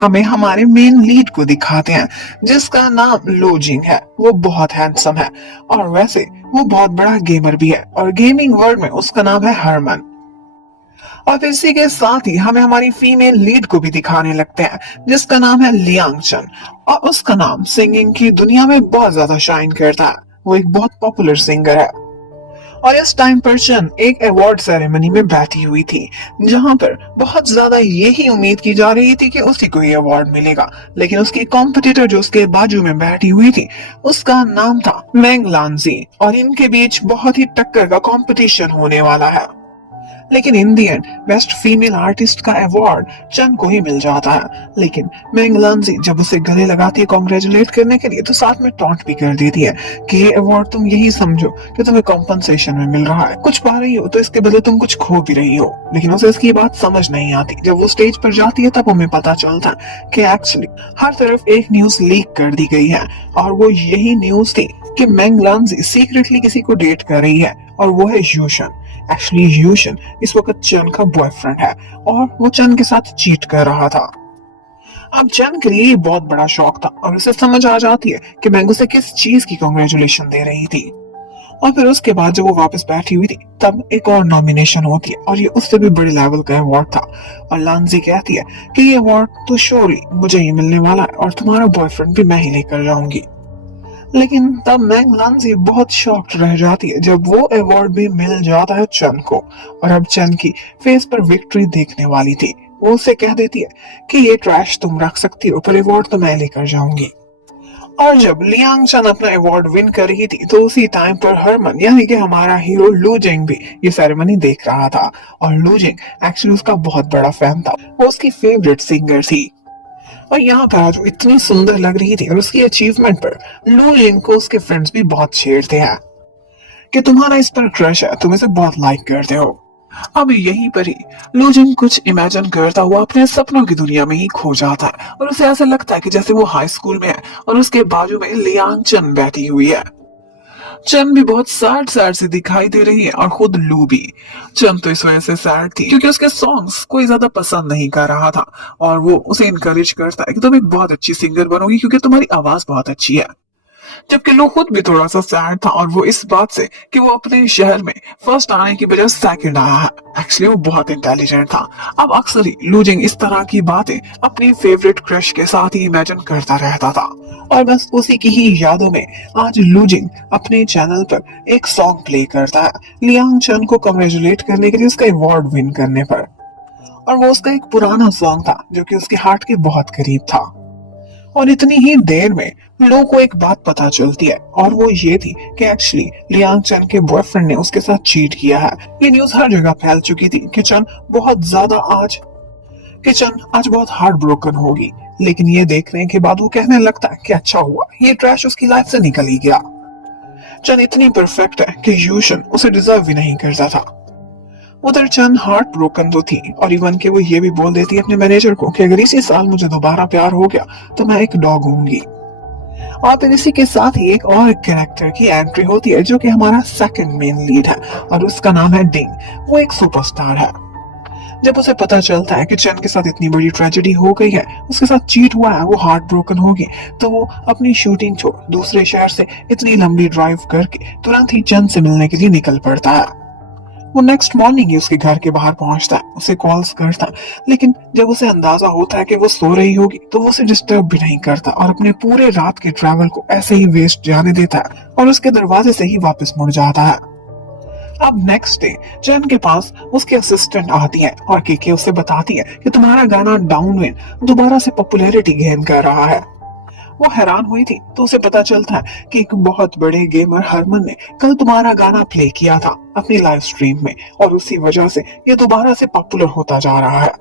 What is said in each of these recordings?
हमें हमारे main lead को दिखाते हैं जिसका नाम लोजिंग है। वो बहुत हैंडसम है और वैसे वो बहुत बड़ा गेमर भी है और गेमिंग वर्ल्ड में उसका नाम है हरमन। और इसी के साथ ही हमें हमारी फीमेल लीड को भी दिखाने लगते हैं जिसका नाम है लियांगचन। और उसका नाम सिंगिंग की दुनिया में बहुत ज्यादा शाइन करता है। वो एक बहुत पॉपुलर सिंगर है। और इस टाइम पर चन एक अवार्ड सेरेमनी में बैठी हुई थी जहां पर बहुत ज्यादा यही उम्मीद की जा रही थी कि उसी को ये अवार्ड मिलेगा। लेकिन उसकी कॉम्पिटिटर जो उसके बाजू में बैठी हुई थी उसका नाम था मैंग लांजी और इनके बीच बहुत ही टक्कर का कंपटीशन होने वाला है। लेकिन इन दी एंड बेस्ट फीमेल आर्टिस्ट का अवार्ड चन को ही मिल जाता है। लेकिन मैंग लांजी जब उसे गले लगाती है कॉन्ग्रेचुलेट करने के लिए तो साथ में टॉन्ट भी कर देती है कि ये अवार्ड तुम यही समझो कि तुम्हें कॉम्पनसेशन में मिल रहा है, कुछ पा रही हो तो इसके बदले तुम कुछ खो भी रही हो। लेकिन उसे इसकी बात समझ नहीं आती। जब वो स्टेज पर जाती है तब हमें पता चलता है कि एक्चुअली हर तरफ एक न्यूज लीक कर दी गई है और वो यही न्यूज थी कि मैंग लांजी सीक्रेटली किसी को डेट कर रही है और वो है यूशन। एक्चुअली यूशन इस वक्त चन का बॉयफ्रेंड है और वो चन के साथ चीट कर रहा था। अब चन के लिए बहुत बड़ा शौक था और उसे समझ आ जाती है कि मैंग उसे किस चीज की कांग्रेचुलेशन दे रही थी। और फिर उसके बाद जब वो वापस बैठी हुई थी तब एक और नॉमिनेशन होती है और ये उससे भी बड़े लेवल का अवार्ड था। और लांजी कहती है कि ये अवार्ड तो श्योरली मुझे ही मिलने वाला है और तुम्हारा बॉयफ्रेंड भी मैं ही लेकर जाऊंगी। लेकिन तब मैंग लांजी बहुत शॉक्ड रह जाती है जब वो अवार्ड भी मिल जाता है चन को। और अब चन की फेस पर विक्ट्री देखने वाली थी। वो उसे कह देती है कि ये ट्रैश तुम रख सकती हो पर अवार्ड तो मैं लेकर जाऊंगी। और जब लियांग चन अपना अवार्ड विन कर रही थी तो उसी टाइम पर हरमन यानी कि हमारा हीरो लूजिंग भी ये सेरेमनी देख रहा था। और लूजिंग एक्चुअली उसका बहुत बड़ा फैन था। वो उसकी फेवरेट सिंगर थी। और यहाँ पर आज वो इतनी सुंदर लग रही थी और उसकी अचीवमेंट पर लू लिंग को उसके फ्रेंड्स भी बहुत छेड़ते हैं कि तुम्हारा इस पर क्रश है, तुम इसे बहुत लाइक करते हो। अब यहीं पर ही लू जिंग कुछ इमेजिन करता हुआ अपने सपनों की दुनिया में ही खो जाता है और उसे ऐसा लगता है कि जैसे वो हाई स्कूल में है और उसके बाजू में लियांग चन बैठी हुई है। चन भी बहुत सैड सैड सी दिखाई दे रही है और खुद लू भी। चन तो इस वजह से सैड थी क्योंकि उसके सॉन्ग्स कोई ज्यादा पसंद नहीं कर रहा था और वो उसे इनकरेज करता है कि तुम एक बहुत अच्छी सिंगर बनोगी क्योंकि तुम्हारी आवाज बहुत अच्छी है। जबकि लू खुद भी थोड़ा सा सैड था और वो इस बात से कि वो अपने शहर में फर्स्ट आने की बजाय सेकंड आया है। एक्चुअली वो बहुत इंटेलिजेंट था। अब अक्सर ही लूजिंग इस तरह की बातें अपनी फेवरेट क्रश के साथ ही इमेजिन करता रहता था। और बस उसी की ही यादों में आज लूजिंग अपने चैनल पर एक सॉन्ग प्ले करता है लियांग चन को कांग्रेचुलेट करने के लिए उसका अवार्ड विन करने पर। और वो उसका एक पुराना सॉन्ग था जो कि उसके हार्ट के बहुत करीब था। और इतनी ही देर में लो को एक बात पता चलती है और वो ये थी कि एक्चुअली लियांग चन के बॉयफ्रेंड ने उसके साथ चीट किया है। ये न्यूज हर जगह फैल चुकी थी कि चन बहुत ज्यादा आज किचन आज बहुत हार्ट ब्रोकन होगी। लेकिन ये देखने के बाद वो कहने लगता है कि अच्छा हुआ ये ट्रैश उसकी लाइफ से निकल ही गया। चन इतनी परफेक्ट है कि यूशन उसे डिजर्व भी नहीं करता था। उधर चन हार्ट ब्रोकन तो थी और इवन के वो ये भी बोल देती है अपने मैनेजर को कि अगर इसी साल मुझे दोबारा प्यार हो गया तो मैं एक डॉग होंगी। और फिर इसी के साथ ही एक और कैरेक्टर की एंट्री होती है जो कि हमारा सेकंड मेन लीड है और उसका नाम है डिंग। वो एक सुपरस्टार है। जब उसे पता चलता है कि चन के साथ इतनी बड़ी ट्रेजेडी हो गई है, उसके साथ चीट हुआ है, वो हार्ट ब्रोकन होगी, तो वो अपनी शूटिंग छोड़ दूसरे शहर से इतनी लंबी ड्राइव करके तुरंत ही चन से मिलने के लिए निकल पड़ता है। वो नेक्स्ट मॉर्निंग ही उसके घर के बाहर पहुंचता है, उसे कॉल्स करता है। लेकिन जब उसे अंदाजा होता है कि वो सो रही होगी तो वो उसे डिस्टर्ब भी नहीं करता और अपने पूरे रात के ट्रैवल को ऐसे ही वेस्ट जाने देता है और उसके दरवाजे से ही वापस मुड़ जाता है। अब नेक्स्ट डे चैन के पास उसके असिस्टेंट आती है और केके उसे बताती है कि तुम्हारा गाना डाउनविंड दोबारा से पॉपुलैरिटी गेन कर रहा है। वो हैरान हुई थी तो उसे पता चलता है कि एक बहुत बड़े गेमर हरमन ने कल तुम्हारा गाना प्ले किया था अपनी लाइव स्ट्रीम में और उसी वजह से ये दोबारा से पॉपुलर होता जा रहा है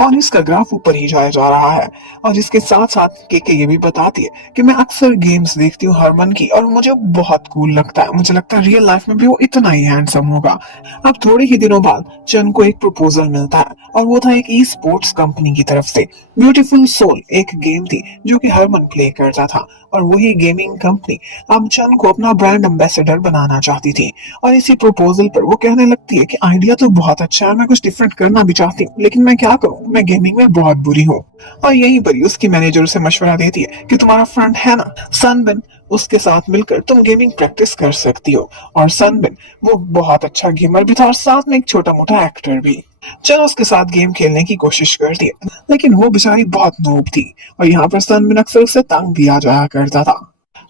और इसका ग्राफ ऊपर ही जाया जा रहा है। और इसके साथ साथ केके ये भी बताती है कि मैं अक्सर गेम्स देखती हूँ हरमन की और मुझे बहुत कूल लगता है, मुझे लगता है रियल लाइफ में भी वो इतना ही हैंडसम होगा। अब थोड़े ही दिनों बाद चन को एक प्रपोजल मिलता है और वो था एक ई स्पोर्ट्स कंपनी की तरफ से। ब्यूटीफुल सोल एक गेम थी जो कि हरमन प्ले करता था और वही गेमिंग कंपनी अब चन को अपना ब्रांड एम्बेसडर बनाना चाहती थी। और इसी प्रपोजल पर वो कहने लगती है कि आइडिया तो बहुत अच्छा है, मैं कुछ डिफरेंट करना भी चाहती हूँ, लेकिन मैं क्या करूं, मैं गेमिंग में बहुत बुरी हूँ। और यहीं पर ही उसकी मैनेजर उसे मशवरा देती है कि तुम्हारा फ्रेंड है ना सनबिन, उसके साथ मिलकर तुम गेमिंग प्रैक्टिस कर सकती हो। और सनबिन वो बहुत अच्छा गेमर भी था और साथ में एक छोटा मोटा एक्टर भी। चलो उसके साथ गेम खेलने की कोशिश करती है, लेकिन वो बेचारी बहुत नूब थी और यहाँ पर सनबिन अक्सर उससे तंग भी आ जाया करता था।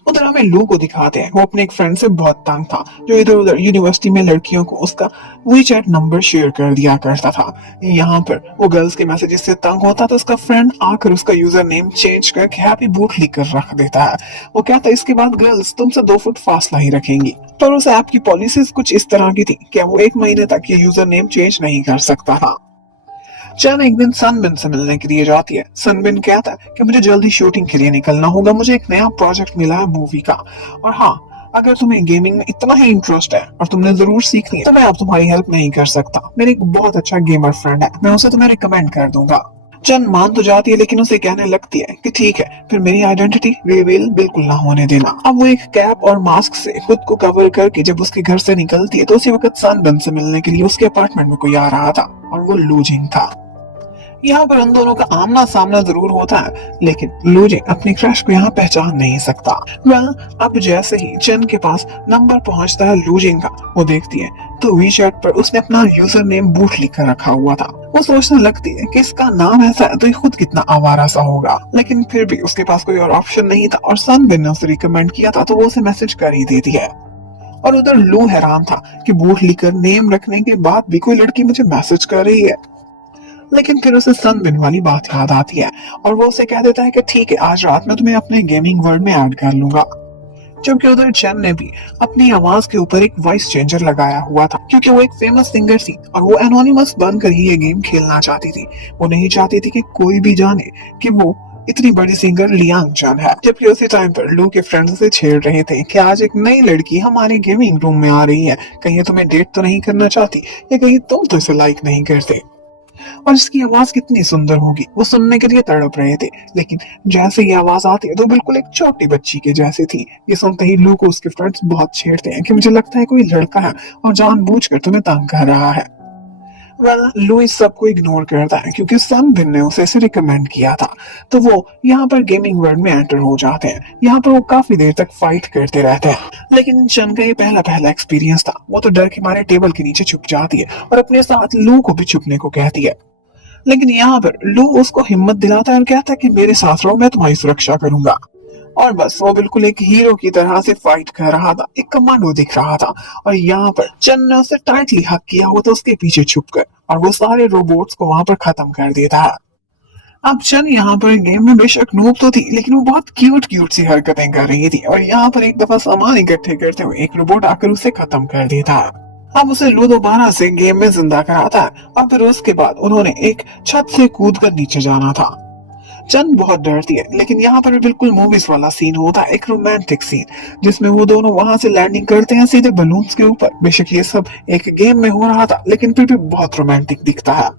उधर हमें लू को दिखाते हैं, वो अपने एक फ्रेंड से बहुत तंग था जो इधर उधर यूनिवर्सिटी में लड़कियों को उसका वीचैट नंबर शेयर कर दिया करता था। यहाँ पर वो गर्ल्स के मैसेजेस से तंग होता तो उसका फ्रेंड आकर उसका यूजर नेम चेंज करके हैप्पी बूट लिख कर रख देता है। वो कहता है इसके बाद गर्ल्स तुमसे 2 फुट फासला ही रखेंगी। पर उस ऐप की पॉलिसीज कुछ इस तरह की थी कि वो 1 महीने तक ये यूजर नेम चेंज नहीं कर सकता था। चैन एक दिन सनबिन से मिलने के लिए जाती है। सनबिन कहता है कि मुझे जल्दी शूटिंग के लिए निकलना होगा, मुझे एक नया प्रोजेक्ट मिला है मूवी का। और हाँ, अगर तुम्हें गेमिंग में इतना ही इंटरेस्ट है और तुमने जरूर सीखनी है तो मैं अब तुम्हारी हेल्प नहीं कर सकता। मेरे एक बहुत अच्छा गेमर फ्रेंड है, मैं उसे तुम्हें रिकमेंड कर दूंगा। चन मान तो जाती है लेकिन उसे कहने लगती है कि ठीक है, फिर मेरी आइडेंटिटी रिवील बिल्कुल ना होने देना। अब वो एक कैप और मास्क से खुद को कवर करके जब उसके घर से निकलती है तो उसी वक्त सनबिन से मिलने के लिए उसके अपार्टमेंट में कोई आ रहा था और वो लूजिंग था। यहाँ पर उन दोनों का आमना सामना जरूर होता है, लेकिन लूजिंग अपनी क्रश को यहाँ पहचान नहीं सकता। वह अब जैसे ही चन के पास नंबर पहुंचता है लूजिंग का, वो देखती है तो वीचैट पर उसने अपना यूजर नेम बूट लिख कर रखा हुआ था। वो सोचने लगती है कि इसका नाम ऐसा है तो ये खुद कितना आवारा सा होगा, लेकिन फिर भी उसके पास कोई और ऑप्शन नहीं था और सनबिन ने उसे रिकमेंड किया था तो वो उसे मैसेज कर ही देती है। और उधर लू हैरान था कि बूट लिखकर नेम रखने के बाद भी कोई लड़की मुझे मैसेज कर रही है। लेकिन फिर उसे सनबिन वाली बात याद आती है और वो उसे कह देता है कि ठीक है, आज रात में तुम्हें अपने गेमिंग वर्ल्ड में ऐड कर लूंगा। जबकि उधर चैन ने भी अपनी आवाज के ऊपर एक वॉइस चेंजर लगाया हुआ था क्योंकि वो एक फेमस सिंगर थी और वो एनोनिमस बनकर ही ये गेम खेलना चाहती थी। वो नहीं चाहती थी कि कोई भी जाने कि वो इतनी बड़ी सिंगर लियांग चन है। जबकि उसी टाइम पर लू के फ्रेंड्स से छेड़ रहे थे कि आज एक नई लड़की हमारे गेमिंग रूम में आ रही है, कहीं तुम्हें डेट तो नहीं करना चाहती या कहीं तुम तो इसे लाइक नहीं करते। और इसकी आवाज कितनी सुंदर होगी वो सुनने के लिए तड़प रहे थे, लेकिन जैसे ही आवाज आती है तो बिल्कुल एक छोटी बच्ची के जैसे थी। ये सुनते ही लू को उसके फ्रेंड्स बहुत छेड़ते हैं कि मुझे लगता है कोई लड़का है और जानबूझकर तुम्हें तंग कर रहा है। लू इस सबको इग्नोर करता है क्योंकि सनबिन ने उसे इसे रिकमेंड किया था। तो वो यहाँ पर गेमिंग वर्ल्ड में एंटर हो जाते हैं। यहाँ पर वो काफी देर तक फाइट करते रहते हैं, लेकिन शन का ये पहला पहला एक्सपीरियंस था। वो तो डर के मारे टेबल के नीचे छुप जाती है और अपने साथ लू को भी छुपने को कहती है। लेकिन यहाँ पर लू उसको हिम्मत दिलाता है और कहता है कि मेरे साथ रहो, मैं तुम्हारी सुरक्षा करूंगा। और बस वो बिल्कुल एक हीरो की तरह से फाइट कर रहा था, एक कमांडो दिख रहा था। और यहाँ पर चन ने उसे टाइटली हक किया हुआ था उसके पीछे छुपकर और वो सारे रोबोट्स को वहां पर खत्म कर देता है। अब चन यहाँ पर गेम में बेशक नूब तो थी, लेकिन वो बहुत क्यूट क्यूट सी हरकतें कर रही थी। और यहाँ पर एक दफा सामान इकट्ठे करते हुए एक रोबोट आकर उसे खत्म कर देता है। अब उसे लू दोबारा से गेम में जिंदा कराता है और फिर उसके बाद उन्होंने एक छत से कूद कर नीचे जाना था। चंद बहुत डरती है, लेकिन यहाँ पर बिल्कुल मूवीज वाला सीन होता है, एक रोमांटिक सीन जिसमें वो दोनों वहां से लैंडिंग करते हैं सीधे बलून्स के ऊपर। बेशक ये सब एक गेम में हो रहा था, लेकिन फिर भी बहुत रोमांटिक दिखता है।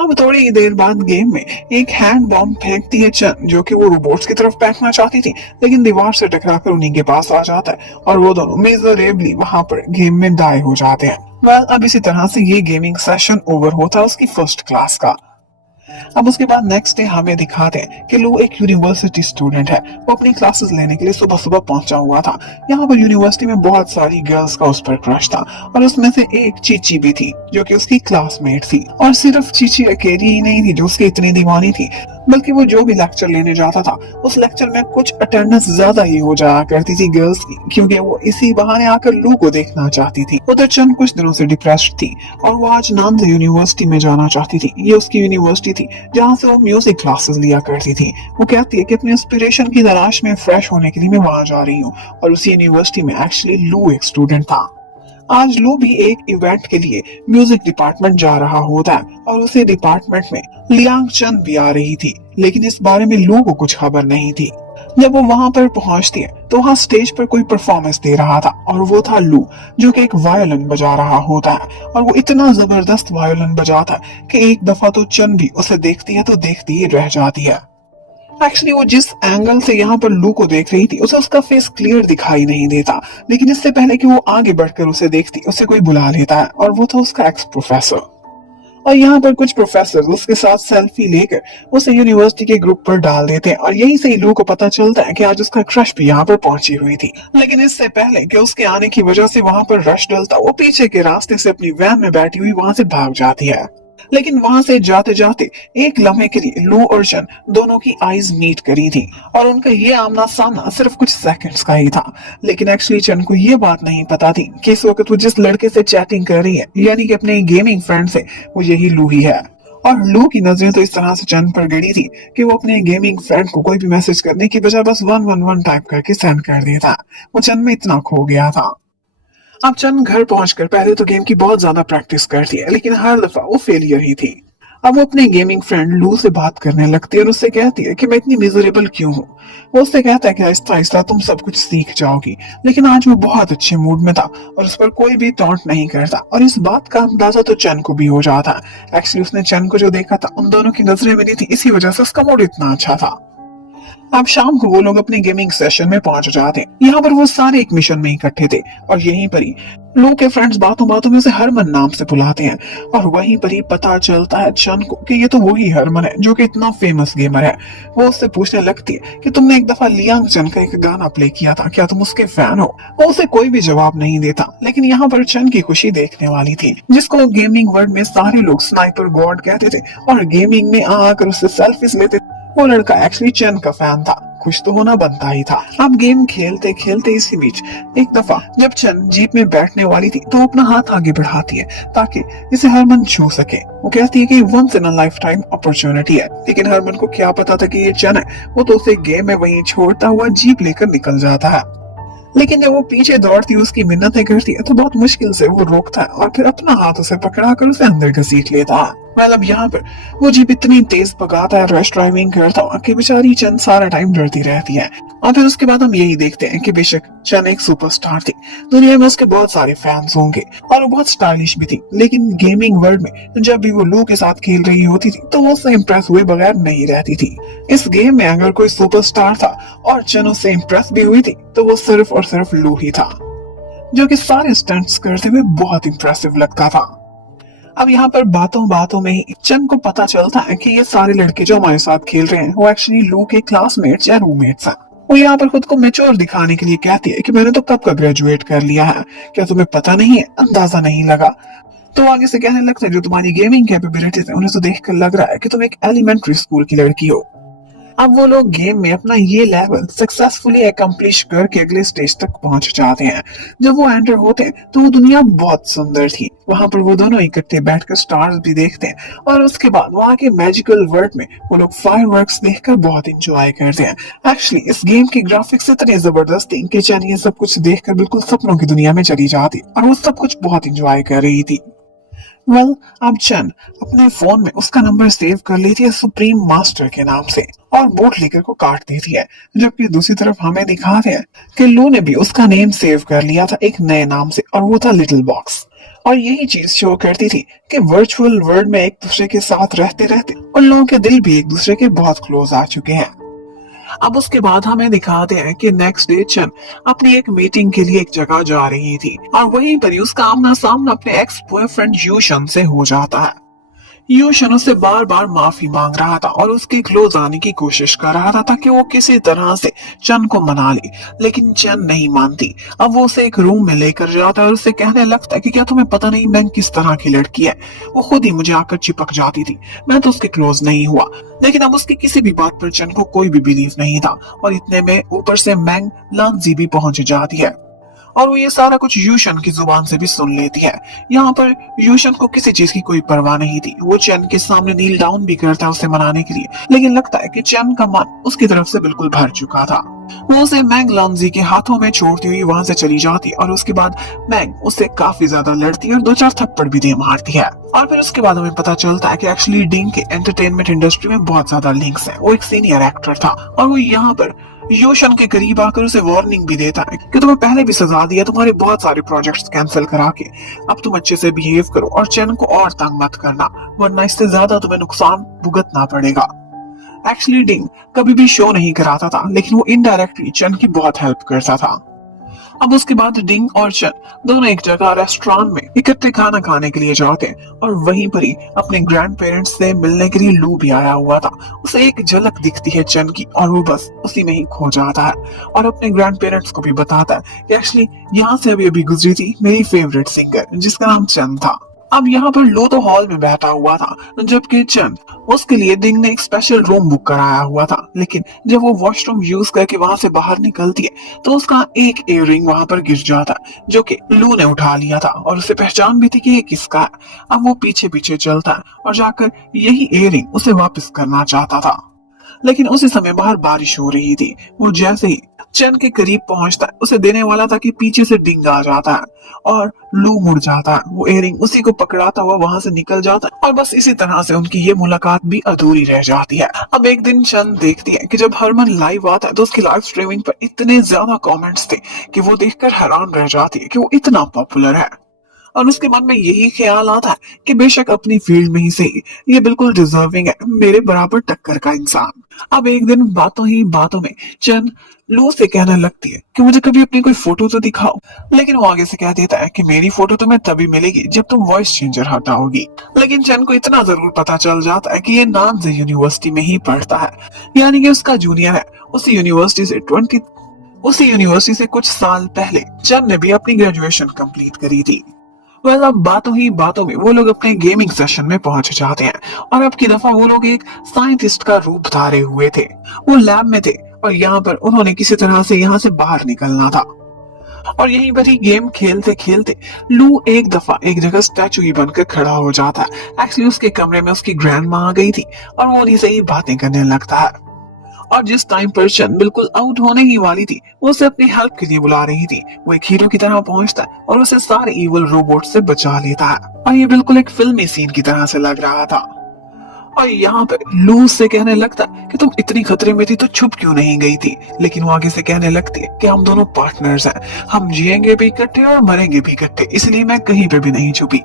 अब थोड़ी ही देर बाद गेम में एक हैंड बॉम्ब फेंकती है चन, जो कि वो रोबोट्स की तरफ फेंकना चाहती थी, लेकिन दीवार से टकराकर उन्हीं के पास आ जाता है और वो दोनों मिजरेबली वहां पर गेम में डाई हो जाते हैं। अब इसी तरह से ये गेमिंग सेशन ओवर होता है उसकी फर्स्ट क्लास का। अब उसके बाद नेक्स्ट डे हमें दिखाते हैं कि लू एक यूनिवर्सिटी स्टूडेंट है। वो अपनी क्लासेस लेने के लिए सुबह सुबह पहुंचा हुआ था। यहाँ पर यूनिवर्सिटी में बहुत सारी गर्ल्स का उस पर क्रश था और उसमें से एक चीची भी थी जो कि उसकी क्लासमेट थी। और सिर्फ चीची अकेली ही नहीं थी जो उसकी इतनी दीवानी थी, बल्कि वो जो भी लेक्चर लेने जाता था उस लेक्चर में कुछ अटेंडेंस ज्यादा ही हो जाया करती थी गर्ल्स की, क्योंकि वो इसी बहाने आकर लू को देखना चाहती थी। उधर चंद कुछ दिनों से डिप्रेस्ड थी और वो आज नामदे यूनिवर्सिटी में जाना चाहती थी। ये उसकी यूनिवर्सिटी थी जहाँ से वो म्यूजिक क्लासेस लिया करती थी। वो कहती है कि अपनी इंस्पिरेशन की तलाश में फ्रेश होने के लिए मैं वहां जा रही हूँ और उसी यूनिवर्सिटी में एक्चुअली लू एक स्टूडेंट था। आज लू भी एक इवेंट के लिए म्यूजिक डिपार्टमेंट जा रहा होता है और उसी डिपार्टमेंट में लियांग चंद भी आ रही थी, लेकिन इस बारे में लू को कुछ खबर नहीं थी। जब वो वहां पर पहुंचती है तो वहां स्टेज पर कोई परफॉर्मेंस दे रहा था और वो था लू, जो कि एक वायोलिन बजा रहा होता है। और वो इतना जबरदस्त वायोलिन बजाता है कि एक दफा तो चंद भी उसे देखती है तो देखती ही रह जाती है। एक्चुअली वो जिस एंगल से यहाँ पर लू को देख रही थी उसे उसका फेस क्लियर दिखाई नहीं देता, लेकिन इससे पहले कि वो आगे बढ़कर उसे देखती उसे कोई बुला लेता है और वो था उसका एक्स प्रोफेसर। और यहाँ पर कुछ प्रोफेसर उसके साथ सेल्फी लेकर उसे यूनिवर्सिटी के ग्रुप पर डाल देते हैं और यही से लू को पता चलता है कि आज उसका क्रश भी यहाँ पर पहुंची हुई थी। लेकिन इससे पहले कि उसके आने की वजह से वहां पर रश डलता, वो पीछे के रास्ते से अपनी वैन में बैठी हुई वहां से भाग जाती है। लेकिन वहां से जाते जाते एक लम्हे के लिए लू और चन दोनों की आईज मीट करी थी और उनका ये आमना सामना सिर्फ कुछ सेकंड्स का ही था। लेकिन एक्चुअली चन को ये बात नहीं पता थी कि इस वक्त वो जिस लड़के से चैटिंग कर रही है, यानी कि अपने गेमिंग फ्रेंड से, वो यही लू ही है। और लू की नजरें तो इस तरह से चन पर गड़ी थी कि वो अपने गेमिंग फ्रेंड को कोई भी मैसेज करने की बजाय बस 111 टाइप करके सेंड कर देता। वो चन में इतना खो गया था। अब चंद घर पहुंचकर पहले तो गेम की बहुत ज्यादा प्रैक्टिस करती है, लेकिन हर दफा वो फेलियर ही थी। अब वो अपने गेमिंग फ्रेंड लू से बात करने लगती है और उससे कहती है कि मैं इतनी मिजरेबल क्यों हूँ। वो उससे कहता है कि आहिस्ता आहिस्ता तुम सब कुछ सीख जाओगी। लेकिन आज वो बहुत अच्छे मूड में था और उस पर कोई भी टॉन्ट नहीं करता और इस बात का अंदाजा तो चन को भी हो जाता। एक्चुअली उसने चन को जो देखा था उन दोनों की नजरें मिली थी, इसी वजह से उसका मूड इतना अच्छा था। अब शाम को वो लोग अपने गेमिंग सेशन में पहुंच जाते हैं। यहाँ पर वो सारे एक मिशन में इकट्ठे थे और यहीं पर ही लो के फ्रेंड्स बातों बातों में उसे हरमन नाम से बुलाते हैं और वहीं पर ही पता चलता है चन को कि ये तो वही हरमन है जो कि इतना फेमस गेमर है। वो उससे पूछने लगती है कि तुमने एक दफा लियांग चन का एक गाना प्ले किया था, क्या तुम उसके फैन हो? वो उसे कोई भी जवाब नहीं देता। लेकिन यहाँ पर चन की खुशी देखने वाली थी, जिसको गेमिंग वर्ल्ड में सारे लोग स्नाइपर गॉड कहते थे और गेमिंग में आकर उससे सेल्फीज लेते। वो लड़का एक्चुअली चन का फैन था, खुश तो होना बनता ही था। अब गेम खेलते खेलते इसी बीच एक दफा जब चन जीप में बैठने वाली थी तो अपना हाथ आगे बढ़ाती है ताकि इसे हरमन छू सके। वो कहती है कि once in a lifetime opportunity है। लेकिन हरमन को क्या पता था कि ये चन है। वो तो उसे गेम में वहीं छोड़ता हुआ जीप लेकर निकल जाता है। लेकिन जब वो पीछे दौड़ती उसकी मिन्नतें करती है तो बहुत मुश्किल से वो रोकता है और फिर अपना हाथ उसे पकड़ाकर उसे अंदर घसीट लेता है। मतलब यहाँ पर वो जीप इतनी तेज भगाता है, रश ड्राइविंग करता है कि बेचारी चन सारा टाइम डरती रहती है। और फिर उसके बाद हम यही देखते हैं कि बेशक चन एक सुपरस्टार थी, दुनिया में उसके बहुत सारे फैंस होंगे और वो बहुत स्टाइलिश भी थी। लेकिन गेमिंग वर्ल्ड में जब भी वो लू के साथ खेल रही होती थी तो वो उससे इम्प्रेस हुए बगैर नहीं रहती थी। इस गेम में अगर कोई सुपरस्टार था और चन उससे इम्प्रेस भी हुई थी तो वो सिर्फ और सिर्फ लू ही था, जो कि सारे स्टंट्स करते हुए बहुत इम्प्रेसिव लगता था। अब यहाँ पर बातों बातों में ही चन को पता चलता है कि ये सारे लड़के जो हमारे साथ खेल रहे हैं वो एक्चुअली लू के क्लासमेट्स या रूममेट्स हैं। वो यहाँ पर खुद को मेच्योर दिखाने के लिए कहती है कि मैंने तो कब का ग्रेजुएट कर लिया है, क्या तुम्हें पता नहीं है, अंदाजा नहीं लगा? तो आगे से कहने लगता है जो तुम्हारी गेमिंग कैपेबिलिटीज है उन्हें तो देखकर लग रहा है कि तुम एक एलिमेंट्री स्कूल की लड़की हो। अब वो लोग गेम में अपना ये लेवल सक्सेसफुली एकम्प्लिश करके अगले स्टेज तक पहुंच जाते हैं। जब वो एंटर होते हैं तो वो दुनिया बहुत सुंदर थी। वहां पर वो दोनों इकट्ठे बैठकर स्टार्स भी देखते हैं और उसके बाद वहां के मैजिकल वर्ल्ड में वो लोग फायरवर्क्स देखकर बहुत इंजॉय करते हैं। एक्चुअली इस गेम की ग्राफिक्स इतनी जबरदस्त थी कि चन ये सब कुछ देखकर बिल्कुल सपनों की दुनिया में चली जाती और वो सब कुछ बहुत इंजॉय कर रही थी। अब चन अपने फोन में उसका नंबर सेव कर लेती है सुप्रीम मास्टर के नाम से और बोट लेकर को काट देती है। जबकि दूसरी तरफ हमें दिखाते हैं कि लू ने भी उसका नेम सेव कर लिया था एक नए नाम से और वो था लिटिल बॉक्स। और यही चीज शो करती थी कि वर्चुअल वर्ल्ड में एक दूसरे के साथ रहते रहते उन लोगों के दिल भी एक दूसरे के बहुत क्लोज आ चुके हैं। अब उसके बाद हमें दिखाते हैं कि नेक्स्ट डे चन अपनी एक मीटिंग के लिए एक जगह जा रही थी और वहीं पर ही उसका आमना सामना अपने एक्स बॉयफ्रेंड यूशन से हो जाता है। यूशन उससे बार बार माफी मांग रहा था और उसके क्लोज आने की कोशिश कर रहा था ताकि वो किसी तरह से चन को मना ले। लेकिन चन नहीं मानती। अब वो उसे एक रूम में लेकर जाता है और उससे कहने लगता है कि क्या तुम्हें पता नहीं मैं किस तरह की लड़की है? वो खुद ही मुझे आकर चिपक जाती थी, मैं तो उसके क्लोज नहीं हुआ। लेकिन अब उसकी किसी भी बात पर चन को कोई भी बिलीव नहीं था और इतने में ऊपर से मैंग लांजी भी पहुंच जाती है और वो ये सारा कुछ यूशन की जुबान से भी सुन लेती है। यहाँ पर यूशन को किसी चीज की कोई परवाह नहीं थी। वो चन के सामने नील डाउन भी करता है उसे मनाने के लिए, लेकिन लगता है कि चन का मन उसकी तरफ से बिल्कुल भर चुका था। वो उसे मैंग लांजी के हाथों में छोड़ती हुई वहां से चली जाती और उसके बाद मैंग उससे काफी ज्यादा लड़ती है और 2-4 थप्पड़ भी दे मारती है। और फिर उसके बाद हमें पता चलता है कि एक्चुअली डिंग के एंटरटेनमेंट इंडस्ट्री में बहुत ज्यादा लिंक्स हैं। वो एक सीनियर एक्टर था और वो यहाँ पर यूशन के करीब आकर उसे वार्निंग भी देता है कि तुम्हें पहले भी सजा दिया, तुम्हारे बहुत सारे प्रोजेक्ट्स कैंसिल करा के, अब तुम अच्छे से बिहेव करो और चन को और तंग मत करना वरना इससे ज्यादा तुम्हें नुकसान भुगतना पड़ेगा। एक्चुअली डिंग कभी भी शो नहीं कराता था लेकिन वो इनडायरेक्टली चन की बहुत हेल्प करता था। अब उसके बाद डिंग और चन दोनों एक जगह रेस्टोरेंट में इकट्ठे खाना खाने के लिए जाते हैं और वहीं पर ही अपने ग्रैंड पेरेंट्स से मिलने के लिए लू भी आया हुआ था। उसे एक झलक दिखती है चन की और वो बस उसी में ही खो जाता है और अपने ग्रैंड पेरेंट्स को भी बताता है कि एक्चुअली यहाँ से अभी अभी गुजरी थी मेरी फेवरेट सिंगर जिसका नाम चन था। अब यहाँ पर लो तो हॉल में बैठा हुआ था जबकि चंद उसके लिए डिंग ने एक स्पेशल रूम बुक कराया हुआ था। लेकिन जब वो वॉशरूम यूज करके वहां से बाहर निकलती है तो उसका एक इयररिंग वहां पर गिर जाता है जो कि लू ने उठा लिया था और उसे पहचान भी थी कि ये किसका है। अब वो पीछे पीछे चलता है और जाकर यही इयररिंग उसे वापस करना चाहता था। लेकिन उसी समय बाहर बारिश हो रही थी। वो जैसे ही चन के करीब पहुंचता है उसे देने वाला था कि पीछे से डिंग आ जाता है और लू मुड़ जाता है। वो इयररिंग उसी को पकड़ाता हुआ वहां से निकल जाता है और बस इसी तरह से उनकी ये मुलाकात भी अधूरी रह जाती है। अब एक दिन चन देखती है कि जब हरमन लाइव आता है तो उसकी लाइव स्ट्रीमिंग पर इतने ज्यादा कमेंट्स थे कि वो देखकर हैरान रह जाती है कि वो इतना पॉपुलर है और उसके मन में यही ख्याल आता है कि बेशक अपनी फील्ड में ही सही ये बिल्कुल डिजर्विंग है मेरे बराबर टक्कर का इंसान। अब एक दिन बातों ही बातों में चन लू से कहने लगती है कि मुझे कभी अपनी कोई फोटो तो दिखाओ। लेकिन वो आगे से कह देता है कि मेरी फोटो तुम्हें तभी मिलेगी जब तुम वॉइस चेंजर हटाओगी। लेकिन चन को इतना जरूर पता चल जाता है कि ये नानजे यूनिवर्सिटी में ही पढ़ता है यानी कि उसका जूनियर है। उसी यूनिवर्सिटी से कुछ साल पहले चन ने भी अपनी ग्रेजुएशन कंप्लीट करी थी। अब बातों ही बातों में वो लोग अपने गेमिंग सेशन में पहुंच जाते हैं और अब की दफा वो लोग एक साइंटिस्ट का रूप धारे हुए थे। वो लैब में थे और यहाँ पर उन्होंने किसी तरह से यहाँ से बाहर निकलना था और यहीं पर ही गेम खेलते खेलते लू एक दफा एक जगह स्टैचू ही बनकर खड़ा हो जाता है। एक्चुअली उसके कमरे में उसकी ग्रैंड माँ आ गई थी और वो उन्हीं से ही बातें करने लगता है और जिस टाइम पर शन बिल्कुल आउट होने ही वाली थी वो उसे अपनी हेल्प के लिए बुला रही थी। वो एक हीरो की तरह पहुंचता है और उसे सारे इविल रोबोट से बचा लेता है और ये बिल्कुल एक फिल्मी सीन की तरह से लग रहा था। और यहाँ पे लू से कहने लगता है कि तुम इतनी खतरे में थी तो छुप क्यों नहीं गई थी। लेकिन वो आगे से कहने लगती है कि हम दोनों पार्टनर्स हैं, हम जिएंगे भी इकट्ठे और मरेंगे भी इकट्ठे, इसलिए मैं कहीं पे भी नहीं छुपी।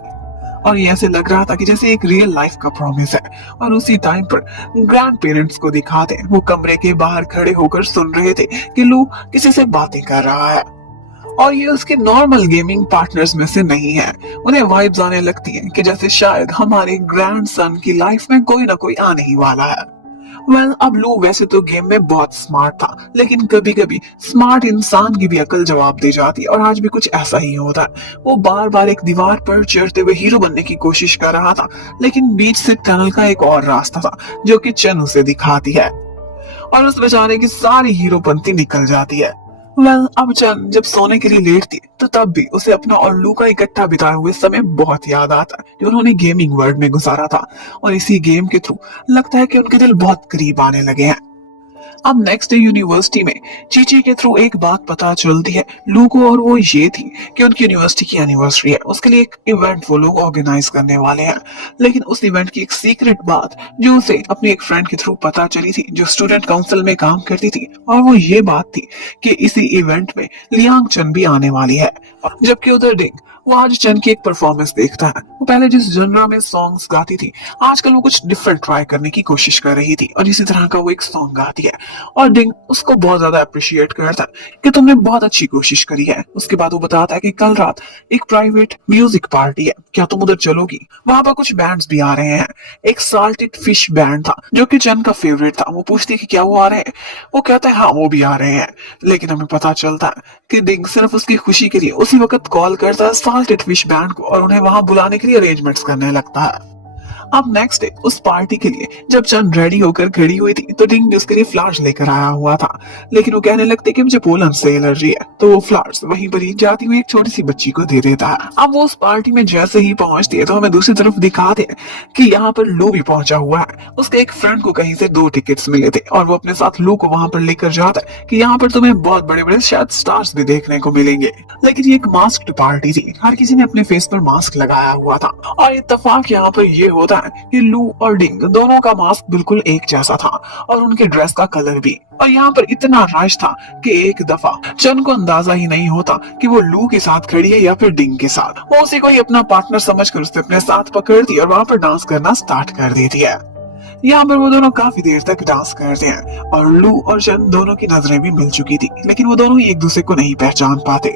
और ये ऐसे लग रहा था कि जैसे एक रियल लाइफ का प्रॉमिस है। और उसी टाइम पर ग्रैंड पेरेंट्स को दिखाते वो कमरे के बाहर खड़े होकर सुन रहे थे कि लू किसी से बातें कर रहा है और ये उसके नॉर्मल गेमिंग पार्टनर्स में से नहीं है। उन्हें वाइब्स आने लगती हैं कि जैसे शायद हमारे ग्रैंडसन की लाइफ में कोई ना कोई आने ही वाला है। अब लू वैसे तो गेम में बहुत स्मार्ट था लेकिन कभी कभी स्मार्ट इंसान की भी अकल जवाब दे जाती है और आज भी कुछ ऐसा ही होता है। वो बार बार एक दीवार पर चढ़ते हुए हीरो बनने की कोशिश कर रहा था लेकिन बीच से टनल का एक और रास्ता था जो कि चन उसे दिखाती है और उस बेचारे की सारी हीरोपंती निकल जाती है। अब चन जब सोने के लिए लेटती है तो तब भी उसे अपना और लू का इकट्ठा बिताए हुए समय बहुत याद आता है जो उन्होंने गेमिंग वर्ल्ड में गुजारा था और इसी गेम के थ्रू लगता है कि उनके दिल बहुत करीब आने लगे हैं। अब नेक्स्ट डे यूनिवर्सिटी में चीची के थ्रू एक बात पता चलती है लू को और वो ये थी कि उनकी यूनिवर्सिटी की एनिवर्सरी है, उसके लिए एक इवेंट वो लोग ऑर्गेनाइज करने वाले हैं। लेकिन उस इवेंट की एक सीक्रेट बात जो उसे अपनी एक फ्रेंड के थ्रू पता चली थी जो स्टूडेंट काउंसिल में काम करती थी और वो ये बात थी कि इसी इवेंट में लियांग चन भी आने वाली है। जबकि उधर डिंग वो आज चन की एक परफॉर्मेंस देखता है। वो पहले जिस जनरा में सॉन्ग्स गाती थी आजकल वो कुछ डिफरेंट ट्राई करने की कोशिश कर रही थी और इसी तरह का वो एक सॉन्ग गाती है और डिंग उसको बहुत ज्यादा अप्रिशिएट करता है कि तुमने बहुत अच्छी कोशिश करी है। उसके बाद वो बताता है कि कल रात एक प्राइवेट म्यूजिक पार्टी है, क्या तुम उधर चलोगी? वहां पर कुछ बैंड्स भी आ रहे हैं। एक साल्टेड फिश बैंड था जो कि चन का फेवरेट था। वो पूछती है कि क्या वो आ रहे हैं? वो कहता है हाँ वो भी आ रहे हैं। लेकिन हमें पता चलता है कि डिंग सिर्फ उसकी खुशी के लिए उसी वक्त कॉल करता है साल्टेड फिश बैंड को और उन्हें वहां बुलाने के लिए अरेंजमेंट्स करने लगता है। अब नेक्स्ट डे उस पार्टी के लिए जब चन रेडी होकर खड़ी हुई थी तो डिंग भी उसके लिए फ्लावर्स लेकर आया हुआ था। लेकिन वो कहने लगते कि मुझे पोलन से एलर्जी है तो वो फ्लावर्स वहीं पर ही जाती हुई एक छोटी सी बच्ची को दे देता है। अब वो उस पार्टी में जैसे ही पहुंचती है तो हमें दूसरी तरफ दिखाते हैं कि यहाँ पर लू भी पहुंचा हुआ है। उसके एक फ्रेंड को कहीं से 2 टिकट्स मिले थे और वो अपने साथ लू को वहां पर लेकर जाता है कि यहाँ पर तुम्हें बहुत बड़े बड़े शायद स्टार्स भी देखने को मिलेंगे। लेकिन ये एक मास्क्ड पार्टी थी, हर किसी ने अपने फेस पर मास्क लगाया हुआ था और इत्तेफाक यहाँ पर ये होता है कि लू और डिंग दोनों का मास्क बिल्कुल एक जैसा था और उनके ड्रेस का कलर भी। और यहाँ पर इतना रश था कि एक दफा चन को अंदाजा ही नहीं होता कि वो लू के साथ खड़ी है या फिर डिंग के साथ। वो उसी को ही अपना पार्टनर समझकर उससे अपने साथ पकड़ती और वहां पर डांस करना स्टार्ट कर देती है। यहाँ पर वो दोनों काफी देर तक डांस करते हैं और लू और चन दोनों की नजरें भी मिल चुकी थी, लेकिन वो दोनों ही एक दूसरे को नहीं पहचान पाते।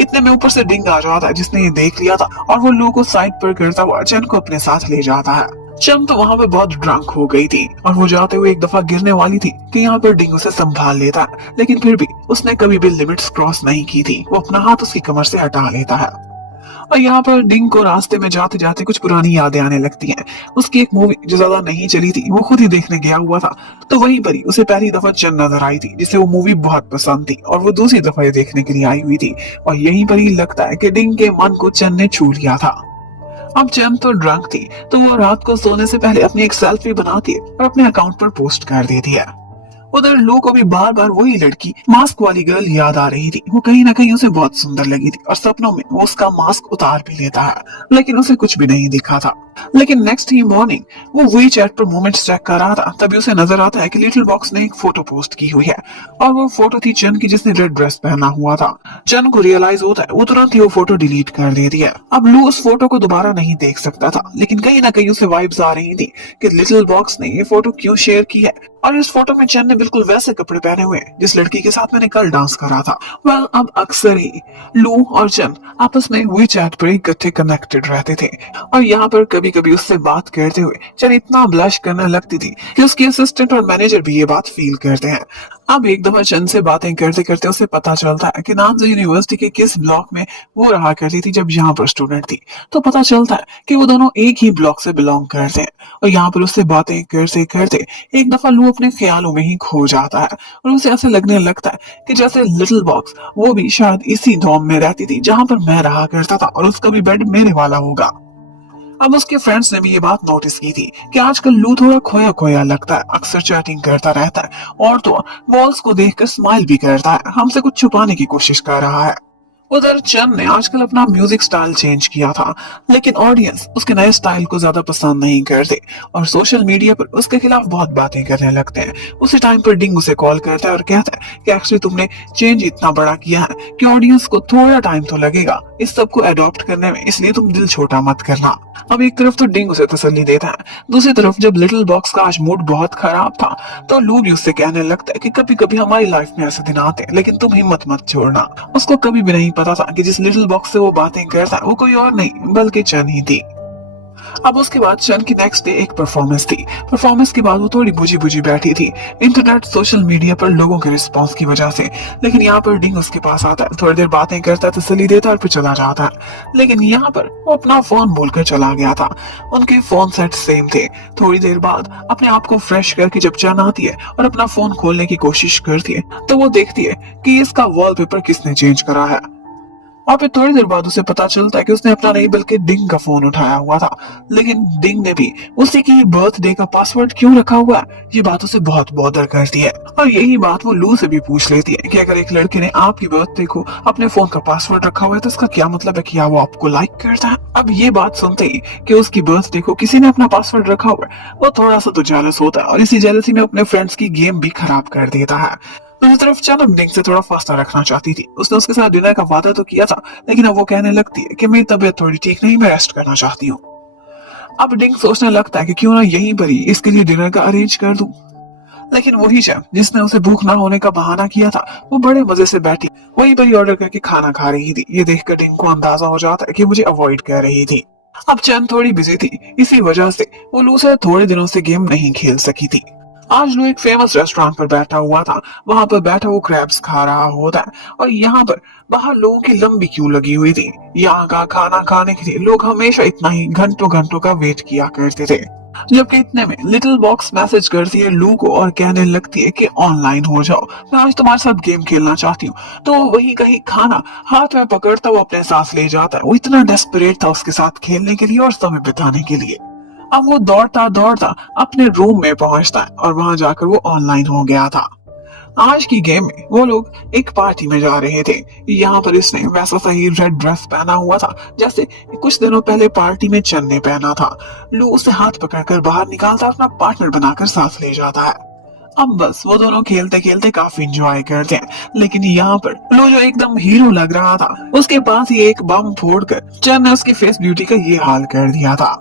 इतने में ऊपर से डिंग आ जाता है जिसने ये देख लिया था और वो लू को साइड पर करता हुआ चन को अपने साथ ले जाता है। चन तो वहाँ पे बहुत ड्रंक हो गई थी और वो जाते हुए एक दफा गिरने वाली थी कि यहाँ पर डिंग उसे संभाल लेता है, लेकिन फिर भी उसने कभी भी लिमिट्स क्रॉस नहीं की थी। वो अपना हाथ उसकी कमर से हटा लेता है और यहाँ पर डिंग को रास्ते में जाते जाते कुछ पुरानी यादें आने लगती हैं। उसकी एक मूवी जो ज्यादा नहीं चली थी वो खुद ही देखने गया हुआ था, तो वहीं पर ही उसे पहली दफा चन नजर आई थी जिसे वो मूवी बहुत पसंद थी और वो दूसरी दफा ये देखने के लिए आई हुई थी। और यहीं पर ही लगता है कि डिंग के मन को चन ने छू लिया था। अब चन तो ड्रंक थी, तो वो रात को सोने से पहले अपनी एक सेल्फी बनाती है और अपने अकाउंट पर पोस्ट कर देती है। उधर लो को भी बार बार वही लड़की मास्क वाली गर्ल याद आ रही थी। वो कहीं ना कहीं उसे बहुत सुंदर लगी थी और सपनों में वो उसका मास्क उतार भी लेता है, लेकिन उसे कुछ भी नहीं दिखा था। लेकिन नेक्स्ट ही मॉर्निंग वो वी चैट पर मोमेंट्स चेक कर रहा था, तभी उसे नजर आता है कि लिटिल बॉक्स ने एक फोटो पोस्ट की हुई है और वो फोटो थी चन की जिसने रेड ड्रेस पहना हुआ था। चन को रियलाइज होता है, वो तुरंत ही वो फोटो डिलीट कर देती है। अब लू उस फोटो को दोबारा नहीं देख सकता था, लेकिन कहीं ना कहीं उसे वाइब्स आ रही थी कि लिटिल बॉक्स ने ये फोटो क्यों शेयर की है और इस फोटो में चन ने बिल्कुल वैसे कपड़े पहने हुए जिस लड़की के साथ मैंने कल डांस करा था। वेल, अब अक्सर ही लू और चन आपस में वी चैट पर इकट्ठे कनेक्टेड रहते थे और यहाँ पर कभी कभी उससे बात करते हुए चन इतना ब्लश करने लगती थी कि उसकी असिस्टेंट और मैनेजर भी ये बात फील करते हैं। अब एक दफा चन से बातें करते करते उसे पता चलता है कि नालंदा यूनिवर्सिटी के किस ब्लॉक में वो रहा करती थी जब यहाँ पर स्टूडेंट थी। तो पता चलता है कि वो दोनों एक ही ब्लॉक से बिलोंग करते हैं और यहाँ पर उससे बातें करते करते एक दफा लू अपने ख्यालों में ही खो जाता है और उसे ऐसे लगने लगता है कि जैसे लिटिल बॉक्स वो भी शायद इसी डॉम में रहती थी जहाँ पर मैं रहा करता था और उसका भी बेड मेरे वाला होगा। अब उसके फ्रेंड्स ने भी ये बात नोटिस की थी कि आजकल लू थोड़ा खोया खोया लगता है, अक्सर चैटिंग करता रहता है और तो वॉल्स को देखकर स्माइल भी करता है, हमसे कुछ छुपाने की कोशिश कर रहा है। उधर चन ने आजकल अपना म्यूजिक स्टाइल चेंज किया था, लेकिन ऑडियंस उसके नए स्टाइल को ज्यादा पसंद नहीं करते और सोशल मीडिया पर उसके खिलाफ बहुत बातें करने लगते हैं। उसी टाइम पर डिंग उसे कॉल करता है और कहता है कि एक्चुअली तुमने चेंज इतना बड़ा किया है कि ऑडियंस को थोड़ा टाइम तो लगेगा इस सब को अडॉप्ट करने में, इसलिए तुम दिल छोटा मत करना। अब एक तरफ तो डिंग उसे तसल्ली देता है, दूसरी तरफ जब लिटिल बॉक्स का आज मूड बहुत खराब था तो लू भी उससे कहने लगता है कि कभी कभी हमारी लाइफ में ऐसे दिन आते हैं, लेकिन तुम हिम्मत मत छोड़ना। उसको कभी भी नहीं पता था कि जिस लिटिल बॉक्स से वो बातें करता है वो कोई और नहीं बल्कि चन ही थी। अब उसके बाद चन की नेक्स्ट डे एक परफॉर्मेंस थी। परफॉर्मेंस के बाद वो थोड़ी बुझी बुझी बैठी थी इंटरनेट सोशल मीडिया पर लोगों के रिस्पांस की वजह से, लेकिन यहाँ पर डिंग उसके पास आता है, थोड़ी देर बातें करता है, तसल्ली देता है और फिर चला जाता है। लेकिन यहाँ पर वो अपना फोन भूलकर चला गया था। उनके फोन सेट सेम थे। थोड़ी देर बाद अपने आप को फ्रेश करके जब चन आती है और अपना फोन खोलने की कोशिश करती है तो वो देखती है कि इसका वॉलपेपर किसने चेंज करा है। और फिर थोड़ी देर बाद उसे पता चलता है कि उसने अपना नहीं बल्कि डिंग का फोन उठाया हुआ था, लेकिन डिंग ने भी उसी की बर्थडे का पासवर्ड क्यों रखा हुआ है ये बात उसे बहुत बॉदर करती है। और यही बात वो लू से भी पूछ लेती है कि अगर एक लड़के ने आपकी बर्थडे को अपने फोन का पासवर्ड रखा हुआ है तो इसका क्या मतलब है, क्या वो आपको लाइक करता है। अब ये बात सुनते ही कि उसकी बर्थडे को किसी ने अपना पासवर्ड रखा हुआ है वो थोड़ा सा तो जेलस होता है और इसी जेलसी में अपने फ्रेंड्स की गेम भी खराब कर देता है। दूसरी तरफ चन डिंग से थोड़ा फासला रखना चाहती थी। उसने उसके साथ डिनर का वादा तो किया था, लेकिन अब वो कहने लगती है कि मेरी तबीयत थोड़ी ठीक नहीं, मैं रेस्ट करना चाहती हूँ। अब डिंग सोचने लगता है कि क्यों ना यहीं पर ही इसके लिए डिनर का अरेंज कर दूं। लेकिन वही चन जिसने उसे भूख ना होने का बहाना किया था वो बड़े मजे से बैठी वहीं पर ही ऑर्डर करके खाना खा रही थी। ये देखकर डिंग को अंदाजा हो जाता है कि मुझे अवॉइड कर रही थी। अब चन थोड़ी बिजी थी, इसी वजह से वो लू से थोड़े दिनों से गेम नहीं खेल सकी थी। आज लू एक फेमस रेस्टोरेंट पर बैठा हुआ था, वहां पर बैठा वो क्रैब्स खा रहा होता है और यहाँ पर बाहर लोगों की लंबी क्यू लगी हुई थी। यहाँ का खाना खाने के लिए लोग हमेशा इतना ही घंटों घंटों का वेट किया करते थे। जबकि इतने में लिटिल बॉक्स मैसेज करती है लू को और कहने लगती है कि ऑनलाइन हो जाओ, मैं आज तुम्हारे साथ गेम खेलना चाहती हूँ। तो वही कहीं खाना हाथ में पकड़ता वो अपने साथ ले जाता है। वो इतना डेस्परेट था उसके साथ खेलने के लिए और समय बिताने के लिए। अब वो दौड़ता दौड़ता अपने रूम में पहुंचता है और वहां जाकर वो ऑनलाइन हो गया था। आज की गेम में वो लोग एक पार्टी में जा रहे थे। यहाँ पर इसने वैसा सही रेड ड्रेस पहना हुआ था जैसे कुछ दिनों पहले पार्टी में चन ने पहना था। लू उसे हाथ पकड़कर बाहर निकालता, अपना पार्टनर बनाकर साथ ले जाता है। अब बस वो दोनों खेलते खेलते काफी एंजॉय करते हैं, लेकिन यहाँ पर लू जो एकदम हीरो लग रहा था उसके पास ही एक बम फोड़कर चन ने उसकी फेस ब्यूटी का ये हाल कर दिया था।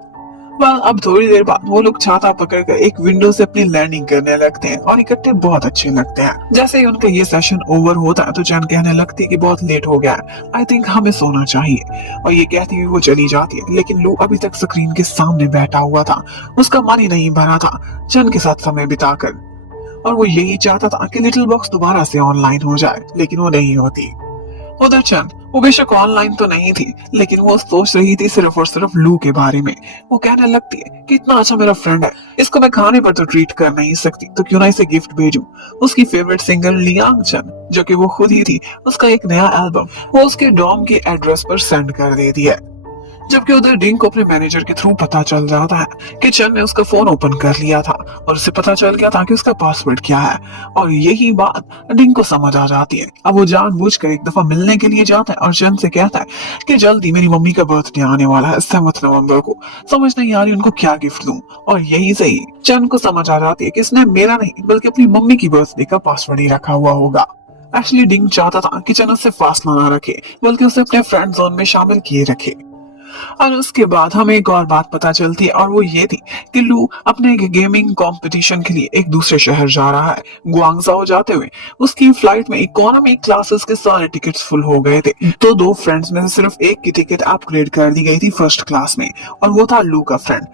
अब थोड़ी देर बाद वो लोग छाता पकड़कर एक विंडो से अपनी लर्निंग करने लगते हैं और इकट्ठे बहुत अच्छे लगते हैं। जैसे ही उनका ये सेशन ओवर होता है तो चैन कहने लगती है कि बहुत लेट हो गया है, आई थिंक हमें सोना चाहिए। और ये कहती हुई वो चली जाती है, लेकिन लू अभी तक स्क्रीन के सामने बैठा हुआ था। उसका मन ही नहीं भरा था चैन के साथ समय बिताकर, और वो यही चाहता था कि लिटिल बॉक्स दोबारा से ऑनलाइन हो जाए, लेकिन वो नहीं होती। उधर चंद, वो बेशक ऑनलाइन तो नहीं थी, लेकिन वो सोच रही थी सिर्फ और सिर्फ लू के बारे में। वो कहने लगती है कि इतना अच्छा मेरा फ्रेंड है, इसको मैं खाने पर तो ट्रीट कर नहीं सकती, तो क्यों ना इसे गिफ्ट भेजूं। उसकी फेवरेट सिंगर लियांग चन, जो कि वो खुद ही थी, उसका एक नया एल्बम वो उसके डॉम के एड्रेस पर सेंड कर देती है। जबकि उधर डिंग को अपने मैनेजर के थ्रू पता चल जाता है कि चन ने उसका फोन ओपन कर लिया था और उसे पता चल गया था कि उसका पासवर्ड क्या है। और यही बात डिंग को समझ आ जाती है। अब वो जानबूझकर एक दफा मिलने के लिए जाता है और चन से कहता है कि जल्दी मेरी मम्मी का बर्थडे आने वाला है 7 नवंबर को, समझ नहीं आ रही उनको क्या गिफ्ट दूं। और यही सही चन को समझ आ जाती है कि इसने मेरा नहीं बल्कि अपनी मम्मी की बर्थडे का पासवर्ड ही रखा हुआ होगा। एक्चुअली डिंग चाहता था कि चन उससे फासला ना रखे, बल्कि उसे अपने फ्रेंड जोन में शामिल किए रखे। और उसके बाद हमें एक और बात पता चलती है, और वो ये थी कि लू अपने गेमिंग कंपटीशन के लिए एक दूसरे शहर जा रहा है। गुआंगजाओ जाते हुए उसकी फ्लाइट में इकोनॉमी क्लासेस के सारे टिकट्स फुल हो गए थे, तो दो फ्रेंड्स में से सिर्फ एक की टिकट अपग्रेड कर दी गई थी फर्स्ट क्लास में, और वो था लू का फ्रेंड।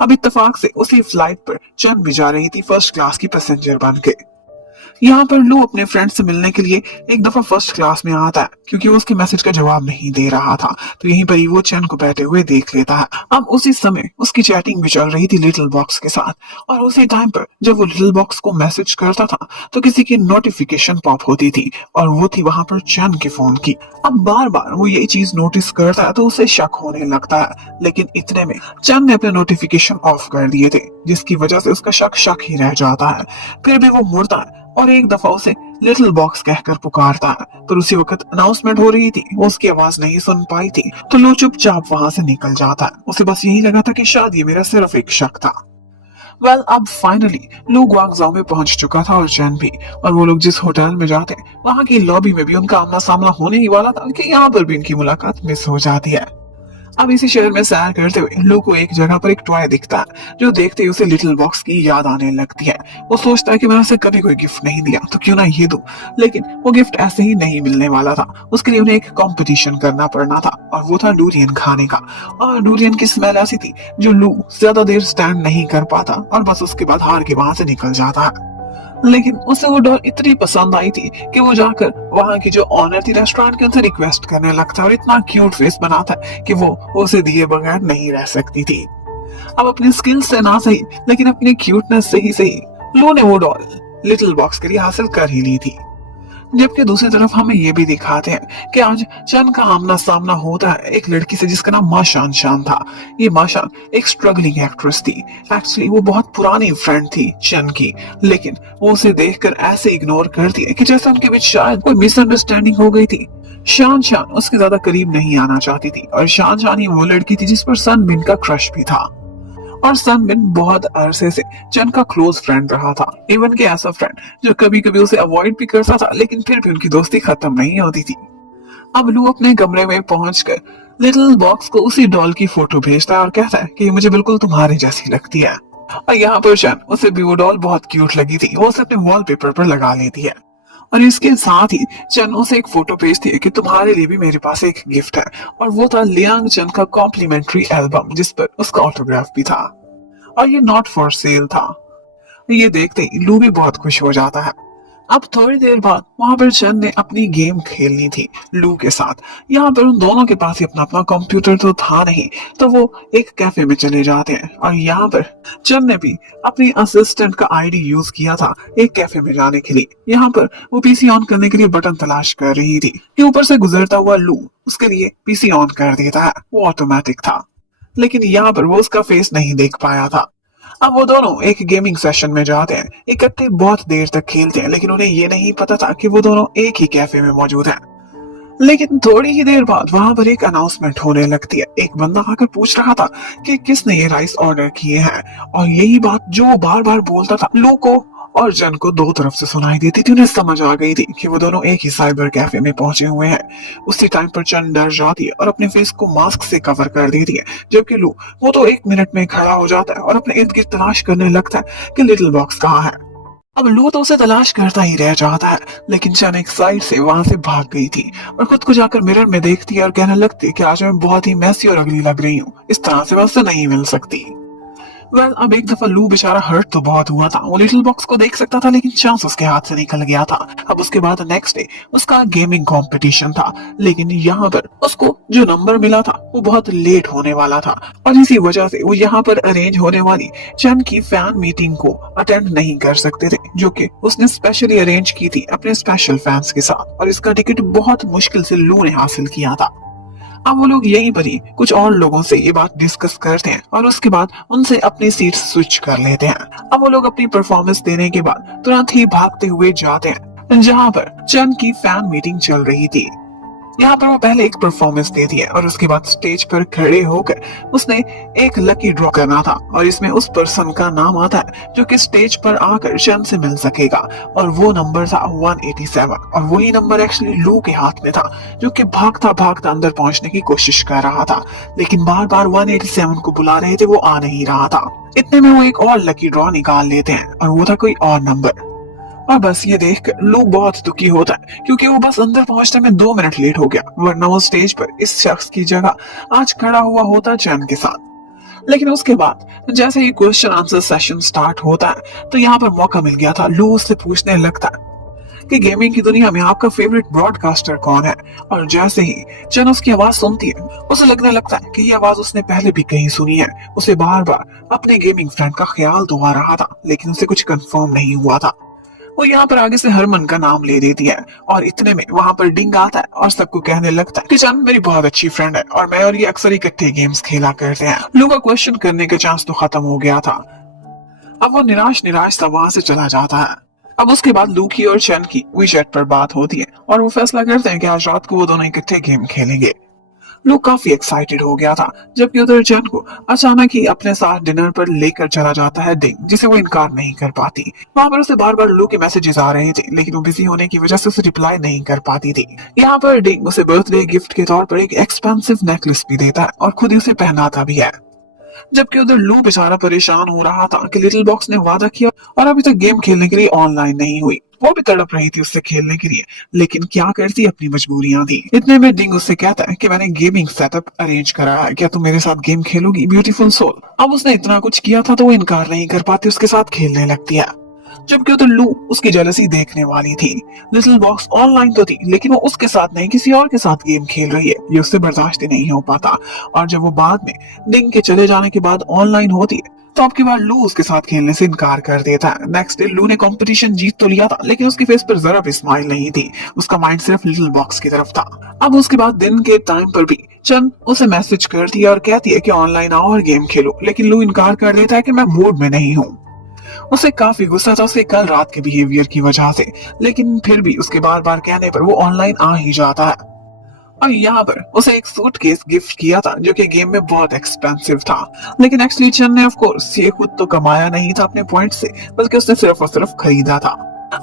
अब इत्तेफाक से उसी फ्लाइट पर चंद भी जा रही थी फर्स्ट क्लास की पैसेंजर बन के। यहाँ पर लू अपने फ्रेंड से मिलने के लिए एक दफा फर्स्ट क्लास में आता है, क्योंकि वो उसके मैसेज का जवाब नहीं दे रहा था, तो यहीं पर ही वो चैन को बैठे हुए देख लेता है। अब उसी समय उसकी चैटिंग भी चल रही थी लिटिल बॉक्स के साथ, और उसी टाइम पर जब वो लिटिल बॉक्स को मैसेज करता था तो किसी की नोटिफिकेशन पॉप होती थी, और वो थी वहां पर चैन के फोन की। अब बार बार वो ये चीज नोटिस करता है तो उसे शक होने लगता है, लेकिन इतने में चैन ने अपने नोटिफिकेशन ऑफ कर दिए थे, जिसकी वजह से उसका शक शक ही रह जाता है। फिर भी वो मुड़ता है और एक दफा उसे लिटिल बॉक्स कहकर पुकारता है, पर उसी वक्त अनाउंसमेंट हो रही थी, वो उसकी आवाज नहीं सुन पाई थी, तो लो चुपचाप वहां से निकल जाता है। उसे बस यही लगा था कि शायद ये मेरा सिर्फ एक शक था। अब फाइनली लो गुआंगजाओ में पहुंच चुका था और चैन भी, और वो लोग जिस होटल में जाते हैं वहां की लॉबी में भी उनका आमना सामना होने ही वाला था कि यहाँ पर भी उनकी मुलाकात मिस हो जाती है। अब इसी शहर में सैर करते हुए लू को एक जगह पर एक टॉय दिखता है, जो देखते ही उसे लिटिल बॉक्स की याद आने लगती है। वो सोचता है कि मैंने उसे कभी कोई गिफ्ट नहीं दिया, तो क्यों ना ये दूं। लेकिन वो गिफ्ट ऐसे ही नहीं मिलने वाला था, उसके लिए उन्हें एक कंपटीशन करना पड़ना था, और वो था डूरियन खाने का। और डूरियन की स्मेल ऐसी थी जो लू ज्यादा देर स्टैंड नहीं कर पाता, और बस उसके बाद हार के वहां से निकल जाता है। लेकिन उसे वो डॉल इतनी पसंद आई थी कि वो जाकर वहां की जो ऑनर थी रेस्टोरेंट की, उनसे रिक्वेस्ट करने लगता है, और इतना क्यूट फेस बनाता है कि वो उसे दिए बगैर नहीं रह सकती थी। अब अपनी स्किल से ना सही, लेकिन अपनी क्यूटनेस से ही सही, लो ने वो डॉल लिटिल बॉक्स के लिए हासिल कर ही ली थी। जबकि दूसरी तरफ हमें ये भी दिखाते हैं कि आज चन का आमना सामना होता है एक लड़की से जिसका नाम माशान शान था। ये माशान एक स्ट्रगलिंग एक्ट्रेस थी। एक्चुअली वो बहुत पुरानी फ्रेंड थी चन की, लेकिन वो उसे देखकर ऐसे इग्नोर करती है कि जैसे उनके बीच शायद कोई मिसअंडरस्टैंडिंग हो गई थी। शान शान उसके ज्यादा करीब नहीं आना चाहती थी, और शान शान ही वो लड़की थी जिस पर सनबिन का क्रश भी था। और सनबिन बहुत अरसे से चन का क्लोज फ्रेंड रहा था, इवन के ऐसा फ्रेंड जो कभी कभी उसे अवॉइड भी करता था, लेकिन फिर भी उनकी दोस्ती खत्म नहीं होती थी। अब लू अपने कमरे में पहुंचकर लिटिल बॉक्स को उसी डॉल की फोटो भेजता है और कहता है कि ये मुझे बिल्कुल तुम्हारी जैसी लगती है। और यहाँ पर चन, उसे भी वो डॉल बहुत क्यूट लगी थी, वो उसे अपने वॉलपेपर पर लगा लेती है। और इसके साथ ही चन उसे एक फोटो भेजती है कि तुम्हारे लिए भी मेरे पास एक गिफ्ट है, और वो था लियांग चन का कॉम्प्लीमेंट्री एल्बम, जिस पर उसका ऑटोग्राफ भी था, और ये नॉट फॉर सेल था। ये देखते ही लू भी बहुत खुश हो जाता है। अब थोड़ी देर बाद वहां पर चन ने अपनी गेम खेलनी थी लू के साथ। यहाँ पर उन दोनों के पास ही अपना अपना कंप्यूटर तो था नहीं, तो वो एक कैफे में चले जाते हैं, और यहाँ पर चन ने भी अपनी असिस्टेंट का आईडी यूज किया था एक कैफे में जाने के लिए। यहाँ पर वो पीसी ऑन करने के लिए बटन तलाश कर रही थी कि ऊपर से गुजरता हुआ लू उसके लिए पीसी ऑन कर देता है। वो ऑटोमेटिक था, लेकिन यहाँ पर वो उसका फेस नहीं देख पाया था। अब वो दोनों एक गेमिंग सेशन में जाते हैं, इकट्ठे बहुत देर तक खेलते हैं, लेकिन उन्हें ये नहीं पता था कि वो दोनों एक ही कैफे में मौजूद हैं। लेकिन थोड़ी ही देर बाद वहां पर एक अनाउंसमेंट होने लगती है। एक बंदा आकर पूछ रहा था कि किसने ये राइस ऑर्डर किए हैं, और यही बात जो वो बार बार बोलता था लो को और जन को दो तरफ से सुनाई देती थी। उन्हें समझ आ गई थी कि वो दोनों एक ही साइबर कैफे में पहुंचे हुए हैं। उसी टाइम पर चन डर जाती है और अपने फेस को मास्क से कवर कर देती है, जबकि लू वो तो 1 मिनट में खड़ा हो जाता है और अपने इर्द गिर्द तलाश करने लगता है कि लिटिल बॉक्स कहाँ है। अब लू तो उसे तलाश करता ही रह जाता है, लेकिन चन एक साइड से वहां से भाग गई थी और खुद को जाकर मिरर में देखती है और कहने लगती है कि आज मैं बहुत ही मैसी और अगली लग रही हूँ, इस तरह से मैं उससे नहीं मिल सकती। अब एक दफा लू बेचारा हर्ट तो बहुत हुआ था। वो लिटिल बॉक्स को देख सकता था, लेकिन चांस उसके हाथ से निकल गया था। अब उसके बाद नेक्स्ट डे उसका गेमिंग कंपटीशन था, लेकिन यहाँ पर उसको जो नंबर मिला था वो बहुत लेट होने वाला था और इसी वजह से वो यहाँ पर अरेंज होने वाली चन की फैन मीटिंग को अटेंड नहीं कर सकते थे, जो कि उसने स्पेशली अरेंज की थी अपने स्पेशल फैंस के साथ। और इसका टिकट बहुत मुश्किल से लू ने हासिल किया था। अब वो लोग यहीं पर ही कुछ और लोगों से ये बात डिस्कस करते हैं और उसके बाद उनसे अपनी सीट स्विच कर लेते हैं। अब वो लोग अपनी परफॉर्मेंस देने के बाद तुरंत ही भागते हुए जाते हैं जहाँ पर चन की फैन मीटिंग चल रही थी। यहाँ पर वो पहले एक परफॉर्मेंस देती है और उसके बाद स्टेज पर खड़े होकर उसने एक लकी ड्रॉ करना था और इसमें उस पर्सन का नाम आता है जो कि स्टेज पर आकर चन से मिल सकेगा। और वो नंबर था 187 और वही नंबर एक्चुअली लू के हाथ में था, जो कि भागता भागता अंदर पहुंचने की कोशिश कर रहा था, लेकिन बार बार 187 को बुला रहे थे, वो आ नहीं रहा था। इतने में वो एक और लकी ड्रॉ निकाल लेते हैं और वो था कोई और नंबर। और बस ये देखकर लू बहुत दुखी होता है, क्योंकि वो बस अंदर पहुंचने में 2 मिनट लेट हो गया, वरना वो स्टेज पर इस शख्स की जगह आज खड़ा हुआ होता चैन के साथ। लेकिन उसके बाद जैसे ही क्वेश्चन आंसर सेशन स्टार्ट होता है तो यहाँ पर मौका मिल गया था। लू उससे पूछने लगता है कि गेमिंग की दुनिया में आपका फेवरेट ब्रॉडकास्टर कौन है। और जैसे ही चन उसकी आवाज सुनती है उसे लगने लगता है कि ये आवाज उसने पहले भी कहीं सुनी है। उसे बार बार अपने गेमिंग फ्रेंड का ख्याल तो आ रहा था, लेकिन उसे कुछ कंफर्म नहीं हुआ था। वो यहाँ पर आगे से हरमन का नाम ले देती है और इतने में वहां पर डिंग आता है और सबको कहने लगता है कि चन मेरी बहुत अच्छी फ्रेंड है और मैं और ये अक्सर इकट्ठे गेम्स खेला करते हैं। लू का क्वेश्चन करने का चांस तो खत्म हो गया था। अब वो निराश निराश सा वहां से चला जाता है। अब उसके बाद लू की और चन की वीचैट पर बात होती है और वो फैसला करते हैं कि आज रात को वो दोनों इकट्ठे गेम खेलेंगे। लू काफी एक्साइटेड हो गया था, जबकि उधर चन को अचानक ही अपने साथ डिनर पर लेकर चला जाता है डिंग, जिसे वो इनकार नहीं कर पाती। वहां पर उसे बार बार लू के मैसेजेस आ रहे थे, लेकिन वो बिजी होने की वजह से उसे रिप्लाई नहीं कर पाती थी। यहाँ पर डिंग उसे बर्थडे गिफ्ट के तौर पर एक एक्सपेंसिव नेकलेस भी देता है और खुद ही उसे पहनाता भी है, जबकि उधर लू बेचारा परेशान हो रहा था कि लिटिल बॉक्स ने वादा किया और अभी तक गेम खेलने के लिए ऑनलाइन नहीं हुई। वो भी तड़प रही थी उससे खेलने के लिए, लेकिन क्या करती, अपनी मजबूरियां थी। इतने में डिंग उससे कहता है कि मैंने गेमिंग सेटअप अरेंज करा है, क्या तुम मेरे साथ गेम खेलोगी ब्यूटीफुल सोल। अब उसने इतना कुछ किया था तो वो इनकार नहीं कर पाती, उसके साथ खेलने लगती है, जबकि उधर लू उसकी जेलसी देखने वाली थी। लिटिल बॉक्स ऑनलाइन तो थी, लेकिन वो उसके साथ नहीं किसी और के साथ गेम खेल रही है, ये उससे बर्दाश्त ही नहीं हो पाता। और जब वो बाद में डिंग के चले जाने के बाद ऑनलाइन होती है तो अब की बार लू उसके साथ खेलने से इनकार कर देता है। नेक्स्ट डे लू ने कंपटीशन जीत तो लिया था, लेकिन उसके फेस पर जरा भी स्माइल नहीं थी, उसका माइंड सिर्फ लिटिल बॉक्स की तरफ था। अब उसके बाद दिन के टाइम पर भी चन उसे मैसेज करती है और कहती है कि ऑनलाइन आओ और गेम खेलो, लेकिन लू इनकार कर देता है कि मैं मूड में नहीं हूँ। उसे काफी गुस्सा था उसके कल रात के बिहेवियर की वजह से, लेकिन फिर भी उसके बार बार कहने पर वो ऑनलाइन आ ही जाता है। और यहाँ पर उसे एक सूटकेस गिफ्ट किया था जो कि गेम में बहुत एक्सपेंसिव था, लेकिन एक्चुअली चन ने ऑफ कोर्स ये खुद तो कमाया नहीं था अपने पॉइंट से, बल्कि उसने सिर्फ और सिर्फ खरीदा था।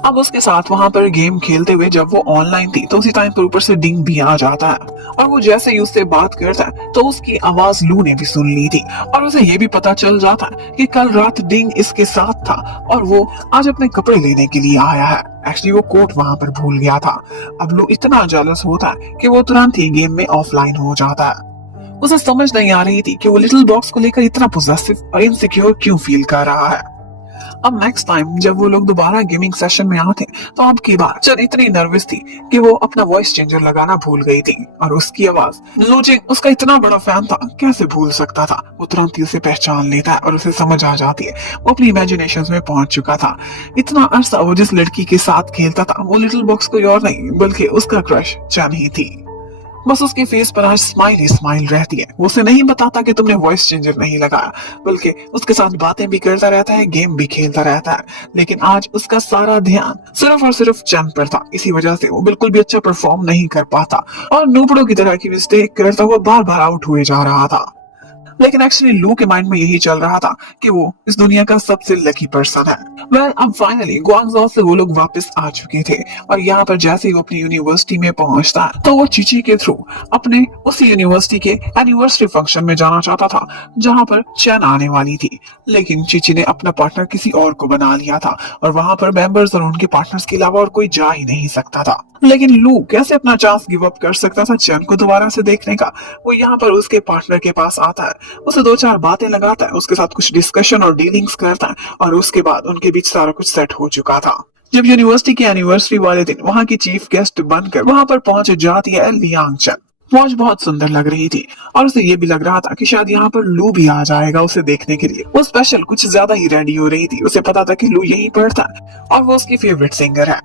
अब उसके साथ वहां पर गेम खेलते हुए जब वो ऑनलाइन थी तो उसी टाइम पर ऊपर से डिंग भी आ जाता है और वो जैसे ही उससे बात करता है तो उसकी आवाज लू ने भी सुन ली थी और उसे ये भी पता चल जाता है कि कल रात डिंग इसके साथ था और वो आज अपने कपड़े लेने के लिए आया है। एक्चुअली वो कोट वहां पर भूल गया था। अब लू इतना जेलस होता है कि वो तुरंत ही गेम में ऑफलाइन हो जाता है। उसे समझ नहीं आ रही थी कि वो लिटिल बॉक्स को लेकर इतना पोजेसिव और इनसिक्योर क्यों फील कर रहा है। अब नेक्स्ट टाइम जब वो लोग दोबारा गेमिंग सेशन में आते तो अब की बार चन इतनी नर्वस थी कि वो अपना वॉइस चेंजर लगाना भूल गई थी और उसकी आवाज लोजिक उसका इतना बड़ा फैन था, कैसे भूल सकता था। वो तुरंत ही उसे पहचान लेता है और उसे समझ आ जाती है वो अपनी इमेजिनेशंस में पहुंच चुका था। इतना अरसा वो जिस लड़की के साथ खेलता था वो लिटिल बॉक्स कोई और नहीं बल्कि उसका क्रश चन ही थी। बस उसके फेस पर आज स्माइल ही स्माइल रहती है। वो उसे नहीं बताता कि तुमने वॉइस चेंजर नहीं लगाया, बल्कि उसके साथ बातें भी करता रहता है, गेम भी खेलता रहता है, लेकिन आज उसका सारा ध्यान सिर्फ और सिर्फ चन पर था। इसी वजह से वो बिल्कुल भी अच्छा परफॉर्म नहीं कर पाता और नूबड़ों की तरह की मिस्टेक करता हुआ बार बार आउट हुए जा रहा था। लेकिन एक्चुअली लू के माइंड में यही चल रहा था कि वो इस दुनिया का सबसे लकी पर्सन है। अब फाइनली ग्वांगजो से वो लोग वापस आ चुके थे और यहाँ पर जैसे ही वो अपनी यूनिवर्सिटी में पहुंचता है तो वो चीची के थ्रू अपने उसी यूनिवर्सिटी के एनिवर्सरी फंक्शन में जाना चाहता था जहाँ पर चैन आने वाली थी। लेकिन चीची ने अपना पार्टनर किसी और को बना लिया था और वहां पर मेंबर्स और उनके पार्टनर्स के अलावा और कोई जा ही नहीं सकता था। लेकिन लू कैसे अपना चांस गिव अप कर सकता था चैन को दोबारा से देखने का। वो यहाँ पर उसके पार्टनर के पास आता है, उसे दो चार बातें लगाता है, उसके साथ कुछ डिस्कशन और डीलिंग्स करता है और उसके बाद उनके बीच सारा कुछ सेट हो चुका था। जब यूनिवर्सिटी के एनिवर्सरी वाले दिन वहाँ की चीफ गेस्ट बनकर वहाँ पर पहुंच जाती है लियांग चन। वॉच बहुत सुंदर लग रही थी और उसे ये भी लग रहा था कि शायद यहाँ पर लू भी आ जाएगा उसे देखने के लिए। वो स्पेशल कुछ ज्यादा ही रेडी हो रही थी, उसे पता था कि लू यही पढ़ता है और वो उसकी फेवरेट सिंगर है।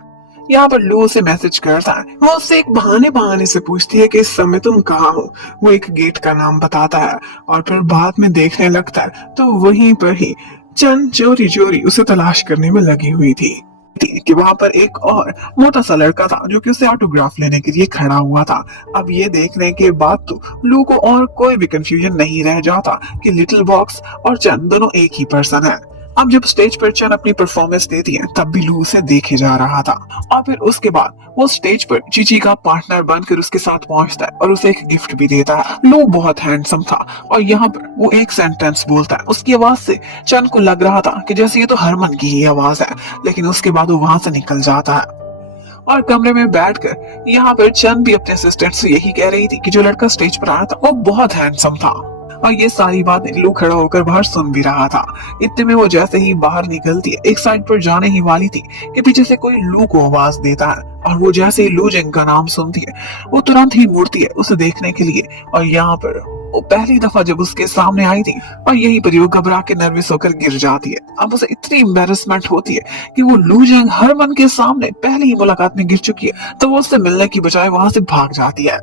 यहाँ पर लू उसे मैसेज करता है, वो उससे एक बहाने बहाने से पूछती है कि इस समय तुम कहाँ हो। वो एक गेट का नाम बताता है और फिर बाद में देखने लगता है तो वहीं पर ही चन चोरी चोरी उसे तलाश करने में लगी हुई थी कि वहां पर एक और मोटा सा लड़का था जो कि उसे ऑटोग्राफ लेने के लिए खड़ा हुआ था। अब ये देखने के बाद तो लू को और कोई भी कंफ्यूजन नहीं रह जाता कि लिटिल बॉक्स और चन दोनों एक ही पर्सन है। अब जब स्टेज पर चन अपनी परफॉर्मेंस देती है तब भी लू उसे देखे जा रहा था और फिर उसके बाद वो स्टेज पर चीची का पार्टनर बनकर उसके साथ पहुंचता है और उसे एक गिफ्ट भी देता है। लू बहुत हैंडसम था और यहाँ पर वो एक सेंटेंस बोलता है, उसकी आवाज से चन को लग रहा था कि जैसे ये तो हरमन की ही आवाज है। लेकिन उसके बाद वो वहां से निकल जाता है और कमरे में बैठकर यहाँ पर चन भी अपने असिस्टेंट से यही कह रही थी कि जो लड़का स्टेज पर आया था वो बहुत हैंडसम था। और ये सारी बातें लू खड़ा होकर बाहर सुन भी रहा था। इतने में वो जैसे ही बाहर निकलती है, एक साइड पर जाने ही वाली थी कि पीछे से कोई लू को आवाज देता है और वो जैसे ही लू जिंग का नाम सुनती है वो तुरंत ही मुड़ती है उसे देखने के लिए। और यहाँ पर वो पहली दफा जब उसके सामने आई थी और यही पर वो घबरा के नर्वस होकर गिर जाती है। अब उसे इतनी एम्बेरसमेंट होती है कि वो लू जिंग हरमन के सामने पहली ही मुलाकात में गिर चुकी है तो वो उससे मिलने की बजाय वहां से भाग जाती है।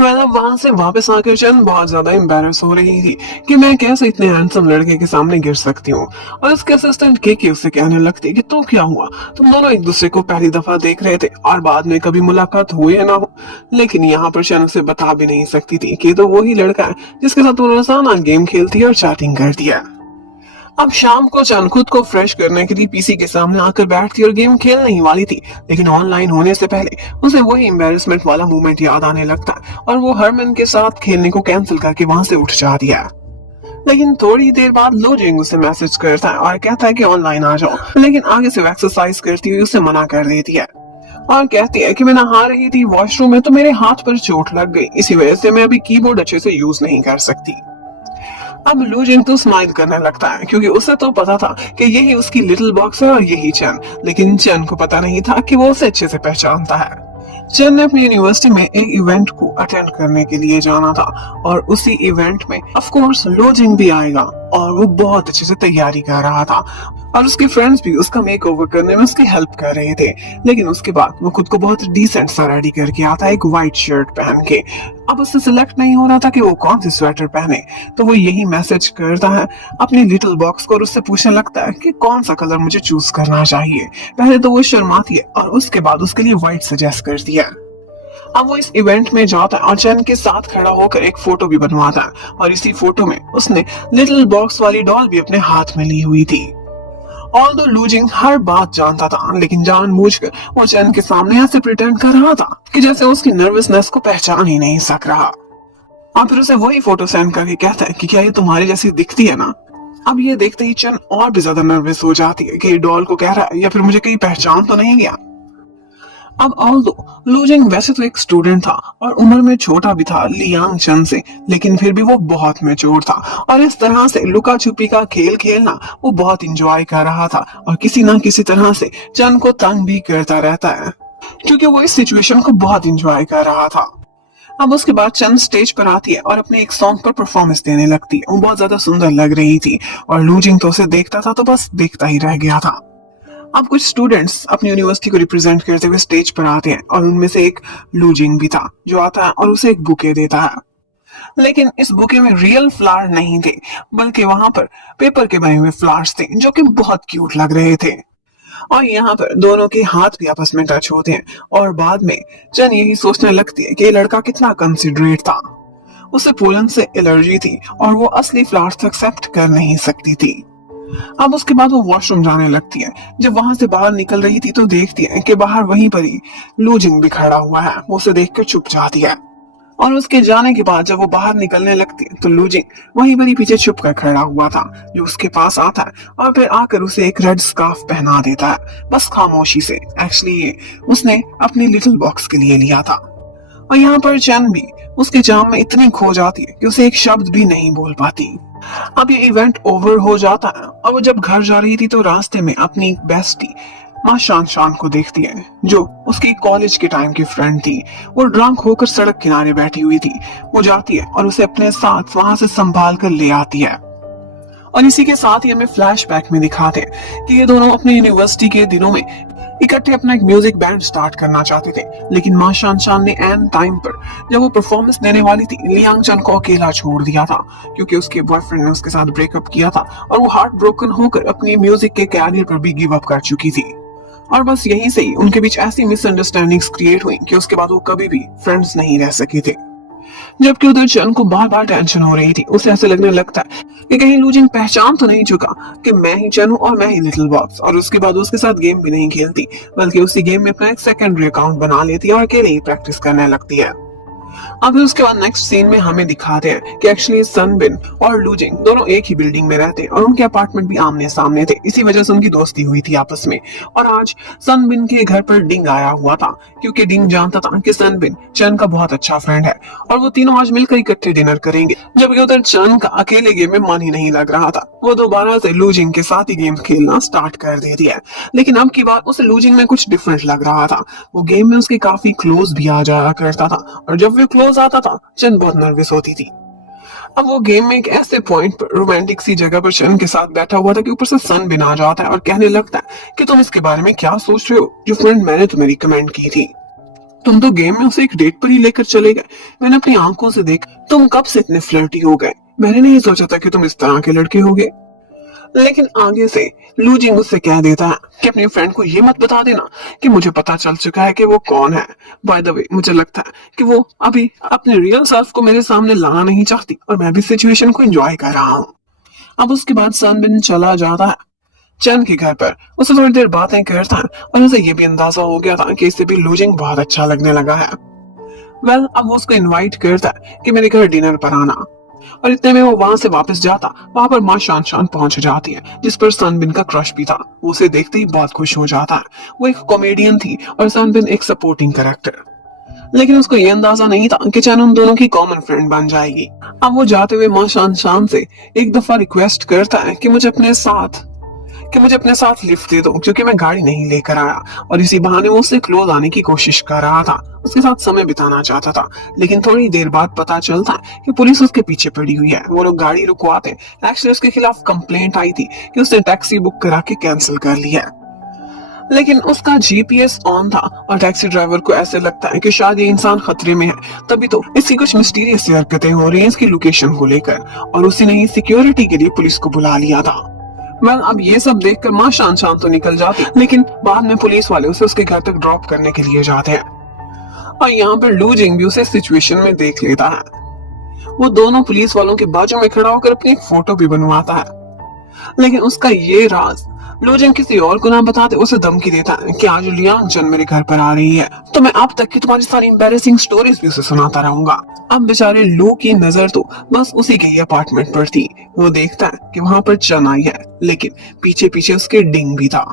अब वहां से वापस आकर चंद बहुत ज्यादा एम्बेरस हो रही थी कि मैं कैसे इतने हैंडसम लड़के के सामने गिर सकती हूँ। और उसके असिस्टेंट के उससे कहने लगती कि तो क्या हुआ, तुम दोनों एक दूसरे को पहली दफा देख रहे थे और बाद में कभी मुलाकात हुई है ना हो। लेकिन यहाँ पर चंद उसे बता भी नहीं सकती थी कि तो वही लड़का है जिसके साथ वो रोजाना गेम खेलती है और चैटिंग करती है। अब शाम को चन खुद को फ्रेश करने के लिए पीसी के सामने आकर बैठती और गेम खेलने ही वाली थी। लेकिन ऑनलाइन होने से पहले उसे वही एम्बेरसमेंट वाला मोमेंट याद आने लगता है और वो हरमन के साथ खेलने को कैंसिल करके वहां से उठ जाती है। लेकिन थोड़ी देर बाद लो जिंग उसे मैसेज करता है और कहता है कि ऑनलाइन आ जाओ। लेकिन आगे से वो एक्सरसाइज करती हुई उसे मना कर देती है और कहती है कि मैं नहा रही थी वॉशरूम में तो मेरे हाथ पर चोट लग गई, इसी वजह से मैं अभी कीबोर्ड अच्छे से यूज नहीं कर सकती। अब लू जिंग तो स्माइल करने लगता है क्योंकि उसे तो पता था कि यही उसकी लिटिल बॉक्स है और यही चन। लेकिन चन को पता नहीं था कि वो उसे अच्छे से पहचानता है। चन ने अपनी यूनिवर्सिटी में एक इवेंट को अटेंड करने के लिए जाना था और उसी इवेंट में ऑफ कोर्स लो जिंग भी आएगा और वो बहुत अच्छे से तैयारी कर रहा था और उसके फ्रेंड्स भी उसका मेकओवर करने में उसकी हेल्प कर रहे थे। लेकिन उसके बाद वो खुद को बहुत डिसेंट सा रेडी करके आता है, एक व्हाइट शर्ट पहन के। अब उससे सिलेक्ट नहीं हो रहा था कि वो कौन सी स्वेटर पहने तो वो यही मैसेज करता है अपनी लिटिल बॉक्स को और उससे पूछने लगता है कि कौन सा कलर मुझे चूज करना चाहिए। पहले तो वो शर्माती है और उसके बाद उसके लिए व्हाइट सजेस्ट करती है। अब वो इस इवेंट में जाता है और चैन के साथ खड़ा होकर एक फोटो भी बनवाता है और इसी फोटो में उसने लिटिल बॉक्स वाली डॉल भी अपने हाथ में ली हुई थी। ऑल्दो लू जिंग हर बात जानता था लेकिन जानबूझकर वो चैन के सामने ऐसे प्रिटेंड कर रहा था कि जैसे उसकी नर्वसनेस को पहचान ही नहीं सक रहा। अब फिर उसे वही फोटो सेंड करके कहता है कि क्या ये तुम्हारी जैसी दिखती है ना। अब ये देखते ही चैन और भी ज्यादा नर्वस हो जाती है कि डॉल को कह रहा है या फिर मुझे कहीं पहचान तो नहीं गया। अब ऑल्दो लू जिंग वैसे तो एक स्टूडेंट था और उम्र में छोटा भी था लियांग चन से, लेकिन फिर भी वो बहुत मैच्योर था और इस तरह से लुका छुपी का खेल खेलना वो बहुत इंजॉय कर रहा था और किसी ना किसी तरह से चन को तंग भी करता रहता है क्योंकि वो इस सिचुएशन को बहुत इंजॉय कर रहा था। अब उसके बाद चन स्टेज पर आती है और अपने एक सॉन्ग पर परफॉर्मेंस देने लगती है। वो बहुत ज्यादा सुंदर लग रही थी और लू जिंग तो उसे देखता था तो बस देखता ही रह गया था। अब कुछ स्टूडेंट्स अपनी यूनिवर्सिटी को रिप्रेजेंट करते हुए स्टेज पर आते हैं और उनमें से एक लू जिंग भी था जो आता है और उसे एक बुके देता है। लेकिन इस बुके में रियल फ्लावर नहीं थे बल्कि वहां पर पेपर के बने हुए फ्लावर्स थे जो कि बहुत क्यूट लग रहे थे। और यहाँ पर दोनों के हाथ भी आपस में टच होते हैं और बाद में चन यही सोचने लगती है कि ये लड़का कितना कंसिडरेट था। उसे पोलन से एलर्जी थी और वो असली फ्लावर्स एक्सेप्ट कर नहीं सकती थी। अब उसके बाद वो वॉशरूम जाने लगती है। जब वहां से बाहर निकल रही थी तो देखती है कि बाहर वहीं पर ही लूजिंग भी खड़ा हुआ है। वो उसे देखकर चुप जाती है और उसके जाने के बाद जब वो बाहर निकलने लगती है तो लूजिंग वहीं पर ही पीछे छुप कर खड़ा हुआ था। जो उसके पास आता है और फिर आकर उसे एक रेड स्कार्फ पहना देता है, बस खामोशी से। एक्चुअली ये उसने अपनी लिटिल बॉक्स के लिए लिया था। और यहाँ पर चैन भी उसके जाम में इतनी खो जाती है कि उसे एक शब्द भी नहीं बोल पाती। अब ये इवेंट ओवर हो जाता है और वो जब घर जा रही थी तो रास्ते में अपनी बेस्टी माँ शान शान को देखती है, जो उसकी कॉलेज के टाइम की फ्रेंड थी। वो ड्रंक होकर सड़क किनारे बैठी हुई थी। वो जाती है और उसे अपने साथ वहां से संभाल कर ले आती है। और इसी के साथ ही हमें फ्लैशबैक में दिखाते हैं कि ये दोनों अपने यूनिवर्सिटी के दिनों में इकट्ठे अपना एक म्यूजिक बैंड स्टार्ट करना चाहते थे, लेकिन माँ शान शान ने एन टाइम पर जब वो परफॉर्मेंस देने वाली थी लियांग चन को अकेला छोड़ दिया था, क्योंकि उसके बॉयफ्रेंड ने उसके साथ ब्रेकअप किया था और वो हार्ट ब्रोकन होकर अपनी म्यूजिक के कैरियर पर भी गिव अप कर चुकी थी। और बस यहीं से ही उनके बीच ऐसी मिसअंडरस्टैंडिंग्स क्रिएट हुई कि उसके बाद वो कभी भी फ्रेंड्स नहीं रह सके थे। जबकि उधर चन को बार बार टेंशन हो रही थी। उसे ऐसे लगने लगता है कि कहीं लूजिंग पहचान तो नहीं चुका कि मैं ही चन हूँ और मैं ही लिटिल बॉक्स। और उसके बाद उसके साथ गेम भी नहीं खेलती, बल्कि उसी गेम में अपना एक सेकेंडरी अकाउंट बना लेती है और अकेले ही प्रैक्टिस करने लगती है। अब उसके बाद नेक्स्ट सीन में हमें दिखाते हैं कि एक्चुअली सनबिन और लूजिंग दोनों एक ही बिल्डिंग में रहते हैं और उनके अपार्टमेंट भी आमने सामने थे। इसी वजह से उनकी दोस्ती हुई थी आपस में। और आज सनबिन के घर पर डिंग आया हुआ था, क्योंकि डिंग जानता था कि सनबिन चन का बहुत अच्छा फ्रेंड है और वो तीनों आज मिलकर इकट्ठे डिनर करेंगे। जबकि उधर चन का अकेले गेम में मन ही नहीं लग रहा था। वो दोबारा से लूजिंग के साथ ही गेम खेलना स्टार्ट कर देती है, लेकिन अब की बार उसे लूजिंग में कुछ डिफरेंट लग रहा था। वो गेम में उसके काफी क्लोज भी आ जाया करता था और जब वो क्लोज आता था चन बहुत नर्वस होती थी। अब वो गेम में एक ऐसे पॉइंट पर रोमांटिक सी जगह पर चन के साथ बैठा हुआ था कि ऊपर से सन बिन आ जाता है और कहने लगता है कि तुम इसके बारे में क्या सोच रहे हो, जो फ्रेंड मैंने तुम्हें रिकमेंड की थी। तुम तो गेम में उसे एक डेट पर ही लेकर चले गए। मैंने अपनी आंखों से देखा। तुम कब से इतने फ्लर्टी हो गए। मैंने नहीं सोचा था कि तुम इस तरह के लड़के होगे। लेकिन आगे से लूजिंग उससे कह देता है कि अपनी फ्रेंड को ये मत बता देना कि मुझे पता चल चुका है कि वो कौन है। बाय द वे, मुझे लगता है कि वो अभी अपने रियल सेल्फ को मेरे सामने लाना नहीं चाहती और मैं भी सिचुएशन को एंजॉय कर रहा हूँ। अब उसके बाद सनबिन चला जाता है चन के घर पर। उसे थोड़ी देर बातें करता है और उसे ये भी अंदाजा हो गया था कि इसे भी लूजिंग बहुत अच्छा लगने लगा है। अब वो उसको इनवाइट करता है कि मेरे घर डिनर पर आना। और इतने में वो वहां से वापस जाता, वहां पर माँ शान शान पहुंच जाती है, जिस पर सनबिन का क्रश भी था। वो उसे देखते ही बहुत खुश हो जाता है। वो एक कॉमेडियन थी और सनबिन एक सपोर्टिंग कैरेक्टर। लेकिन उसको ये अंदाजा नहीं था कि चैन उन दोनों की कॉमन फ्रेंड बन जाएगी। अब वो जाते हुए माँ शान शान से एक दफा रिक्वेस्ट करता है कि मुझे अपने साथ लिफ्ट दे दो, क्योंकि मैं गाड़ी नहीं लेकर आया। और इसी बहाने वो उससे क्लोज आने की कोशिश कर रहा था, उसके साथ समय बिताना चाहता था। लेकिन थोड़ी देर बाद पता चलता है कि पुलिस उसके पीछे पड़ी हुई है। वो लोग गाड़ी रुकवाते हैं। एक्चुअली उसके खिलाफ कंप्लेंट आई थी कि उसने टैक्सी बुक करा के कैंसिल कर ली है। लेकिन उसका जीपीएस ऑन था और टैक्सी ड्राइवर को ऐसे लगता है कि शायद ये इंसान खतरे में है, तभी तो इसकी कुछ मिस्टीरियस हरकतें हो रही हैं इसकी लोकेशन को लेकर। और उसी ने ही सिक्योरिटी के लिए पुलिस को बुला लिया था। अब ये सब देखकर माँ शान शान तो निकल जाती, लेकिन बाद में पुलिस वाले उसे उसके घर तक ड्रॉप करने के लिए जाते हैं। और यहाँ पर लूजिंग भी उसे सिचुएशन में देख लेता है। वो दोनों पुलिस वालों के बाजू में खड़ा होकर अपनी एक फोटो भी बनवाता है। लेकिन उसका ये राज लूजिंग किसी और को ना बताते उसे धमकी देता है कि आज लियांग चन मेरे घर पर आ रही है, तो मैं अब तक की तुम्हारी सारी एम्बैरेसिंग स्टोरीज भी उसे सुनाता रहूंगा। अब बेचारे लू की नजर तो बस उसी के ही अपार्टमेंट पर थी। वो देखता है कि वहां पर चन आई है, लेकिन पीछे पीछे उसके डिंग भी था।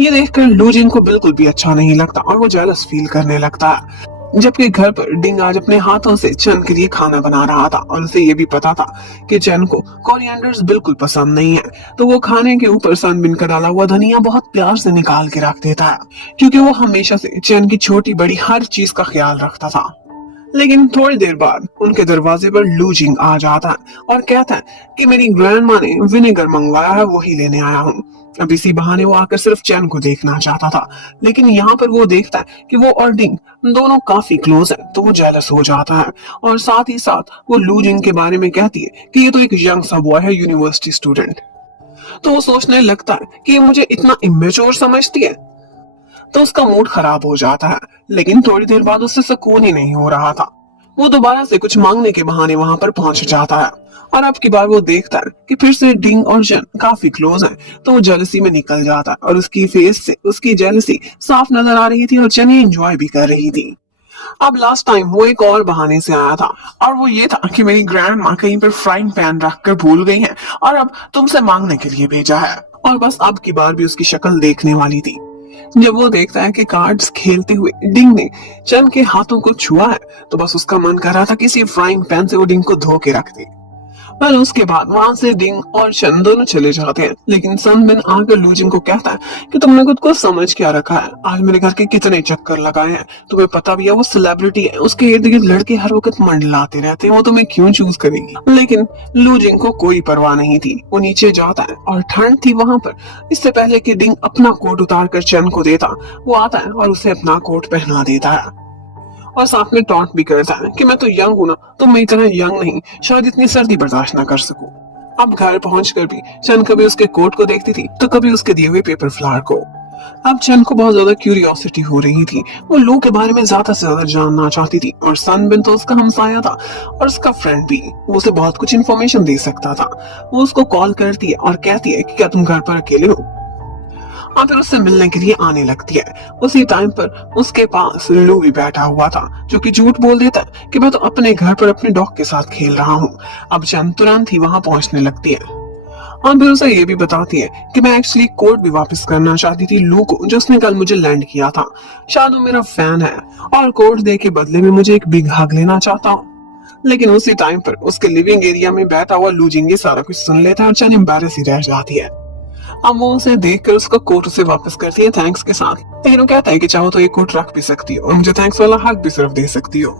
ये देखकर लूजिंग को बिल्कुल भी अच्छा नहीं लगता और वो जेलस फील करने लगता है। जबकि घर पर डिंग आज अपने हाथों से चन के लिए खाना बना रहा था और उसे ये भी पता था कि चन को कोरिएंडर्स बिल्कुल पसंद नहीं है, तो वो खाने के ऊपर सनबिन का डाला हुआ धनिया बहुत प्यार से निकाल के रख देता है, क्योंकि वो हमेशा से चन की छोटी बड़ी हर चीज का ख्याल रखता था। लेकिन थोड़ी देर बाद उनके दरवाजे पर लूजिंग आ जाता है और कहता है कि मेरी ग्रैंडमा ने विनेगर मंगवाया है, वही लेने आया हूँ। अब इसी बहाने वो आकर सिर्फ चैन को देखना चाहता था, लेकिन यहाँ पर वो देखता है कि वो और डिंग दोनों काफी क्लोज हैं, तो वो जेलस हो जाता है। और साथ ही साथ वो लूजिंग के बारे में कहती है कि ये तो एक यंग सा बॉय है, यूनिवर्सिटी स्टूडेंट। तो वो सोचने लगता है कि ये मुझे इतना इमेच्योर समझती है, तो उसका मूड खराब हो जाता है। लेकिन थोड़ी देर बाद उससे सुकून ही नहीं हो रहा था। वो दोबारा से कुछ मांगने के बहाने वहां पर पहुंच जाता है और अब की बार वो देखता है कि फिर से डिंग और चन काफी क्लोज हैं, तो वो जेलसी में निकल जाता है और उसकी फेस से उसकी जेलसी साफ नजर आ रही थी और चन ये एंजॉय भी कर रही थी। अब लास्ट टाइम वो एक और बहाने से आया था और वो ये था कि मेरी ग्रैंड माँ कहीं पर फ्राइंग पैन रखकर भूल गई है और अब तुमसे मांगने के लिए भेजा है। और बस अब की बार भी उसकी शक्ल देखने वाली थी। जब वो देखता है कि कार्ड्स खेलते हुए डिंग ने चन के हाथों को छुआ है, तो बस उसका मन कर रहा था किसी फ्राइंग पैन से वो डिंग को धो के रख दे। पर उसके बाद वहां से डिंग और शन दोनों चले जाते हैं, लेकिन सनबिन आकर लूजिंग को कहता है कि तुमने खुद को समझ क्या रखा है, आज मेरे घर के कितने चक्कर लगाए हैं, तुम्हें पता भी है वो सेलिब्रिटी है, उसके इर्द गिर्द लड़के हर वक्त मंडलाते रहते हैं, वो तुम्हें क्यों चूज करेंगी। लेकिन लूजिंग को कोई परवाह नहीं थी। वो नीचे जाता है और ठंड थी वहां पर। इससे पहले कि डिंग अपना कोट उतार कर शन को देता, वो आता है और उसे अपना कोट पहना देता है और साथ में टॉन्ट भी करता है कि मैं तो यंग हूं ना, तुम मेरी तरह यंग नहीं, शायद इतनी सर्दी बर्दाश्त ना कर सकूं। अब घर पहुंचकर भी चन कभी उसके कोट को देखती थी तो कभी उसके दिए हुए पेपर फ्लावर को। अब चन को बहुत ज्यादा क्यूरियोसिटी हो रही थी। वो लू के बारे में ज्यादा से ज्यादा जानना चाहती थी और सनबिन तो उसका हमसाया था और उसका फ्रेंड भी, वो उसे बहुत कुछ इन्फॉर्मेशन दे सकता था। वो उसको कॉल करती है और कहती है कि क्या तुम घर पर अकेले हो, और फिर उससे मिलने के लिए आने लगती है। उसी टाइम पर उसके पास लू भी बैठा हुआ था, जो कि झूठ बोल देता है कि मैं तो अपने घर पर अपने डॉग के साथ खेल रहा हूँ। अब चंद तुरंत ही वहां पहुंचने लगती है और फिर उसे ये भी बताती है कि मैं एक्चुअली कोट भी वापस करना चाहती थी लू को, जो उसने कल मुझे लैंड किया था। शायद वो मेरा फैन है और कोट दे के बदले में मुझे एक बिग हग लेना चाहता हूँ। लेकिन उसी टाइम पर उसके लिविंग एरिया में बैठा हुआ लू जिंग सारा कुछ सुन लेता है और चंद एम्बैरेस ही रह जाती है। अब वो उसे देखकर उसका कोट उसे वापस करती है थैंक्स के साथ, लेकिन वो कहता है कि चाहो तो ये कोट रख भी सकती हो और मुझे थैंक्स वाला हक भी सिर्फ दे सकती हो।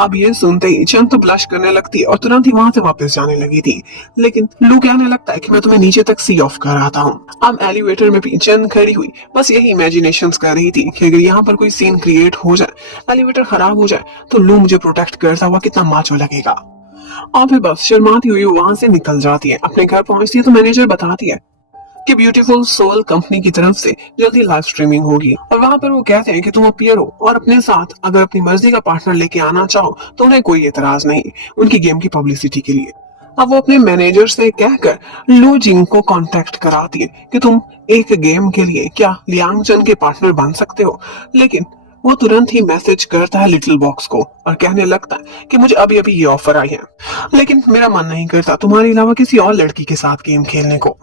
अब ये सुनते ही चंद तो ब्लश करने लगती है और तुरंत ही वहां से वापस जाने लगी थी, लेकिन लू कहने लगता है कि मैं तुम्हें नीचे तक सी ऑफ कर रहा था। अब एलिवेटर में भी चंद खड़ी हुई बस यही इमेजिनेशंस कर रही थी कि अगर यहाँ पर कोई सीन क्रिएट हो जाए, एलिवेटर खराब हो जाए, तो लू मुझे प्रोटेक्ट करता हुआ कितना माचो लगेगा। और फिर बस शर्माती हुई वहां से निकल जाती है। अपने घर पहुंचती है तो मैनेजर बताती है कि ब्यूटीफुल सोल कंपनी की तरफ से जल्दी लाइव स्ट्रीमिंग होगी और वहां पर वो कहते हैं कि तुम अपीयर हो और अपने साथ अगर अपनी मर्जी का पार्टनर लेके आना चाहो तो उन्हें कोई एतराज नहीं, उनकी गेम की पब्लिसिटी के लिए। अब वो अपने मैनेजर से कहकर लू जिंग को कांटेक्ट कराती है कि तुम एक गेम के लिए क्या लियांग चन के पार्टनर बन सकते हो। लेकिन वो तुरंत ही मैसेज करता है लिटिल बॉक्स को और कहने लगता है कि मुझे अभी अभी ये ऑफर आई है, लेकिन मेरा मन नहीं करता तुम्हारे अलावा किसी और लड़की के साथ गेम खेलने को,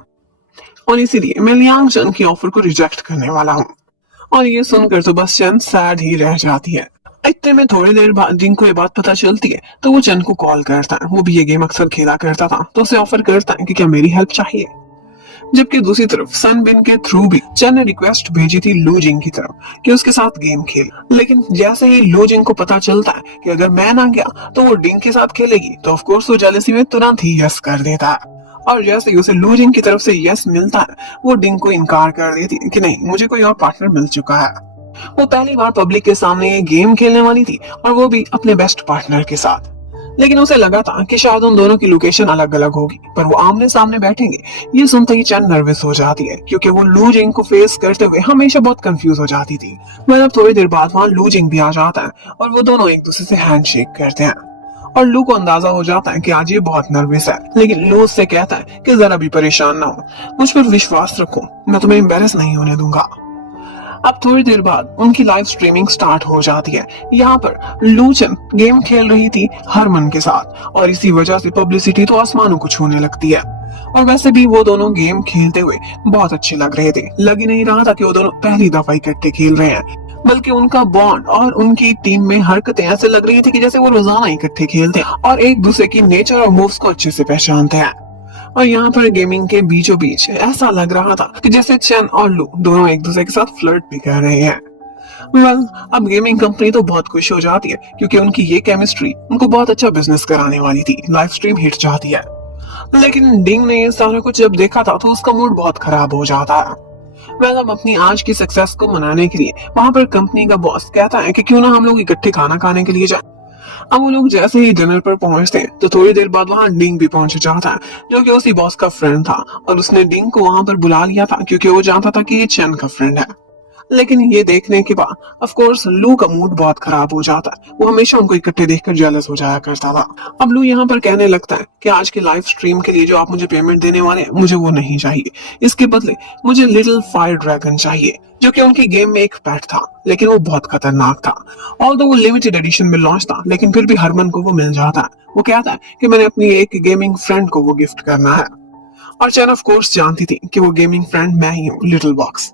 और इसीलिए मैं लियांग चन की ऑफर को रिजेक्ट करने वाला हूँ। और ये सुनकर तो बस चन सैड ही रह जाती है। इतने में थोड़ी देर बाद जिंग को ये बात पता चलती है तो वो चन को कॉल करता है। वो भी ये गेम अक्सर खेला करता था तो उसे ऑफर करता है कि क्या मेरी हेल्प चाहिए। जबकि दूसरी तरफ सनबिन के थ्रू भी चन ने रिक्वेस्ट भेजी थी लू जिंग की तरफ कि उसके साथ गेम खेल, लेकिन जैसे ही लू जिंग को पता चलता है कि अगर मैं ना गया तो वो डिंग के साथ खेलेगी, तो ऑफ कोर्स वो जेलसी में तुरंत ही यस कर देता है। और जैसे ही उसे लू जिंग की तरफ से यस मिलता है, वो डिंग को इनकार कर देती है कि नहीं, मुझे कोई और पार्टनर मिल चुका है। वो पहली बार पब्लिक के सामने ये गेम खेलने वाली थी और वो भी अपने बेस्ट पार्टनर के साथ। लेकिन उसे लगा था कि शायद उन दोनों की लोकेशन अलग अलग होगी, पर वो आमने सामने बैठेंगे। ये सुनते ही चंद नर्वस हो जाती है क्योंकि वो लू जिंग को फेस करते हुए हमेशा बहुत कंफ्यूज हो जाती थी। मगर थोड़ी देर बाद वहाँ लू जिंग भी आ जाता है और वो दोनों एक दूसरे से हैंडशेक करते हैं और लू को अंदाजा हो जाता है कि आज ये बहुत नर्वस है। लेकिन लू उससे कहता है कि जरा भी परेशान ना हो, मुझ पर विश्वास रखो, मैं तुम्हें एम्बैरेस नहीं होने दूंगा। अब थोड़ी देर बाद उनकी लाइव स्ट्रीमिंग स्टार्ट हो जाती है। यहाँ पर लूचन गेम खेल रही थी हरमन के साथ और इसी वजह से पब्लिसिटी तो आसमानों को छूने लगती है। और वैसे भी वो दोनों गेम खेलते हुए बहुत अच्छे लग रहे थे। लग ही नहीं रहा था कि वो दोनों पहली दफा इकट्ठे खेल रहे हैं, बल्कि उनका बॉन्ड और उनकी टीम में हरकतें ऐसे लग रही थी कि जैसे वो रोजाना इकट्ठे खेलते हैं और एक दूसरे की नेचर और मूव्स को अच्छे से पहचानते हैं। और यहाँ पर गेमिंग के बीचों बीच ऐसा लग रहा था कि जैसे चेन और लू दोनों एक दूसरे के साथ फ्लर्ट भी कर रहे हैं। अब गेमिंग कंपनी तो बहुत खुश हो जाती है क्योंकि उनकी ये केमिस्ट्री उनको बहुत अच्छा बिजनेस कराने वाली थी। लाइव स्ट्रीम हिट जाती है। लेकिन डिंग ने ये सारा कुछ जब देखा था तो उसका मूड बहुत खराब हो जाता है। अब अपनी आज की सक्सेस को मनाने के लिए वहां पर कंपनी का बॉस कहता है कि क्यों ना हम लोग इकट्ठे खाना खाने के लिए जाएं। अब वो लोग जैसे ही डिनर पर पहुंचते हैं तो थोड़ी देर बाद वहां डिंग भी पहुंच जाता है, जो कि उसी बॉस का फ्रेंड था और उसने डिंग को वहां पर बुला लिया था क्योंकि वो जानता था कि ये चैन का फ्रेंड है। लेकिन ये देखने के बाद ऑफ कोर्स लू का मूड बहुत खराब हो जाता है। वो हमेशा उनको इकट्ठे देखकर जेलस हो जाया करता था। अब लू यहाँ पर कहने लगता है कि आज के लाइव स्ट्रीम के लिए जो आप मुझे पेमेंट देने वाले हैं, मुझे वो नहीं चाहिए। इसके बदले मुझे लिटिल फायर ड्रैगन चाहिए, जो कि उनकी गेम में एक पेट था, लेकिन वो बहुत खतरनाक था। ऑल्दो वो लिमिटेड एडिशन में लॉन्च था, लेकिन फिर भी हरमन को वो मिल जाता है। वो कहता है कि मैंने अपनी एक गेमिंग फ्रेंड को वो गिफ्ट करना है, और चैन ऑफ कोर्स जानती थी कि वो गेमिंग फ्रेंड मैं ही हूँ, लिटिल बॉक्स।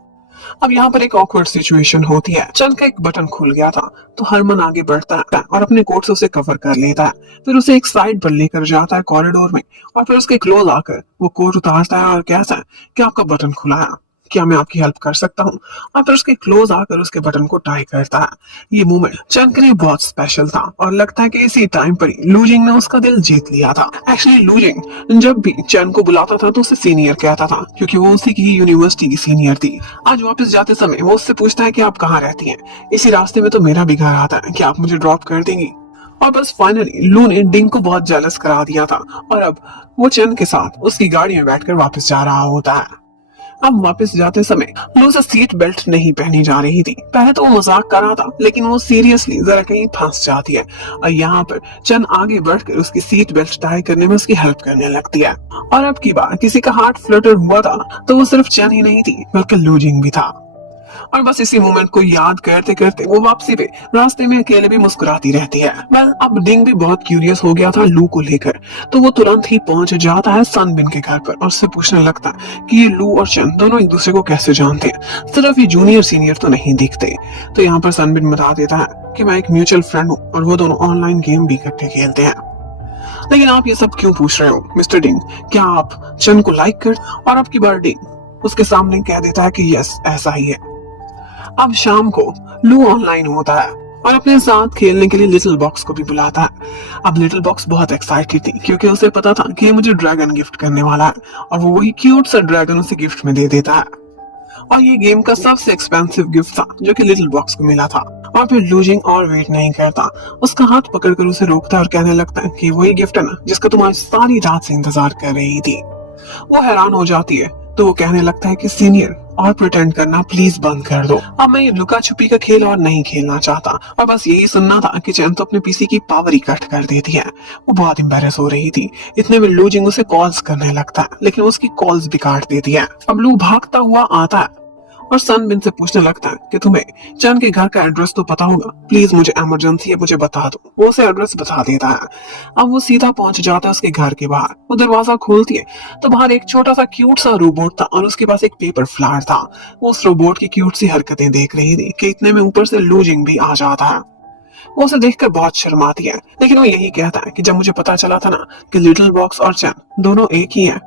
अब यहाँ पर एक ऑकवर्ड सिचुएशन होती है। चन का एक बटन खुल गया था, तो हरमन आगे बढ़ता है और अपने कोट से उसे कवर कर लेता है। फिर उसे एक साइड पर लेकर जाता है कॉरिडोर में, और फिर उसके क्लोज आकर वो कोट उतारता है और कहता है कि आपका बटन खुला है, क्या मैं आपकी हेल्प कर सकता हूँ। और फिर उसके क्लोज आकर उसके बटन को टाई करता है। ये मूवमेंट चन के लिए बहुत स्पेशल था, और लगता है कि इसी टाइम पर ही लूजिंग ने उसका दिल जीत लिया था। एक्चुअली लूजिंग जब भी चन को बुलाता था तो उसे सीनियर कहता था, क्योंकि वो उसी की यूनिवर्सिटी की सीनियर थी। आज वापस जाते समय वो उससे पूछता है कि आप कहाँ रहती हैं, इसी रास्ते में तो मेरा भी घर आता है, क्या आप मुझे ड्रॉप कर देंगी। और बस फाइनली लू ने डिंग को बहुत जेलस करा दिया था, और अब वो चन के साथ उसकी गाड़ी में बैठकर वापस जा रहा होता है। अब वापस जाते समय लू से सीट बेल्ट नहीं पहनी जा रही थी। पहले तो वो मजाक कर रहा था, लेकिन वो सीरियसली जरा कहीं फंस जाती है, और यहाँ पर चन आगे बढ़कर उसकी सीट बेल्ट टाई करने में उसकी हेल्प करने लगती है। और अब की बार किसी का हार्ट फ्लटर हुआ था तो वो सिर्फ चन ही नहीं थी, बल्कि लूजिंग भी था। और बस इसी मोमेंट को याद करते करते वो वापसी पे रास्ते में अकेले भी मुस्कुराती रहती है। वेल, अब डिंग भी बहुत क्यूरियस हो गया था लू को लेकर, तो वो तुरंत ही पहुंच जाता है सनबिन के घर पर और उससे पूछने लगता है कि ये लू और चन दोनों एक दूसरे को कैसे जानते हैं, सिर्फ ये जूनियर सीनियर तो नहीं दिखते। तो यहाँ पर सनबिन बता देता है कि मैं एक म्यूचुअल फ्रेंड हूँ, और वो दोनों ऑनलाइन गेम भी इकट्ठे खेलते हैं। लेकिन आप ये सब क्यों पूछ रहे हो मिस्टर डिंग, क्या आप चन को लाइक कर। और अब की बार डिंग उसके सामने कह देता है कि यस, ऐसा ही है। अब शाम को लू ऑनलाइन होता है और अपने साथ खेलने के लिए लिटिल बॉक्स को भी बुलाता है। अब लिटिल बॉक्स बहुत एक्साइटेड थी, क्योंकि उसे पता था कि ये मुझे ड्रैगन गिफ्ट करने वाला है, और वो वही क्यूट सा ड्रैगन उसे गिफ्ट में दे देता है। और ये गेम का सबसे एक्सपेंसिव गिफ्ट था जो कि लिटिल बॉक्स को मिला था। और फिर लूजिंग और वेट नहीं करता, उसका हाथ पकड़कर उसे रोकता है और कहने लगता है कि वही गिफ्ट है ना जिसका तुम आज सारी रात से इंतजार कर रही थी। वो हैरान हो जाती है, तो वो कहने लगता है कि सीनियर, और प्रिटेंड करना प्लीज बंद कर दो। अब मैं ये लुका छुपी का खेल और नहीं खेलना चाहता। और बस यही सुनना था कि चैन तो अपने पीसी की पावर ही कट कर देती है। वो बहुत एम्बेरस हो रही थी। इतने में लूजिंग उसे कॉल्स करने लगता है, लेकिन उसकी कॉल्स भी काट देती है। अब लू भागता हुआ आता है और सनबिन से पूछने लगता है कि तुम्हें चैन के घर का एड्रेस तो पता होगा, प्लीज मुझे इमरजेंसी है, मुझे बता दो। वो उसे एड्रेस बता देता है। अब वो सीधा पहुंच जाता है उसके घर के बाहर। वो दरवाजा खोलती है तो बाहर एक छोटा सा क्यूट सा रोबोट था, और उसके पास एक पेपर फ्लावर था। वो उस रोबोट की क्यूट सी हरकतें देख रही थी कि इतने में ऊपर से लूजिंग भी आ जाता है। वो उसे देखकर बहुत शर्माती है, लेकिन वो यही कहता है कि जब मुझे पता चला था ना कि लिटिल बॉक्स और चैन दोनों एक ही हैं,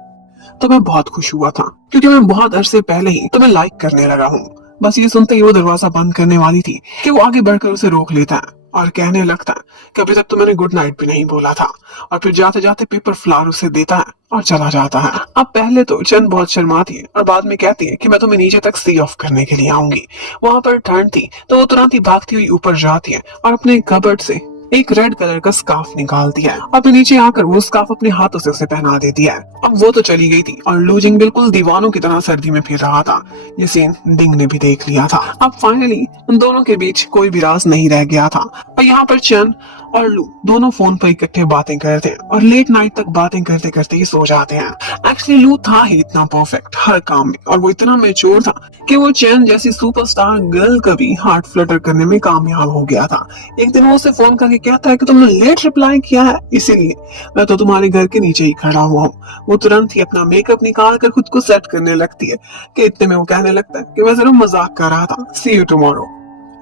तो मैं बहुत खुश हुआ था, क्योंकि मैं बहुत अरसे पहले ही तुम्हें लाइक करने लगा हूँ। बस ये सुनते ही वो दरवाजा बंद करने वाली थी कि वो आगे बढ़कर उसे रोक लेता है और कहने लगता है कि अभी तक तो मैंने गुड नाइट भी नहीं बोला था। और फिर जाते जाते पेपर फ्लावर उसे देता है और चला जाता है। अब पहले तो चंद बहुत शर्माती है और बाद में कहती है कि मैं तुम्हें नीचे तक सी ऑफ करने के लिए आऊंगी। वहां पर ठंड थी तो वो तुरंत ही भागती हुई ऊपर जाती है और अपने कबर्ड से एक रेड कलर का स्कार्फ निकालती है और फिर नीचे आकर वो स्कार्फ अपने हाथों से उसे पहना देती है। अब वो तो चली गई थी और लूजिंग बिल्कुल दीवानों की तरह सर्दी में फिर रहा था। ये सीन डिंग ने भी देख लिया था। अब फाइनली उन दोनों के बीच कोई भी राज नहीं रह गया था और यहाँ पर चन और लू दोनों फोन पर इकट्ठे बातें करते हैं और लेट नाइट तक बातें करते करते ही सो जाते हैं। एक्चुअली लू था ही इतना परफेक्ट हर काम में और वो इतना मैच्योर था कि वो चैन जैसी सुपरस्टार गर्ल का भी हार्ट फ्लटर करने में कामयाब हो गया था। एक दिन वो उसे फोन करके कहता है कि तुमने लेट रिप्लाई किया है, इसीलिए मैं तो तुम्हारे घर के नीचे ही खड़ा हुआ हूँ। वो तुरंत ही अपना मेकअप निकाल कर खुद को सेट करने लगती है कि इतने में वो कहने लगता है कि मैं सिर्फ मजाक कर रहा था, सी यू टुमारो।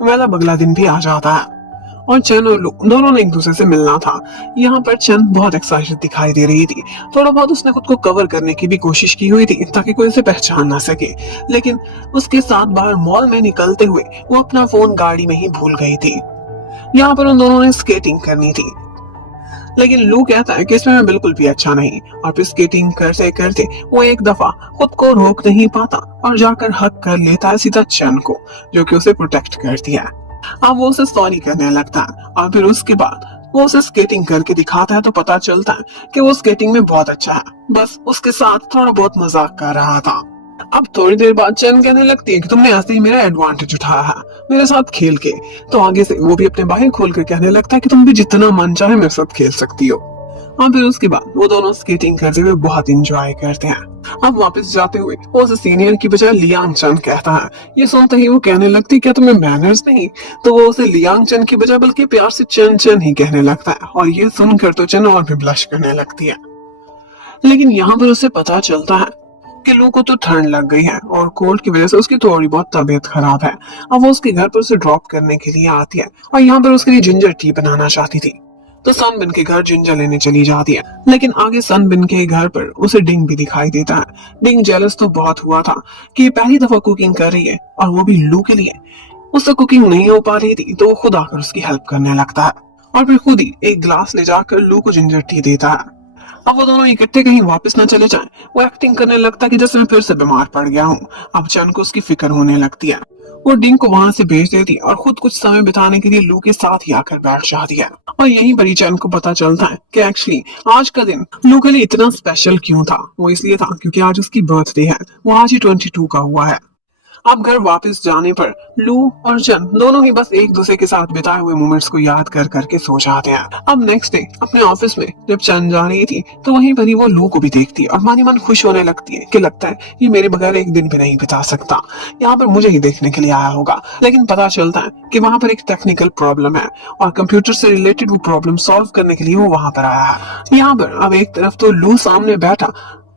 वेल अब अगला दिन भी आ जाता है और चन और लू दोनों ने एक दूसरे से मिलना था। यहाँ पर चन बहुत एक्साइटेड दिखाई दे रही थी। थोड़ा बहुत उसने खुद को कवर करने की भी कोशिश की हुई थी ताकि कोई उसे पहचान ना सके, लेकिन उसके साथ बाहर मॉल में निकलते हुए वो अपना फोन गाड़ी में ही भूल गई थी। यहाँ पर उन दोनों ने स्केटिंग करनी थी, लेकिन लू कहता है कि इसमें मैं बिल्कुल भी अच्छा नहीं। और फिर स्केटिंग करते करते वो एक दफा खुद को रोक नहीं पाता और जाकर हक कर लेता है सीधा चन को, जो कि उसे प्रोटेक्ट करती है। अब वो उसे सॉरी करने लगता है और फिर उसके बाद वो उसे स्केटिंग करके दिखाता है तो पता चलता है कि वो स्केटिंग में बहुत अच्छा है, बस उसके साथ थोड़ा बहुत मजाक कर रहा था। अब थोड़ी देर बाद चैन कहने लगती है कि तुमने ऐसे ही मेरा एडवांटेज उठाया है मेरे साथ खेल के। तो आगे से वो भी अपने बाहें खोल कर कहने लगता है कि तुम भी जितना मन चाहे मेरे साथ खेल सकती हो। और फिर उसके बाद वो दोनों स्केटिंग करते हुए बहुत इंजॉय करते हैं। अब वापस जाते हुए वो उसे सीनियर की बजाय लियांग चन कहता है। ये सुनते ही वो कहने लगती है क्या तुम्हें मैनर्स नहीं। तो वो उसे लियांग चन की बजाय बल्कि प्यार से चन चन ही कहने लगता है और ये सुनकर तो चन और भी ब्लश करने लगती है। लेकिन यहाँ पर उसे पता चलता है कि लू को तो ठंड लग गई है और कोल्ड की वजह से उसकी थोड़ी बहुत तबीयत खराब है। अब वो उसके घर पर उसे ड्रॉप करने के लिए आती है और यहाँ पर उसके लिए जिंजर टी बनाना चाहती थी। तो सनबिन के घर जिंजर लेने चली जाती है। लेकिन आगे सनबिन के घर पर उसे डिंग भी दिखाई देता है। डिंग जेलस तो बहुत हुआ था कि ये पहली दफा कुकिंग कर रही है और वो भी लू के लिए। उससे कुकिंग नहीं हो पा रही थी तो वो खुद आकर उसकी हेल्प करने लगता है और फिर खुद ही एक ग्लास ले जाकर लू को जिंजर टी देता है। अब वो दोनों इकट्ठे कहीं वापस न चले जाएं, वो एक्टिंग करने लगता है कि जैसे मैं फिर से बीमार पड़ गया हूँ। अब चन को उसकी फिक्र होने लगती है। वो डिंग को वहां से भेज देती है और खुद कुछ समय बिताने के लिए लू के साथ ही आकर बैठ जाती है। और यहीं पर ही चन को पता चलता है कि एक्चुअली आज का दिन लू के लिए इतना स्पेशल क्यों था। वो इसलिए था क्योंकि आज उसकी बर्थडे है। वो आज ही 22 का हुआ है। अब घर वापस जाने पर लू और चन दोनों ही बस एक दूसरे के साथ बिताए हुए मोमेंट्स को याद कर करके सो जाते हैं। अब नेक्स्ट डे अपने ऑफिस में जब चन जा रही थी तो वहीं पर ही वो लू को भी देखती है और मानी मन खुश होने लगती है कि लगता है ये मेरे बगैर एक दिन भी नहीं बिता सकता, यहाँ पर मुझे ही देखने के लिए आया होगा। लेकिन पता चलता है कि वहाँ पर एक टेक्निकल प्रॉब्लम है और कंप्यूटर से रिलेटेड वो प्रॉब्लम सॉल्व करने के लिए वो वहाँ पर आया है। यहाँ पर अब एक तरफ तो लू सामने बैठा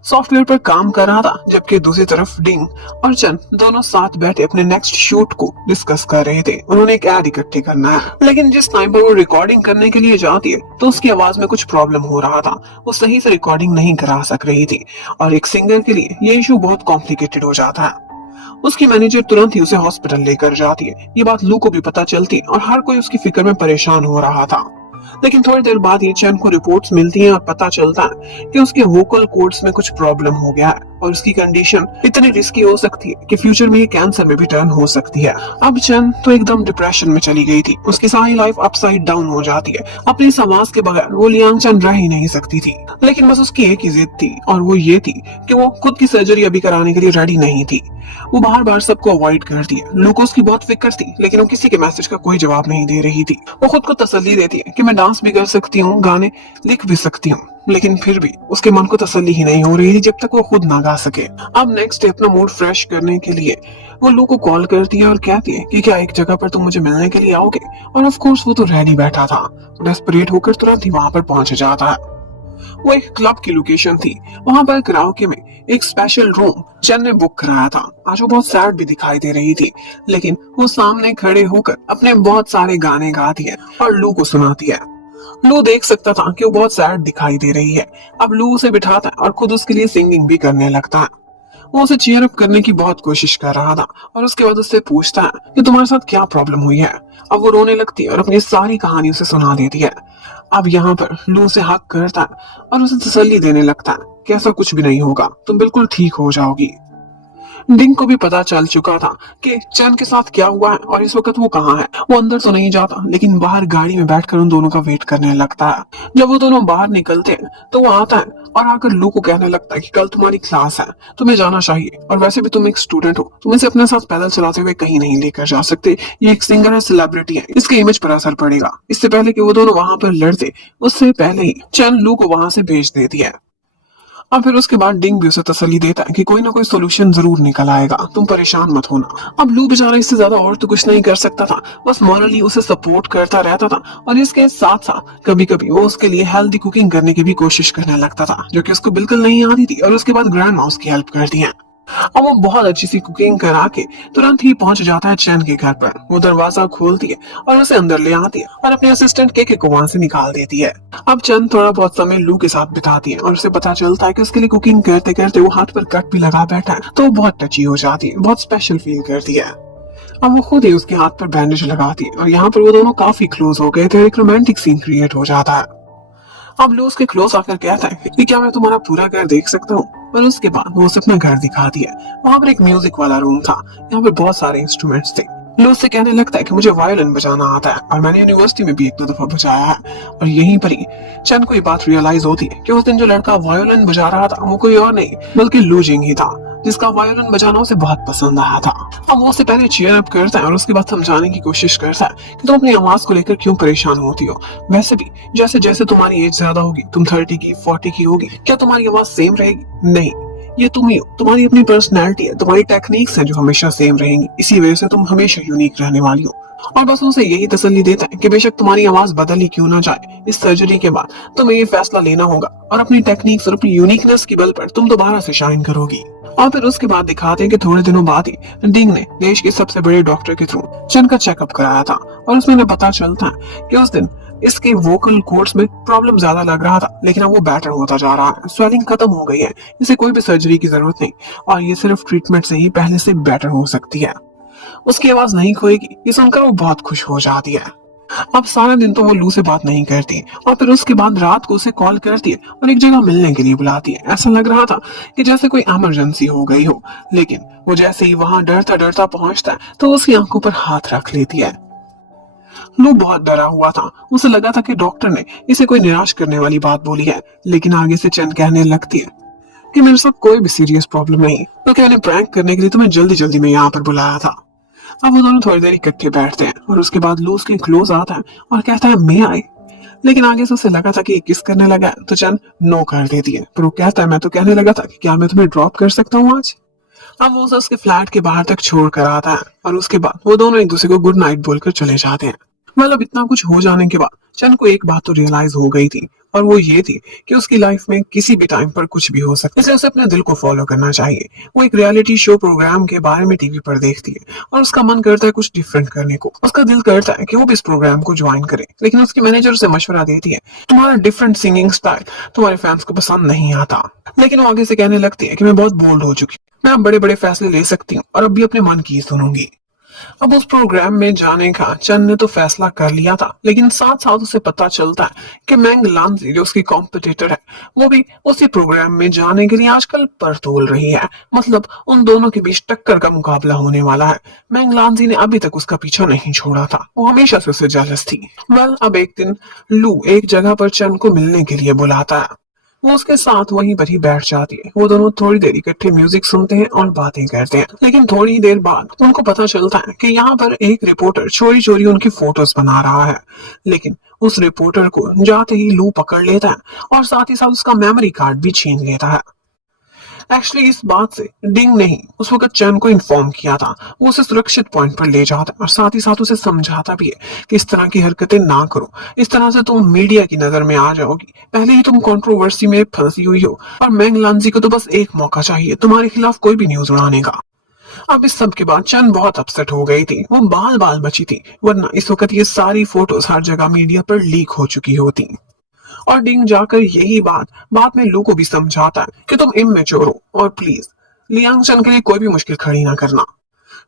सॉफ्टवेयर पर काम कर रहा था जबकि दूसरी तरफ डिंग और चन दोनों साथ बैठे अपने नेक्स्ट शूट को डिस्कस कर रहे थे। उन्होंने एक एड इकट्ठे करना है। लेकिन जिस टाइम पर वो रिकॉर्डिंग करने के लिए जाती है तो उसकी आवाज में कुछ प्रॉब्लम हो रहा था। वो सही से रिकॉर्डिंग नहीं करा सक रही थी और एक सिंगर के लिए ये इशू बहुत कॉम्प्लिकेटेड हो जाता है। उसकी मैनेजर तुरंत ही उसे हॉस्पिटल लेकर जाती है। ये बात लू को भी पता चलती है और हर कोई उसकी फिक्र में परेशान हो रहा था। लेकिन थोड़ी देर बाद ही चैन को रिपोर्ट्स मिलती हैं और पता चलता है कि उसके वोकल कॉर्ड्स में कुछ प्रॉब्लम हो गया है और उसकी कंडीशन इतनी रिस्की हो सकती है कि फ्यूचर में ये कैंसर में भी टर्न हो सकती है। अब चैन तो एकदम डिप्रेशन में चली गई थी। उसकी सारी लाइफ अपसाइड डाउन हो जाती है। अपनी समाज के बगैर वो लियांग चैन रह ही नहीं सकती थी। लेकिन बस उसकी एक ही जिद थी और वो ये थी कि वो खुद की सर्जरी अभी कराने के लिए रेडी नहीं थी। वो बार बार सबको अवॉइड करती है। लू को उसकी बहुत फिक्र थी लेकिन वो किसी के मैसेज का कोई जवाब नहीं दे रही थी। वो खुद को तसल्ली देती है कि मैं डांस भी कर सकती हूँ, गाने लिख भी सकती हूँ, लेकिन फिर भी उसके मन को तसल्ली ही नहीं हो रही थी जब तक वो खुद ना गा सके। अब नेक्स्ट डे अपना मूड फ्रेश करने के लिए वो लू को कॉल करती है और कहती है कि क्या एक जगह पर तुम मुझे मिलने के लिए आओगे। और ऑफ कोर्स वो तो रेडी बैठा था। डेस्परेट होकर तुरंत ही वहां पर पहुंच जाता है। वो एक क्लब की लोकेशन थी। वहां पर कराओके में एक स्पेशल रूम चन ने बुक कराया था। आज वो बहुत सैड भी दिखाई दे रही थी लेकिन वो सामने खड़े होकर अपने बहुत सारे गाने गाती है और लू को सुनाती है। लू देख सकता था कि वो बहुत सैड दिखाई दे रही है। अब लू उसे बिठाता है और खुद उसके लिए सिंगिंग भी करने लगता है। वो उसे चीयर अप करने की बहुत कोशिश कर रहा था और उसके बाद उससे पूछता है कि तुम्हारे साथ क्या प्रॉब्लम हुई है। अब वो रोने लगती है और अपनी सारी कहानी उसे सुना देती है। अब यहाँ पर लू से हक करता है और उसे तसल्ली देने लगता है कि ऐसा कुछ भी नहीं होगा, तुम बिल्कुल ठीक हो जाओगी। डिंग को भी पता चल चुका था कि चैन के साथ क्या हुआ है और इस वक्त वो कहाँ है। वो अंदर तो नहीं जाता लेकिन बाहर गाड़ी में बैठकर उन दोनों का वेट करने लगता है। जब वो दोनों बाहर निकलते हैं तो वो आता है और आकर लू को कहने लगता है कि कल तुम्हारी क्लास है, तुम्हें जाना चाहिए और वैसे भी तुम एक स्टूडेंट हो, तुम इसे अपने साथ पैदल चलाते हुए कहीं नहीं लेकर जा सकते। ये एक सिंगर है, सेलिब्रिटी है, इसके इमेज पर असर पड़ेगा। इससे पहले कि वो दोनों वहां पर लड़ते उससे पहले ही चैन लू को वहां से भेज देती है। और फिर उसके बाद डिंग भी उसे तसल्ली देता है कि कोई ना कोई सोल्यूशन जरूर निकल आएगा, तुम परेशान मत होना। अब लू बेचारा इससे ज्यादा और तो कुछ नहीं कर सकता था, बस मॉरली उसे सपोर्ट करता रहता था और इसके साथ साथ कभी कभी वो उसके लिए हेल्दी कुकिंग करने की भी कोशिश करने लगता था जो कि उसको बिल्कुल नहीं आती थी। और उसके बाद ग्रैंड माउस की हेल्प करती है और वो बहुत अच्छी सी कुकिंग करा के तुरंत ही पहुंच जाता है चैन के घर पर। वो दरवाजा खोलती है और उसे अंदर ले आती है और अपने असिस्टेंट के को वहां से निकाल देती है। अब चैन थोड़ा बहुत समय लू के साथ बिताती है और उसे पता चलता है कि उसके लिए कुकिंग करते करते वो हाथ पर कट भी लगा बैठा है तो वो बहुत टची हो जाती है, बहुत स्पेशल फील करती है। अब वो खुद ही उसके हाथ पर बैंडेज लगाती है और यहाँ पर वो दोनों काफी क्लोज हो गए थे। एक रोमांटिक सीन क्रिएट हो जाता है। अब लू उसके क्लोज आकर कहता है कि क्या मैं तुम्हारा पूरा घर देख सकता हूँ। और उसके बाद वो उसे अपना घर दिखाती है। वहाँ पर एक म्यूजिक वाला रूम था, यहाँ पर बहुत सारे इंस्ट्रूमेंट्स थे। लू उससे कहने लगता है कि मुझे वायोलिन बजाना आता है और मैंने यूनिवर्सिटी में भी एक दो दफा बजाया है। और यहीं पर ही चैन को ये बात रियलाइज होती है कि उस दिन जो लड़का वायोलिन बजा रहा था वो कोई और नहीं बल्कि लू जिंग ही था। जिसका वायोलिन बजाना उसे बहुत पसंद आया था। अब वो उसे पहले चीयर अप करता है और उसके बाद समझाने की कोशिश करता है कि तुम अपनी आवाज को लेकर क्यों परेशान होती हो। वैसे भी जैसे जैसे तुम्हारी एज ज्यादा होगी, तुम 30 की 40 की होगी, क्या तुम्हारी आवाज सेम रहेगी? नहीं, ये तुम ही हो, तुम्हारी अपनी पर्सनैलिटी है, तुम्हारी टेक्निक्स हैं जो हमेशा सेम रहेंगी, इसी वजह से तुम हमेशा यूनिक रहने वाली हो। और बस उसे यही तसल्ली देता है कि बेशक तुम्हारी आवाज बदल ही क्यों ना जाए, इस सर्जरी के बाद तुम्हें ये फैसला लेना होगा और अपनी टेक्निक्स और अपनी यूनिकनेस की बल पर तुम दोबारा से शाइन करोगी। और फिर उसके बाद दिखाते हैं कि थोड़े दिनों बाद ही डिंग ने देश के सबसे बड़े डॉक्टर के थ्रू चन का चेकअप कराया था और उसमें इन्हें पता चलता है कि उस दिन इसके वोकल कोर्ड्स में प्रॉब्लम ज्यादा लग रहा था, लेकिन अब वो बेटर होता जा रहा है, स्वेलिंग खत्म हो गई है, इसे कोई भी सर्जरी की जरूरत नहीं और ये सिर्फ ट्रीटमेंट से ही पहले से बेटर हो सकती है। उसकी आवाज नहीं खोएगी, ये सुनकर वो बहुत खुश हो जाती है। अब सारा दिन तो वो लू से बात नहीं करती और फिर उसके बाद रात को उसे कॉल करती है और एक जगह मिलने के लिए बुलाती है। ऐसा लग रहा था कि जैसे कोई इमरजेंसी हो गई हो, लेकिन वो जैसे ही वहां डरता डरता पहुंचता है तो उसकी आंखों पर हाथ रख लेती है। लू बहुत डरा हुआ था, उसे लगा था कि डॉक्टर ने इसे कोई निराश करने वाली बात बोली है, लेकिन आगे से चंद कहने लगती है कि मेरे साथ कोई भी सीरियस प्रॉब्लम नहीं, तो क्या प्रैंक करने के लिए तुम्हें जल्दी जल्दी में यहाँ पर बुलाया था। अब वो दोनों थोड़ी देर इकट्ठे बैठते हैं और उसके बाद लू उसके क्लोज आता है और कहता है मैं आए, लेकिन आगे से उसे लगा था कि किस करने लगा है, तो चंद नो कर देती है, पर वो कहता है मैं तो कहने लगा था कि क्या मैं तुम्हें ड्रॉप कर सकता हूँ आज। अब वो उसे उसके फ्लैट के बाहर तक छोड़ कर आता है और उसके बाद वो दोनों एक दूसरे को गुड नाइट बोलकर चले जाते हैं। मतलब इतना कुछ हो जाने के बाद चंद को एक बात तो रियलाइज हो गई थी और वो ये थी कि उसकी लाइफ में किसी भी टाइम पर कुछ भी हो सकता है, इसलिए उसे अपने दिल को फॉलो करना चाहिए। वो एक रियलिटी शो प्रोग्राम के बारे में टीवी पर देखती है और उसका मन करता है कुछ डिफरेंट करने को, उसका दिल करता है कि वो भी इस प्रोग्राम को ज्वाइन करे, लेकिन उसकी मैनेजर उसे मशवरा देती है तुम्हारा डिफरेंट सिंगिंग स्टाइल तुम्हारे फैंस को पसंद नहीं आता। लेकिन वो आगे से कहने लगती है कि मैं बहुत बोल्ड हो चुकी हूँ, मैं अब बड़े बड़े फैसले ले सकती हूँ और अब भी अपने मन की सुनूंगी। अब उस प्रोग्राम में जाने का चंद ने तो फैसला कर लिया था, लेकिन साथ साथ उसे पता चलता है कि मैंग लांजी जो उसकी कॉम्पिटिटर है वो भी उसी प्रोग्राम में जाने के लिए आजकल पर तोल रही है। मतलब उन दोनों के बीच टक्कर का मुकाबला होने वाला है। मैंग लांजी ने अभी तक उसका पीछा नहीं छोड़ा था, वो हमेशा से उसे जेलस थी। अब एक दिन लू एक जगह पर चंद को मिलने के लिए बुलाता है, वो उसके साथ वहीं पर ही बैठ जाती है। वो दोनों थोड़ी देर इकट्ठे म्यूजिक सुनते हैं और बातें करते हैं, लेकिन थोड़ी ही देर बाद उनको पता चलता है कि यहाँ पर एक रिपोर्टर चोरी चोरी उनकी फोटोज बना रहा है। लेकिन उस रिपोर्टर को जाते ही लू पकड़ लेता है और साथ ही साथ उसका मेमोरी कार्ड भी छीन लेता है। एक्चुअली इस बात से डिंग ने ही उस वक्त चैन को इन्फॉर्म किया था। वो उसे सुरक्षित पॉइंट पर ले जाता है और साथ ही साथ उसे समझाता भी है कि इस तरह की हरकतें ना करो, इस तरह से तुम मीडिया की नजर में आ जाओगी, पहले ही तुम कंट्रोवर्सी में फंसी हुई हो और मैंग लांजी को तो बस एक मौका चाहिए तुम्हारे खिलाफ कोई भी न्यूज उड़ाने का। अब इस सब के बाद चंद बहुत अपसेट हो गई थी, वो बाल बाल बची थी, वरना इस वक्त ये सारी फोटोज हर जगह मीडिया पर लीक हो चुकी होती। और डिंग जाकर यही बात बाद में लू को भी समझाता है कि तुम इमेच्योर हो और प्लीज लियांग शन के लिए कोई भी मुश्किल खड़ी ना करना।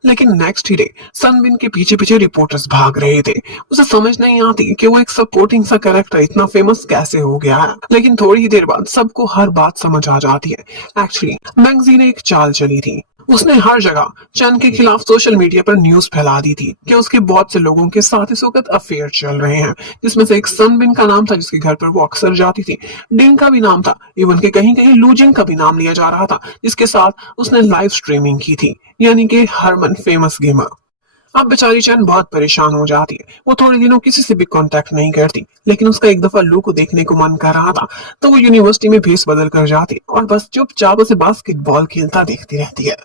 लेकिन नेक्स्ट ही डे सनबिन के पीछे पीछे रिपोर्टर्स भाग रहे थे। उसे समझ नहीं आती कि वो एक सपोर्टिंग सा कैरेक्टर इतना फेमस कैसे हो गया है, लेकिन थोड़ी ही देर बाद सबको हर बात समझ आ जाती है। एक्चुअली मैगजी ने एक चाल चली थी, उसने हर जगह चन के खिलाफ सोशल मीडिया पर न्यूज फैला दी थी कि उसके बहुत से लोगों के साथ इस वक्त अफेयर चल रहे हैं, जिसमें से एक सनबिन का नाम था जिसके घर पर वो अक्सर जाती थी, डिंग का भी नाम था, इवन के कहीं कहीं लूजिंग का भी नाम लिया जा रहा था जिसके साथ उसने लाइव स्ट्रीमिंग की थी, यानी कि हरमन फेमस गेमर। अब बेचारी चैन बहुत परेशान हो जाती है, वो थोड़े दिनों किसी से भी कांटेक्ट नहीं करती, लेकिन उसका एक दफा लू को देखने को मन कर रहा था तो वो यूनिवर्सिटी में भेस बदल कर जाती और बस चुपचाप उसे बास्केटबॉल खेलता देखती रहती है।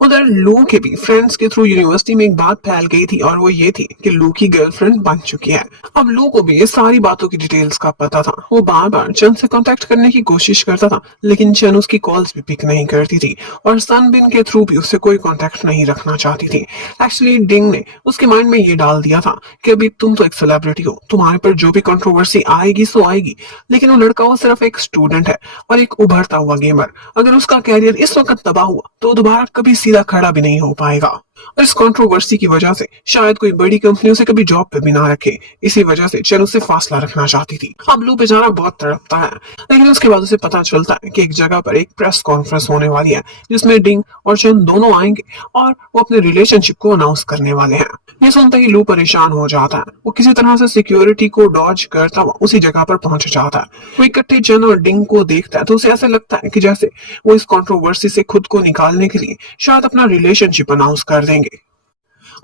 उधर लू के भी फ्रेंड्स के थ्रू यूनिवर्सिटी में एक बात फैल गई थी और वो ये थी कि लू की गर्लफ्रेंड बन चुकी है। अब लू को भी ये सारी बातों की डिटेल्स का पता था, वो बार बार चन से कांटेक्ट करने की कोशिश करता था, लेकिन चन उसकी कॉल्स भी पिक नहीं करती थी और सनबिन के थ्रू भी उससे कोई कांटेक्ट नहीं रखना चाहती थी। एक्चुअली डिंग ने उसके माइंड में ये डाल दिया था कि अभी तुम तो एक सेलिब्रिटी हो, तुम्हारे पर जो भी कंट्रोवर्सी आएगी सो आएगी, लेकिन वो लड़का वो सिर्फ एक स्टूडेंट है और एक उभरता हुआ गेमर। अगर उसका कैरियर इस वक्त तबाह हुआ तो दोबारा कभी सीधा खड़ा भी नहीं हो पाएगा। और इस कंट्रोवर्सी की वजह से शायद कोई बड़ी कंपनी उसे कभी जॉब पे भी ना रखे। इसी वजह से चेन उससे फासला रखना चाहती थी। अब लू बेचारा बहुत तड़पता है, लेकिन उसके बाद उसे पता चलता है कि एक जगह पर एक प्रेस कॉन्फ्रेंस होने वाली है जिसमें डिंग और चेन दोनों आएंगे और वो अपने रिलेशनशिप को अनाउंस करने वाले हैं। ये सुनते ही लू परेशान हो जाता है। वो किसी तरह से सिक्योरिटी को डॉज करता हुआ उसी जगह पर पहुंच जाता है। वो इकट्ठे चेन और डिंग को देखता है तो उसे ऐसा लगता है कि जैसे वो इस कंट्रोवर्सी से खुद को निकालने के लिए शायद अपना रिलेशनशिप अनाउंस कर देंगे।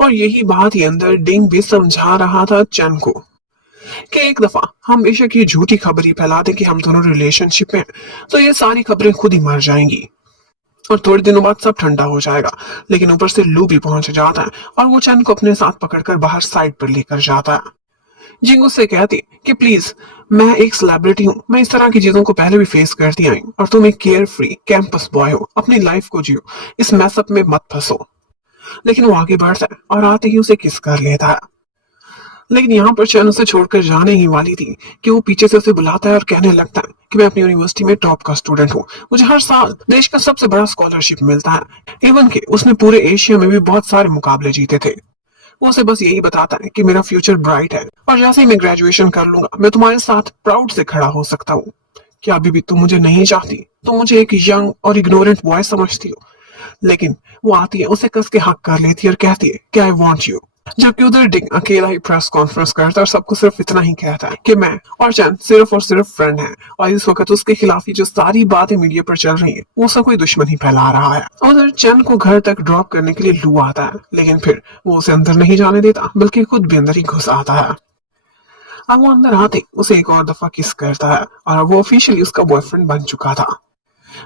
और यही बात ही अंदर डिंग भी समझा रहा था चैन को कि एक दफा हम बेशक ये झूठी खबर ही फैला दें कि हम दोनों रिलेशनशिप में हैं, तो ये सारी खबरें खुद ही मर जाएंगी और थोड़े दिनों बाद सब ठंडा हो जाएगा। लेकिन ऊपर से लू भी पहुंच जाता है और वो चैन को अपने साथ पकड़कर बाहर साइड पर लेकर जाता है। जिंग उससे कहती है कि प्लीज, मैं एक सेलिब्रिटी हूँ, मैं इस तरह की चीजों को पहले भी फेस करती आई हूँ और तुम एक केयर फ्री कैंपस बॉय हो, अपनी लाइफ को जियो, इस मैसअप में मत फंसो। लेकिन वो आगे बढ़ता है और आते ही उसे किस कर लेता है। लेकिन यहाँ पर चैन उसे छोड़कर जाने ही वाली थी कि वो पीछे से उसे बुलाता है और कहने लगता है कि मैं अपनी यूनिवर्सिटी में टॉप का स्टूडेंट हूँ, मुझे हर साल देश का सबसे बड़ा स्कॉलरशिप मिलता है, इवन के उसने पूरे एशिया में भी बहुत सारे मुकाबले जीते थे। वो उसे बस यही बताता है कि मेरा फ्यूचर ब्राइट है और जैसे ही मैं ग्रेजुएशन कर लूंगा मैं तुम्हारे साथ प्राउड से खड़ा हो सकता हूँ। क्या अभी भी तुम मुझे नहीं चाहती? तुम मुझे एक यंग और इग्नोरेंट बॉय समझती हो। लेकिन वो आती है, उसे कस के हक कर लेती है और कहती है कि आई वॉन्ट यू। जबकि उधर डिंग अकेला ही प्रेस कॉन्फ्रेंस करता है और सबको सिर्फ इतना ही कहता है कि मैं और चैन सिर्फ और सिर्फ फ्रेंड हैं। और इस वक्त उसके खिलाफ जो सारी बातें मीडिया पर चल रही है वो सब कोई दुश्मन ही फैला रहा है। उधर चैन को घर तक ड्रॉप करने के लिए लू आता है, लेकिन फिर वो उसे अंदर नहीं जाने देता बल्कि खुद भी अंदर ही घुस आता है। अब वो अंदर आते उसे एक और दफा किस करता है और वो ऑफिशियली उसका बॉयफ्रेंड बन चुका था।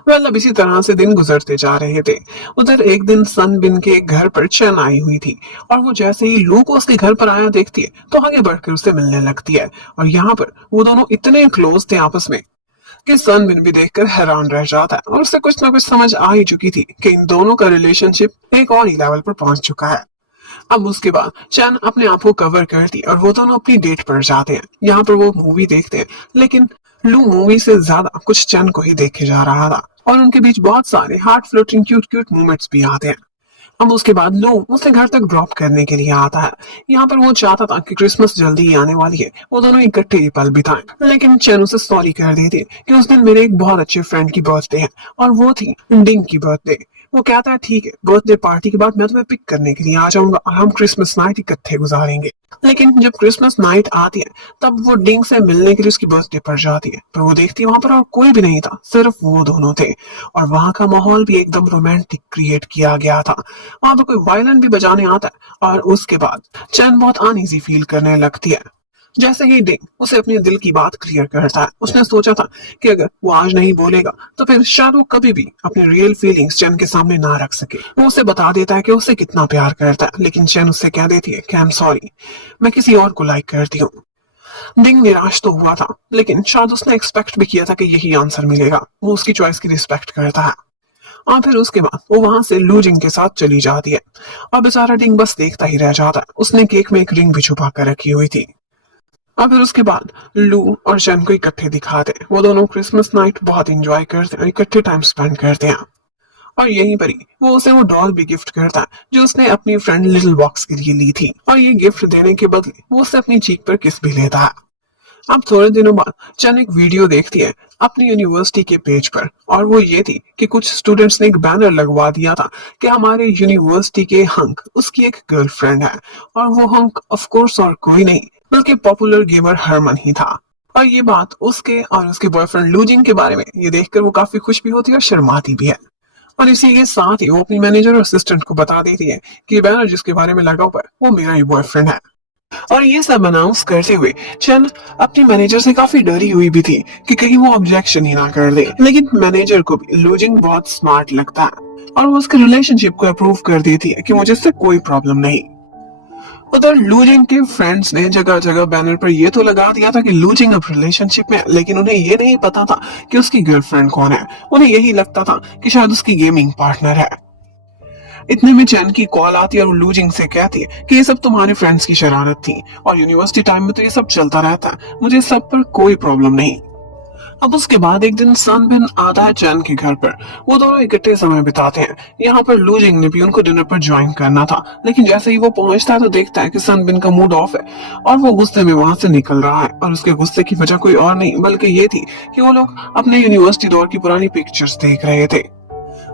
वेल, अब इसी तरह से दिन गुजरते जा रहे थे। उधर एक दिन सन बिन के घर पर चैन आई हुई थी और वो जैसे ही लू को उसके घर पर आया देखती है तो आगे बढ़कर उससे मिलने लगती है। और यहाँ पर वो दोनों इतने क्लोज थे आपस में कि सन बिन भी देखकर हैरान रह जाता है और उसे कुछ ना कुछ समझ आ ही चुकी थी कि इन दोनों का रिलेशनशिप एक और ही लेवल पर पहुंच चुका है। अब उसके बाद चैन अपने आप को कवर करती और वो दोनों अपनी डेट पर जाते हैं। यहाँ पर वो मूवी देखते हैं, लेकिन लू मूवी से ज्यादा कुछ चैन को ही देखे जा रहा था और उनके बीच बहुत सारे heart floating cute cute moments भी आते हैं। अब उसके बाद लू उसे घर तक ड्रॉप करने के लिए आता है। यहाँ पर वो चाहता था कि क्रिसमस जल्दी ही आने वाली है, वो दोनों इकट्ठे ही पल बिताएं, लेकिन चैन उसे सॉरी कर देती है कि उस दिन मेरे एक बहुत अच्छे फ्रेंड की बर्थडे है और वो थी डिंग की बर्थडे। वो कहता है ठीक है, बर्थडे पार्टी के बाद मैं तुम्हें पिक करने के लिए आ जाऊंगा और हम क्रिसमस नाइट इकट्ठे गुजारेंगे। लेकिन जब क्रिसमस नाइट आती है तब वो डिंग से मिलने के लिए उसकी बर्थडे पर जाती है, पर वो देखती है वहां पर और कोई भी नहीं था, सिर्फ वो दोनों थे। और वहां का माहौल भी एकदम रोमांटिक क्रिएट किया गया था। वहां पर कोई वायलिन भी बजाने आता है और उसके बाद चैन बहुत अनईजी फील करने लगती है। जैसे ही डिंग उसे अपने दिल की बात क्लियर करता है, उसने सोचा था कि अगर वो आज नहीं बोलेगा तो फिर शायद वो कभी भी अपनी रियल फीलिंग्स चैन के सामने ना रख सके। वो उसे बता देता है कि उसे कितना प्यार करता है, लेकिन चैन उससे कह देती है कि आई एम सॉरी, मैं किसी और को लाइक करती हूँ। डिंग निराश तो हुआ था, लेकिन शायद उसने एक्सपेक्ट भी किया था कि यही आंसर मिलेगा। वो उसकी चॉइस की रिस्पेक्ट करता है और फिर उसके बाद वो वहां से लू जिंग के साथ चली जाती है और बेचारा डिंग बस देखता ही रह जाता है। उसने केक में एक रिंग भी छुपा कर रखी हुई थी। और फिर उसके बाद लू और जैन को इकट्ठे दिखाते हैं। वो दोनों क्रिसमस नाइट बहुत एंजॉय करते हैं, इकट्ठे टाइम स्पेंड करते हैं। और यहीं पर ही वो उसे वो डॉल भी गिफ्ट करता है जो उसने अपनी फ्रेंड लिटिल बॉक्स के लिए ली थी। और ये गिफ्ट देने के बदले वो उसे अपनी चीक पर किस भी लेता है। अब थोड़े दिनों बाद चैन एक वीडियो देखती है अपनी यूनिवर्सिटी के पेज पर, और वो ये थी कि कुछ स्टूडेंट्स ने एक बैनर लगवा दिया था कि हमारे यूनिवर्सिटी के हंक उसकी एक गर्लफ्रेंड है। और वो हंक ऑफ कोर्स और कोई नहीं बल्कि पॉपुलर गेमर हरमन ही था। और ये बात उसके और उसके बॉयफ्रेंड लूजिंग के बारे में ये देखकर वो काफी खुश भी होती है और शर्माती भी है। और इसी के साथ ही वो अपनी मैनेजर और असिस्टेंट को बता देती है कि बैनर जिसके बारे में लगा हुआ है वो मेरा ही बॉयफ्रेंड है। और ये सब अनाउंस करते हुए चैन अपनी मैनेजर से काफी डरी हुई भी थी कि कहीं वो ऑब्जेक्शन ही ना कर दे। लेकिन मैनेजर को भी लूजिंग बहुत स्मार्ट लगता है और वो उसके रिलेशनशिप को अप्रूव कर देती है कि मुझे इससे कोई प्रॉब्लम नहीं। उधर लूजिंग के फ्रेंड्स ने जगह जगह बैनर पर ये तो लगा दिया था कि लूजिंग अब रिलेशनशिप में, लेकिन उन्हें ये नहीं पता था कि उसकी गर्लफ्रेंड कौन है। उन्हें यही लगता था कि शायद उसकी गेमिंग पार्टनर है। इतने में चैन की कॉल आती है और वो लूजिंग से कहती है कि ये सब तुम्हारे फ्रेंड्स की शरारत थी और यूनिवर्सिटी टाइम में तो ये सब चलता रहता है, मुझे सब पर कोई प्रॉब्लम नहीं। अब उसके बाद एक दिन सनबिन आता है चैन के घर पर। वो दोनों इकट्ठे समय बिताते हैं। यहाँ पर लू जिंग ने भी उनको डिनर पर ज्वाइन करना था, लेकिन जैसे ही वो पहुंचता है तो देखता है कि सनबिन का मूड ऑफ है और वो गुस्से में वहां से निकल रहा है। और उसके गुस्से की वजह कोई और नहीं बल्कि ये थी कि वो लोग अपने यूनिवर्सिटी दौर की पुरानी पिक्चर्स देख रहे थे।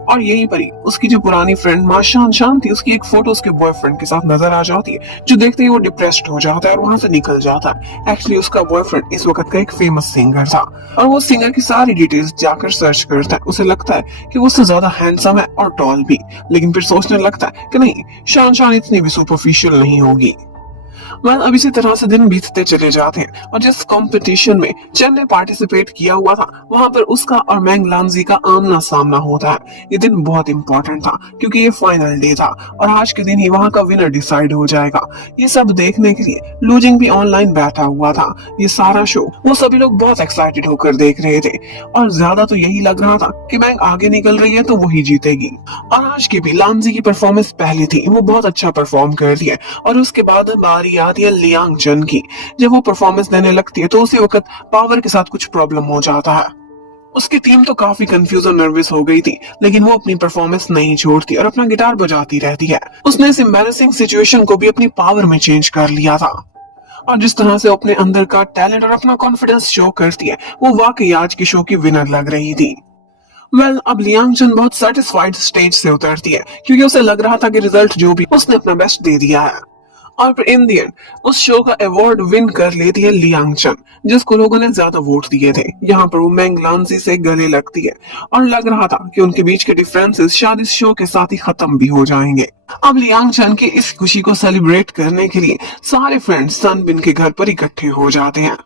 और यहीं पर ही उसकी जो पुरानी फ्रेंड माशान शान थी, उसकी एक फोटो उसके बॉयफ्रेंड के साथ नजर आ जाती है, जो देखते ही वो डिप्रेस्ड हो जाता है और वहां से निकल जाता है। एक्चुअली उसका बॉयफ्रेंड इस वक्त का एक फेमस सिंगर था और वो सिंगर की सारी डिटेल्स जाकर सर्च करता है। उसे लगता है कि वो उससे ज्यादा हैंडसम है और टॉल भी, लेकिन फिर सोचने लगता है कि नहीं, शान शान इतनी भी सुपरफिशियल नहीं होगी। वह अब इसी तरह से दिन बीतते चले जाते हैं और जिस कंपटीशन में चन ने पार्टिसिपेट किया हुआ था वहां पर उसका और मैंग लामजी का आमना सामना होता है। ये दिन बहुत इंपॉर्टेंट था क्योंकि ये फाइनल डे था और आज के दिन ही वहां का विनर डिसाइड हो जाएगा। ये सब देखने के लिए लूजिंग भी ऑनलाइन बैठा हुआ था। ये सारा शो वो सभी लोग बहुत एक्साइटेड होकर देख रहे थे और ज्यादा तो यही लग रहा था कि मैंग आगे निकल रही है तो वही जीतेगी। और आज की भी लामजी की परफॉर्मेंस पहली थी, वो बहुत अच्छा परफॉर्म कर दिया और उसके बाद बारी आती है लियांग जन की। जब वो परफॉर्मेंस देने लगती है तो उसी वक्त पावर के साथ कुछ प्रॉब्लम हो जाता है। उसकी टीम तो काफी कंफ्यूज और नर्वस हो गई थी, लेकिन वो अपनी परफॉर्मेंस नहीं छोड़ती और अपना गिटार बजाती रहती है। उसने इस एम्बैरेसिंग सिचुएशन को भी अपनी पावर में चेंज कर लिया था और जिस तरह से अपने अंदर का टैलेंट और अपना कॉन्फिडेंस शो करती है वो वाकई आज की शो की विनर लग रही थी। अब लियांग चन बहुत सेटिस्फाइड स्टेज से उतरती है क्योंकि उसे लग रहा था कि रिजल्ट जो भी उसने अपना बेस्ट दे दिया है। और फिर इन दी एंड उस शो का अवार्ड विन कर लेती है लियांग चन, जिसको लोगों ने ज्यादा वोट दिए थे। यहाँ पर वो मैंग लांसी से गले लगती है और लग रहा था कि उनके बीच के डिफरेंसेस शायद इस शो के साथ ही खत्म भी हो जाएंगे। अब लियांग चन की इस खुशी को सेलिब्रेट करने के लिए सारे फ्रेंड्स सनबिन के घर पर इकट्ठे हो जाते हैं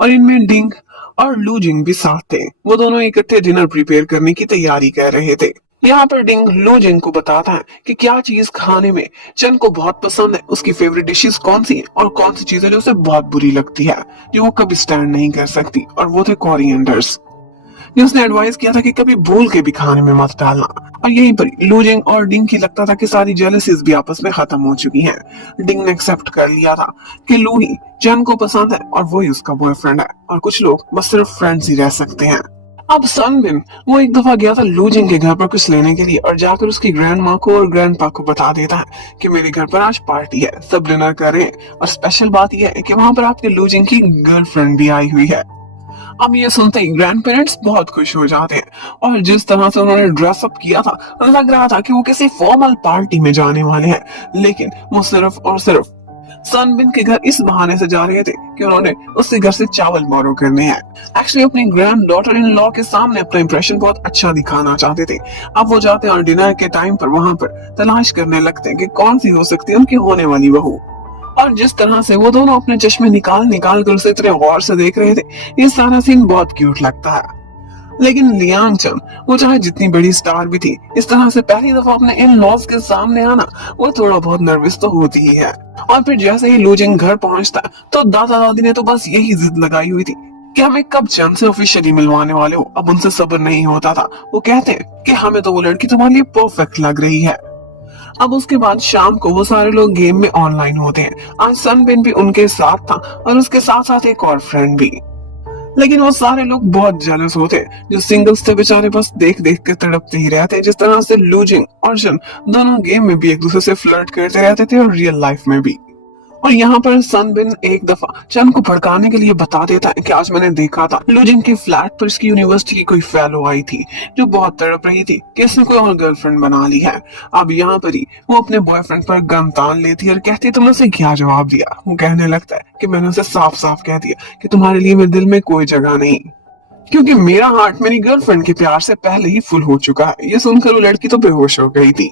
और इनमें डिंग और लू जिंग भी साथ थे। वो दोनों इकट्ठे डिनर प्रिपेयर करने की तैयारी कर रहे थे। यहाँ पर डिंग लू जिंग को बताता है कि क्या चीज खाने में चन को बहुत पसंद है, उसकी फेवरेट डिशेस कौन सी है और कौन सी चीजें जो उसे बहुत बुरी लगती है, जो वो कभी स्टैंड नहीं कर सकती। और वो थे कोरिएंडर्स। ये उसने एडवाइस किया था कि कभी भूल के भी खाने में मत डालना। और यहीं पर लू जिंग और डिंग की लगता था कि सारी जेलसीज भी आपस में खत्म हो चुकी हैं। डिंग ने एक्सेप्ट कर लिया था कि लू ही चन को पसंद है और वो ही उसका बॉयफ्रेंड है और कुछ लोग बस सिर्फ फ्रेंड्स ही रह सकते हैं। अब सनबिन वो एक दफा गया था लू जिंग के घर पर कुछ लेने के लिए और जाकर उसकी ग्रैंड माँ को और ग्रैंड पा को बता देता है कि मेरे घर पर आज पार्टी है, सब डिनर कर रहे हैं और स्पेशल बात यह है कि वहां पर आपके लू जिंग की गर्लफ्रेंड भी आई हुई है। अब ये सुनते ही ग्रैंड पेरेंट्स बहुत खुश हो जाते हैं और जिस तरह से उन्होंने ड्रेसअप किया था लग रहा था कि वो किसी फॉर्मल पार्टी में जाने वाले हैं, लेकिन वो सिर्फ और सिर्फ सनबिन के घर इस बहाने से जा रहे थे कि उन्होंने उसके घर से चावल बोरो करने हैं। एक्चुअली अपनी ग्रैंड डॉटर इन लॉ के सामने अपना इंप्रेशन बहुत अच्छा दिखाना चाहते थे। अब वो जाते हैं और डिनर के टाइम पर वहां पर तलाश करने लगते हैं कि कौन सी हो सकती है उनकी होने वाली बहू। और जिस तरह से वो दोनों अपने चश्मे निकाल निकाल कर उसे इतने गौर से देख रहे थे, ये सारा सीन बहुत क्यूट लगता है। लेकिन लियांग चन वो चाहे जितनी बड़ी स्टार भी थी, इस तरह से पहली दफा अपने इन लॉज के सामने आना वो थोड़ा बहुत नर्वस तो होती ही है। और फिर जैसे ही लूजिंग घर पहुंचता है तो दादा दादी ने तो बस यही जिद लगाई हुई थी कि हमें कब चन से ऑफिशियली मिलवाने वाले हो। अब उनसे सब्र नहीं होता था। वो कहते हैं कि हमें तो वो लड़की तुम्हारे लिए परफेक्ट लग रही है। अब उसके बाद शाम को वो सारे लोग गेम में ऑनलाइन होते हैं। आज सनबिन भी उनके साथ था और उसके साथ साथ एक और फ्रेंड भी। लेकिन वो सारे लोग बहुत जेलस होते, जो सिंगल्स थे बेचारे बस देख देख कर तड़पते ही रहते। जिस तरह से लूजिंग और जन दोनों गेम में भी एक दूसरे से फ्लर्ट करते रहते थे और रियल लाइफ में भी। और यहाँ पर सनबिन एक दफा चन को भड़काने के लिए बता देता है कि आज मैंने देखा था लूजिंग के फ्लैट पर इसकी यूनिवर्सिटी की कोई फेलो आई थी जो बहुत तड़प रही थी कि इसने कोई और गर्लफ्रेंड बना ली है। अब यहाँ पर ही वो अपने बॉयफ्रेंड पर गन तान लेती है और कहती है तुमने उसे क्या जवाब दिया। वो कहने लगता है कि मैंने उसे साफ साफ कह दिया कि तुम्हारे लिए मेरे दिल में कोई जगह नहीं, क्योंकि मेरा हार्ट मेरी गर्लफ्रेंड के प्यार से पहले ही फुल हो चुका है। ये सुनकर वो लड़की तो बेहोश हो गई थी।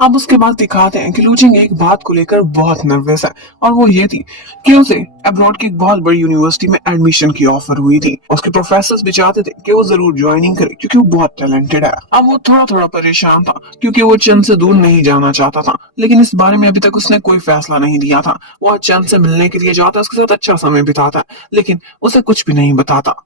अब उसके बाद दिखाते हैं कि लूजिंग एक बात को लेकर बहुत नर्वस है और वो ये थी कि उसे अब्रॉड की एक बहुत बड़ी यूनिवर्सिटी में एडमिशन की ऑफर हुई थी। उसके प्रोफेसर्स भी चाहते थे कि वो जरूर ज्वाइनिंग करे क्योंकि वो बहुत टैलेंटेड है। अब वो थोड़ा थोड़ा परेशान था क्योंकि वो चंद से दूर नहीं जाना चाहता था, लेकिन इस बारे में अभी तक उसने कोई फैसला नहीं दिया था। वो चंद से मिलने के लिए जाता, उसके साथ अच्छा समय बिताता, लेकिन उसे कुछ भी नहीं बताता।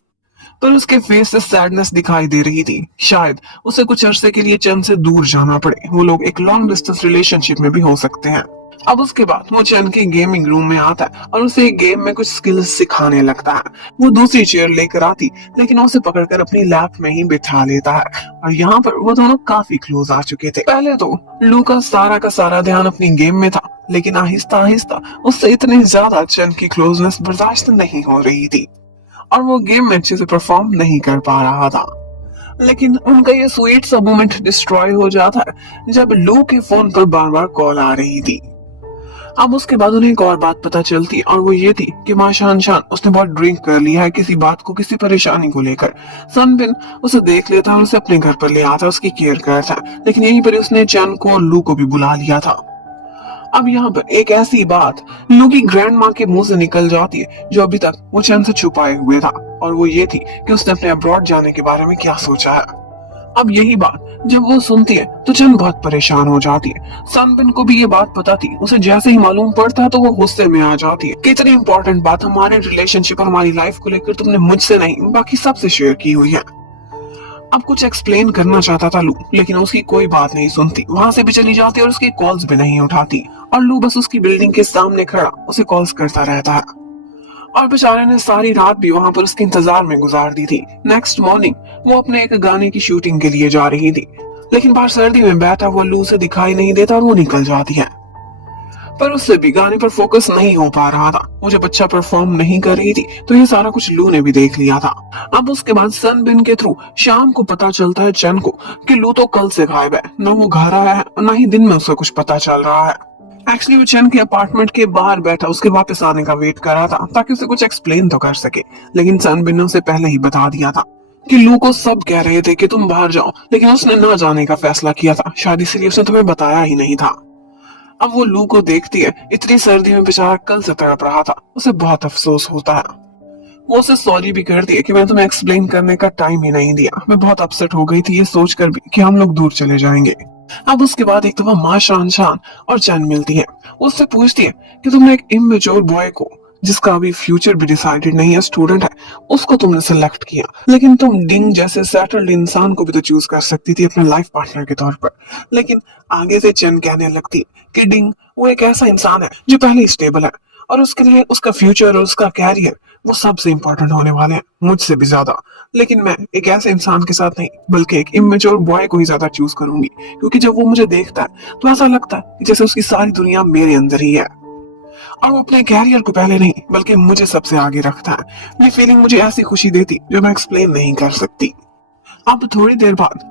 पर उसके फेस से सैडनेस दिखाई दे रही थी। शायद उसे कुछ अरसे के लिए चंद से दूर जाना पड़े। वो लोग एक लॉन्ग डिस्टेंस रिलेशनशिप में भी हो सकते हैं। अब उसके बाद वो चैन के गेमिंग रूम में आता है और उसे गेम में कुछ स्किल्स सिखाने लगता है। वो दूसरी चेयर लेकर आती, लेकिन उसे पकड़कर अपनी लैप में ही बिठा लेता है और यहाँ पर वो दोनों काफी क्लोज आ चुके थे। पहले तो लू का सारा ध्यान अपनी गेम में था, लेकिन आहिस्ता आहिस्ता उससे इतनी ज्यादा चैन की क्लोजनेस बर्दाश्त नहीं हो रही थी और वो गेम में अच्छे से परफॉर्म नहीं कर पा रहा था। लेकिन उनका ये स्वीट सा मोमेंट डिस्ट्रॉय हो जाता है जब लू के फोन पर बार बार कॉल आ रही थी। अब उसके बाद उन्हें एक और बात पता चलती और वो ये थी कि माशान शान उसने बहुत ड्रिंक कर लिया है किसी बात को, किसी परेशानी को लेकर। सनबिन उसे देख लेता और उसे अपने घर पर ले आता, उसकी केयर करता, लेकिन यहीं पर उसने चैन को और लू को भी बुला लिया था। अब यहाँ पर एक ऐसी बात लू की ग्रैंड माँ के मुंह से निकल जाती है जो अभी तक वो चैन से छुपाए हुए था, और वो ये थी कि उसने अपने अब्रॉड जाने के बारे में क्या सोचा है। अब यही बात जब वो सुनती है तो चैन बहुत परेशान हो जाती है। सनबिन को भी ये बात पता थी, उसे जैसे ही मालूम पड़ता है तो वो गुस्से में आ जाती है। कितनी इंपॉर्टेंट बात हमारे रिलेशनशिप और हमारी लाइफ को लेकर तुमने मुझसे नहीं बाकी सबसे शेयर की हुई है। अब कुछ एक्सप्लेन करना चाहता था लू, लेकिन उसकी कोई बात नहीं सुनती, वहां से भी चली जाती और उसकी कॉल्स भी नहीं उठाती और लू बस उसकी बिल्डिंग के सामने खड़ा उसे कॉल्स करता रहता है। और बेचारे ने सारी रात भी वहां पर उसके इंतजार में गुजार दी थी। नेक्स्ट मॉर्निंग वो अपने एक गाने की शूटिंग के लिए जा रही थी, लेकिन बाहर सर्दी में बैठा हुआ लू से दिखाई नहीं देता और वो निकल जाती है। पर उससे भी गाने पर फोकस नहीं हो पा रहा था। वो जब अच्छा परफॉर्म नहीं कर रही थी तो ये सारा कुछ लू ने भी देख लिया था। अब उसके बाद सनबिन के थ्रू शाम को पता चलता है चैन को कि लू तो कल से गायब है, न वो घर आया है और न ही दिन में उसे कुछ पता चल रहा है। एक्चुअली वो चैन के अपार्टमेंट के बाहर बैठा उसके वापस आने का वेट कर रहा था ताकि उसे कुछ एक्सप्लेन तो कर सके, लेकिन सनबिन ने उसे पहले ही बता दिया था कि लू को सब कह रहे थे कि तुम बाहर जाओ, लेकिन उसने ना जाने का फैसला किया था, शायद इसलिए उसने तुम्हें बताया ही नहीं था। अब वो लू को देखती है, इतनी सर्दी में बेचारा कल से तड़प रहा था, उसे बहुत अफसोस होता है। वो उसे सॉरी भी करती है कि मैं तुम्हें एक्सप्लेन करने का टाइम ही नहीं दिया, मैं बहुत अपसेट हो गई थी ये सोचकर भी कि हम लोग दूर चले जाएंगे। अब उसके बाद एक दफा माँ शान शान और चैन मिलती है। वो उससे पूछती है कि तुमने एक इमेच्योर बॉय को, जिसका अभी फ्यूचर भी डिसाइडेड नहीं है, स्टूडेंट है, उसको तुमने सिलेक्ट किया, लेकिन तुम डिंग जैसे सेटल्ड इंसान को भी तो चूज कर सकती थी अपने लाइफ पार्टनर के तौर पर। लेकिन आगे से चैन कहने लगती कि डिंग वो एक ऐसा इंसान है जो पहले ही स्टेबल है और उसके लिए उसका फ्यूचर और उसका कैरियर वो सबसे इंपॉर्टेंट होने वाले हैं, मुझसे भी ज्यादा। लेकिन मैं एक ऐसे इंसान के साथ नहीं बल्कि एक इमेच्योर बॉय को ही ज्यादा चूज करूंगी, क्योंकि जब वो मुझे देखता है तो ऐसा लगता है कि जैसे उसकी सारी दुनिया मेरे अंदर ही है और वो अपने कैरियर को पहले नहीं बल्कि मुझे सबसे आगे रखता है। ये फीलिंग मुझे ऐसी खुशी देती जो मैं एक्सप्लेन नहीं कर सकती। अब थोड़ी देर बाद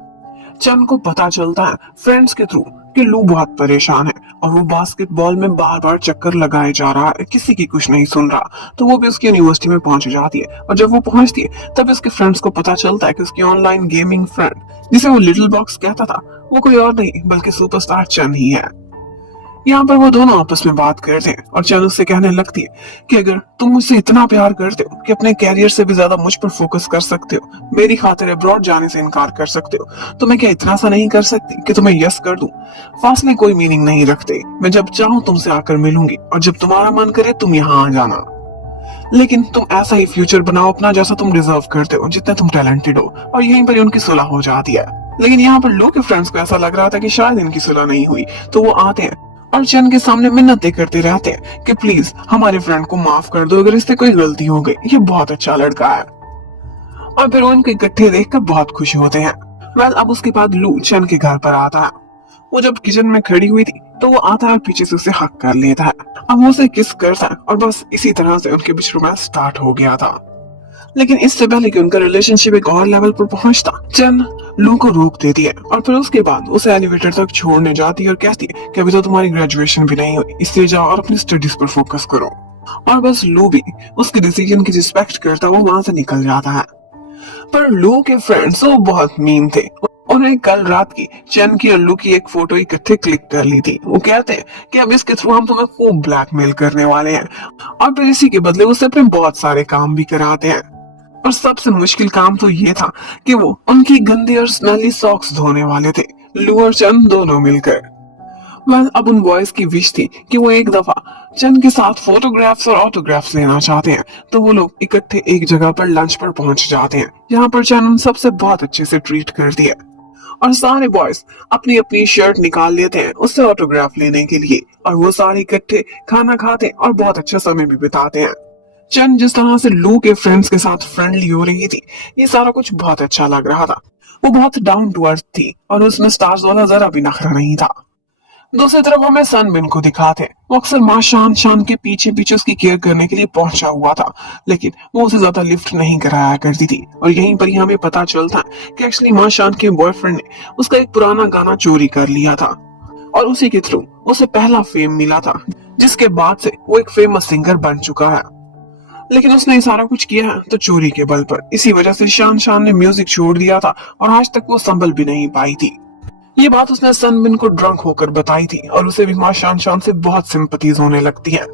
चन को पता चलता है फ्रेंड्स के थ्रू कि लू बहुत परेशान है और वो बास्केटबॉल में बार बार चक्कर लगाए जा रहा है, किसी की कुछ नहीं सुन रहा। तो वो भी उसकी यूनिवर्सिटी में पहुंच जाती है और जब वो पहुंचती है तब उसके फ्रेंड्स को पता चलता है कि उसकी ऑनलाइन गेमिंग फ्रेंड, जिसे वो लिटिल बॉक्स कहता था, वो कोई और नहीं बल्कि सुपरस्टार चन ही है। यहाँ पर वो दोनों आपस में बात करते हैं और चैन उससे कहने लगती है कि अगर तुम मुझसे इतना प्यार करते हो कि अपने कैरियर से भी ज्यादा मुझ पर फोकस कर सकते हो, मेरी खातिर अब्रॉड जाने से इनकार कर सकते हो, तो मैं क्या इतना सा नहीं कर सकती कि तुम्हें यस कर दूं? फासले कोई मीनिंग नहीं रखते, मैं जब चाहूं तुमसे आकर मिलूंगी और जब तुम्हारा मन करे तुम यहाँ आ जाना। लेकिन तुम ऐसा ही फ्यूचर बनाओ अपना जैसा तुम डिजर्व करते हो, जितने तुम टैलेंटेड हो। और यहीं पर उनकी सुलह हो जाती है। लेकिन यहाँ पर लो के फ्रेंड्स को ऐसा लग रहा था कि शायद इनकी सुलह नहीं हुई, तो वो आते हैं और चैन के सामने मिन्नतें करते रहते हैं कि प्लीज हमारे फ्रेंड को माफ कर दो अगर इससे कोई गलती हो गई, ये बहुत अच्छा लड़का है। और फिर वो इनको इकट्ठे देखकर बहुत खुश होते हैं। वेल अब उसके बाद लू चैन के घर पर आता है। वो जब किचन में खड़ी हुई थी तो वो आता है और पीछे से उसे हक कर लेता है। अब वो उसे किस करता है और बस इसी तरह से उनके बीच रोमांस स्टार्ट हो गया था। लेकिन इससे पहले कि उनका रिलेशनशिप एक और लेवल पर पहुंचता, चैन लू को रोक देती है और फिर उसके बाद उसे एलिवेटर तक छोड़ने जाती है और कहती है कि अभी तो तुम्हारी ग्रेजुएशन भी नहीं हुई, इसलिए जाओ और अपनी स्टडीज पर फोकस करो। और बस लू भी उसके डिसीजन की रिस्पेक्ट करता वो वहां से निकल जाता है। पर लू के फ्रेंड्स वो बहुत मीन थे। उन्हें कल रात की चैन की और लू की एक फोटो इकट्ठे क्लिक कर ली थी। वो कहते हैं कि अब इसके थ्रू हम तुम्हें खूब ब्लैकमेल करने वाले हैं और फिर इसी के बदले उससे अपने बहुत सारे काम भी कराते हैं। और सबसे मुश्किल काम तो ये था कि वो उनकी गंदी और स्मेली सॉक्स धोने वाले थे, लू और चन दोनों मिलकर। वेल अब उन बॉयज की विश थी कि वो एक दफा चन के साथ फोटोग्राफ्स और ऑटोग्राफ्स लेना चाहते हैं, तो वो लोग इकट्ठे एक जगह पर लंच पर पहुंच जाते हैं, जहाँ पर चन उन सबसे बहुत अच्छे से ट्रीट करती है। और सारे बॉयज अपनी अपनी शर्ट निकाल लेते हैं उससे ऑटोग्राफ लेने के लिए, और वो सारे इकट्ठे खाना खाते हैं और बहुत अच्छा समय भी बिताते हैं। चंद जिस तरह से लू के फ्रेंड्स के साथ फ्रेंडली हो रही थी, ये सारा कुछ बहुत अच्छा लग रहा था। वो बहुत डाउन टू अर्थ थी और उसमें स्टार्स वाला जरा भी नखरा नहीं था। दूसरी तरफ हमें सनबिन को दिखाते हैं। वो अक्सर माँ शान शान के पीछे पीछे उसकी केयर करने के लिए पहुंचा हुआ था, लेकिन वो उसे ज्यादा लिफ्ट नहीं कराया करती थी। और यहीं पर ही हमें पता चलता है कि एक्चुअली माँ शान के बॉयफ्रेंड ने उसका एक पुराना गाना चोरी कर लिया था, और उसी के थ्रू उसे पहला फेम मिला था, जिसके बाद से वो एक फेमस सिंगर बन चुका है। लेकिन उसने सारा कुछ किया है तो चोरी के बल पर। इसी वजह से शान शान ने म्यूजिक छोड़ दिया था और आज तक वो संभल भी नहीं पाई थी। ये बात उसने सनबिन को ड्रंक होकर बताई थी और उसे भी माँ शान शान से बहुत सिंपथीज होने लगती है।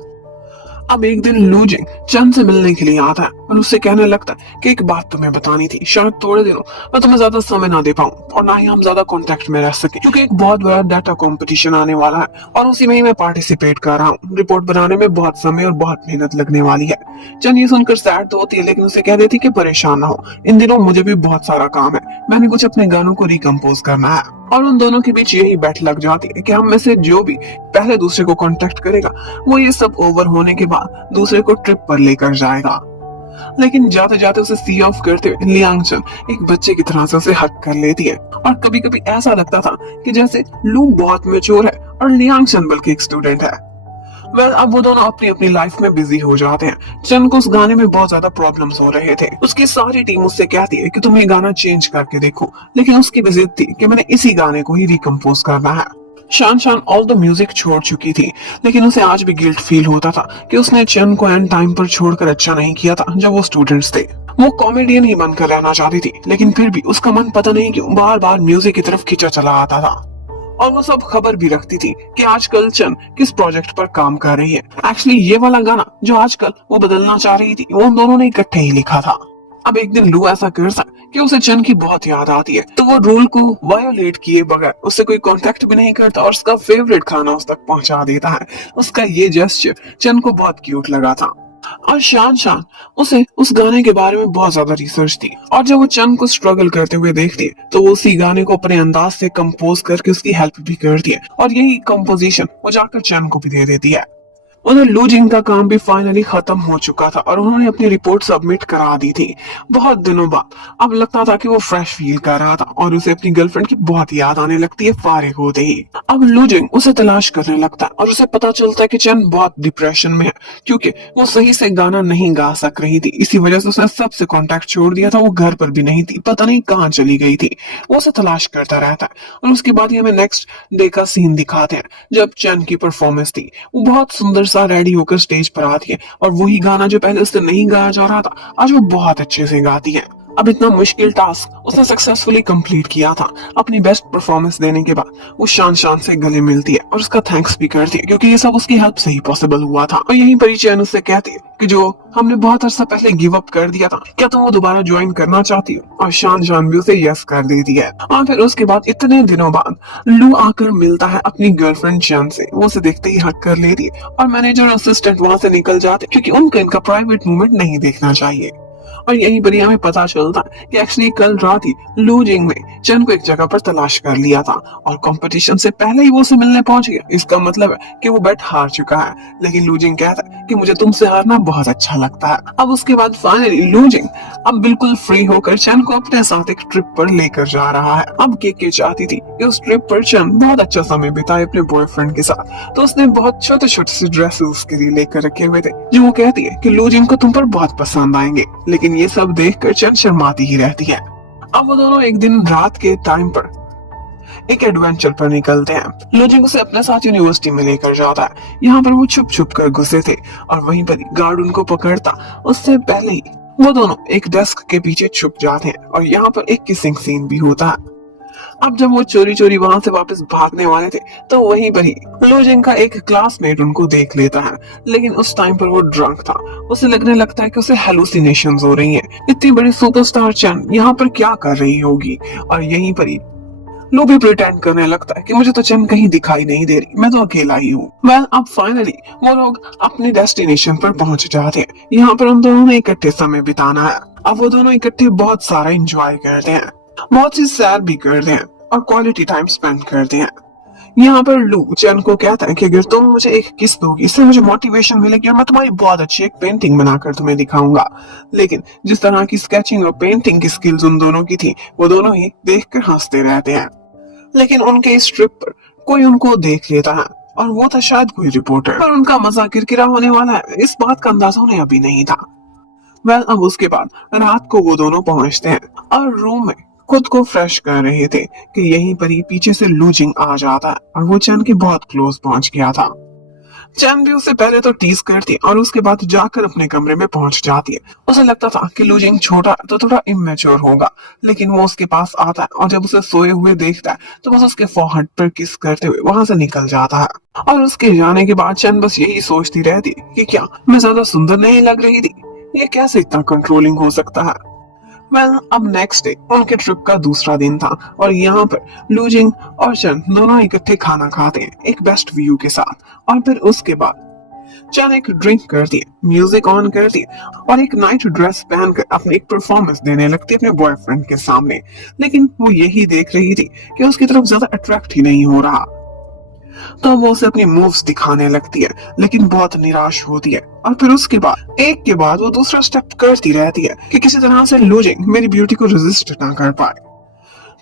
अब एक दिन लूजिंग चंद से मिलने के लिए आता है और उससे कहने लगता है कि एक बात तुम्हें बतानी थी, शायद थोड़े दिनों मैं तुम्हें ज्यादा समय ना दे पाऊं और ना ही हम ज्यादा कांटेक्ट में रह सके, क्योंकि एक बहुत बड़ा डाटा कंपटीशन आने वाला है और उसी में ही मैं पार्टिसिपेट कर रहा हूँ। रिपोर्ट बनाने में बहुत समय और बहुत मेहनत लगने वाली है। चंद ये सुनकर सैड तो होती है, लेकिन उसे कह देती कि परेशान ना हो, इन दिनों मुझे भी बहुत सारा काम है, मैंने कुछ अपने गानों को रिकम्पोज करना है। और उन दोनों के बीच यही बैठ लग जाती है कि हम में से जो भी पहले दूसरे को कांटेक्ट करेगा वो ये सब ओवर होने के बाद दूसरे को ट्रिप पर लेकर जाएगा। लेकिन जाते जाते उसे सी ऑफ करते हुए लियांगचन एक बच्चे की तरह से उसे हक कर लेती है, और कभी कभी ऐसा लगता था कि जैसे लू बहुत मैच्योर है और लियांगचन बल्कि एक स्टूडेंट है। वेल अब वो दोनों अपनी अपनी लाइफ में बिजी हो जाते हैं। चन को उस गाने में बहुत ज्यादा प्रॉब्लम्स हो रहे थे। उसकी सारी टीम उससे कहती है कि तुम ये गाना चेंज करके देखो, लेकिन उसकी भी जिद थी कि मैंने इसी गाने को ही रिकम्पोज करना है। शान शान ऑल द म्यूजिक छोड़ चुकी थी, लेकिन उसे आज भी गिल्ट फील होता था कि उसने चन को एंड टाइम पर छोड़कर अच्छा नहीं किया था जब वो स्टूडेंट्स थे। वो कॉमेडियन ही बनकर रहना चाहती थी, लेकिन फिर भी उसका मन पता नहीं क्यों बार बार म्यूजिक की तरफ खींचा चला आता था। और वो सब खबर भी रखती थी कि आजकल चन किस प्रोजेक्ट पर काम कर रही है। एक्चुअली ये वाला गाना जो आजकल वो बदलना चाह रही थी वो उन दोनों ने इकट्ठे ही लिखा था। अब एक दिन लू ऐसा करता कि उसे चन की बहुत याद आती है, तो वो रूल को वायोलेट किए बगैर उससे कोई कांटेक्ट भी नहीं करता और उसका फेवरेट खाना उस तक पहुंचा देता है। उसका ये जेस्चर चन को बहुत क्यूट लगा था। और शान शान उसे उस गाने के बारे में बहुत ज्यादा रिसर्च थी, और जब वो चन को स्ट्रगल करते हुए देखती है तो वो उसी गाने को अपने अंदाज से कंपोज करके उसकी हेल्प भी करती है, और यही कंपोजिशन वो जाकर चन को भी दे देती है। उधर लूजिंग का काम भी फाइनली खत्म हो चुका था और उन्होंने अपनी रिपोर्ट सबमिट करा दी थी बहुत दिनों बाद। अब लगता था कि वो फ्रेश फील कर रहा था और उसे अपनी गर्लफ्रेंड की बहुत याद आने लगती है फारिग होते ही। अब लूजिंग उसे तलाश करने लगता है और उसे पता चलता है कि चन बहुत डिप्रेशन में है, क्योंकि वो सही से गाना नहीं गा सक रही थी। इसी वजह से उसने सबसे कांटेक्ट छोड़ दिया था। वो घर पर भी नहीं थी, पता नहीं कहाँ चली गई थी। वो उसे तलाश करता रहता है और उसके बाद ही हमें नेक्स्ट डे का सीन दिखाते हैं जब चन की परफॉर्मेंस थी। वो बहुत सुंदर सा रेडी होकर स्टेज पर आती है और वही गाना जो पहले उससे नहीं गाया जा रहा था आज वो बहुत अच्छे से गाती है। अब इतना मुश्किल टास्क उसने सक्सेसफुली कंप्लीट किया था। अपनी बेस्ट परफॉर्मेंस देने के बाद वो शान शान से गले मिलती है और उसका थैंक्स भी करती है, क्योंकि ये सब उसकी हेल्प से ही पॉसिबल हुआ था। और यहीं पर ही चैन उससे कहती है कि जो हमने बहुत अर्सा पहले गिव अप कर दिया था, क्या तुम वो दोबारा ज्वाइन करना चाहती हो? और शान शान भी उसे यस कर देती है। और फिर उसके बाद इतने दिनों बाद लू आकर मिलता है अपनी गर्लफ्रेंड चैन से। वो उसे देखते ही हक कर लेती है और मैनेजर और असिस्टेंट वहां से निकल जाते, क्योंकि उनको इनका प्राइवेट मूवमेंट नहीं देखना चाहिए। और यहीं पर हमें पता चलता कि एक्चुअली कल रात ही लूजिंग ने चन को एक जगह पर तलाश कर लिया था और कंपटीशन से पहले ही वो उसे मिलने पहुंच गया। इसका मतलब है कि वो बेट हार चुका है, लेकिन लूजिंग कहता है कि मुझे तुमसे हारना बहुत अच्छा लगता है। अब उसके बाद फाइनली लूजिंग अब बिल्कुल फ्री होकर चन को अपने साथ एक ट्रिप पर लेकर जा रहा है। अब के चाहती थी कि उस ट्रिप पर चन बहुत अच्छा समय बिताए अपने बॉयफ्रेंड के साथ, तो उसने बहुत छोटे छोटे से ड्रेसेस उसके लिए लेकर रखे हुए थे जो वो कहती है कि लूजिंग को तुम पर बहुत पसंद आएंगे। लेकिन ये सब देखकर चंद शर्माती ही रहती है। अब वो दोनों एक दिन रात के टाइम पर एक एडवेंचर पर निकलते हैं। लूजिंग उसे अपने साथ यूनिवर्सिटी में लेकर जाता है। यहाँ पर वो छुप छुप कर घुसे थे और वहीं पर गार्ड उनको पकड़ता उससे पहले ही वो दोनों एक डेस्क के पीछे छुप जाते हैं और यहाँ पर एक किसिंग सीन भी होता है। अब जब वो चोरी चोरी वहां से वापस भागने वाले थे तो वहीं पर ही लूजिंग का एक क्लासमेट उनको देख लेता है, लेकिन उस टाइम पर वो ड्रंक था। उसे लगने लगता है कि उसे हेलुसिनेशंस हो रही हैं। इतनी बड़ी सुपरस्टार चन यहाँ पर क्या कर रही होगी। और यहीं पर ही लो भी प्रिटेंड करने लगता है कि मुझे तो चन कहीं दिखाई नहीं दे रही, मैं तो अकेला ही हूँ। वेल अब फाइनली वो लोग अपने डेस्टिनेशन पर पहुंच जाते हैं। यहाँ पर उन दोनों ने इकट्ठे समय बिताना है। अब वो दोनों इकट्ठे बहुत सारा एंजॉय करते हैं, बहुत सी सैर भी करते हैं। और क्वालिटी टाइम स्पेंड करते हैं। यहाँ पर लू चैन को कहता है कि अगर तुम मुझे एक किस दोगी इससे मुझे मोटिवेशन मिलेगी और मैं तुम्हारी बहुत अच्छी एक पेंटिंग बनाकर तुम्हें दिखाऊंगा। लेकिन जिस तरह की स्केचिंग और पेंटिंग की स्किल्स उन दोनों की थी वो दोनों ही देखकर हंसते रहते हैं। लेकिन उनके इस ट्रिप पर कोई उनको देख लेता है और वो था शायद कोई रिपोर्टर, पर उनका मजाक किरकिरा होने वाला है इस बात का अंदाजा उन्हें अभी नहीं था। अब उसके बाद रात को वो दोनों पहुंचते हैं और रूम में खुद को फ्रेश कर रहे थे कि यहीं पर ही पीछे से लूजिंग आ जाता है और वो चैन के बहुत क्लोज पहुंच गया था। चैन भी उससे पहले तो टीज करती और उसके बाद जाकर अपने कमरे में पहुंच जाती है। उसे लगता था कि लूजिंग छोटा तो थोड़ा इमेच्योर होगा, लेकिन वो उसके पास आता है और जब उसे सोए हुए देखता है तो बस उसके फोरहेड पर किस करते हुए वहां से निकल जाता है। और उसके जाने के बाद चैन बस यही सोचती रहती कि क्या मैं ज्यादा सुंदर नहीं लग रही थी, ये कैसे इतना कंट्रोलिंग हो सकता है। अब नेक्स्ट डे उनके ट्रिप का दूसरा दिन था और यहाँ पर लूजिंग और चन दोनों इकट्ठे खाना खाते हैं एक बेस्ट व्यू के साथ। और फिर उसके बाद चन एक ड्रिंक करती है, म्यूजिक ऑन करती है और एक नाइट ड्रेस पहनकर अपनी एक परफॉर्मेंस देने लगती है अपने बॉयफ्रेंड के सामने। लेकिन वो यही देख रही थी कि उसकी तरफ ज्यादा अट्रैक्ट ही नहीं हो रहा, तो वो उसे अपनी मूव्स दिखाने लगती है लेकिन बहुत निराश होती है। और फिर उसके बाद एक के बाद वो दूसरा स्टेप करती रहती है कि किसी तरह से लूजिंग मेरी ब्यूटी को रेजिस्ट ना कर पाए,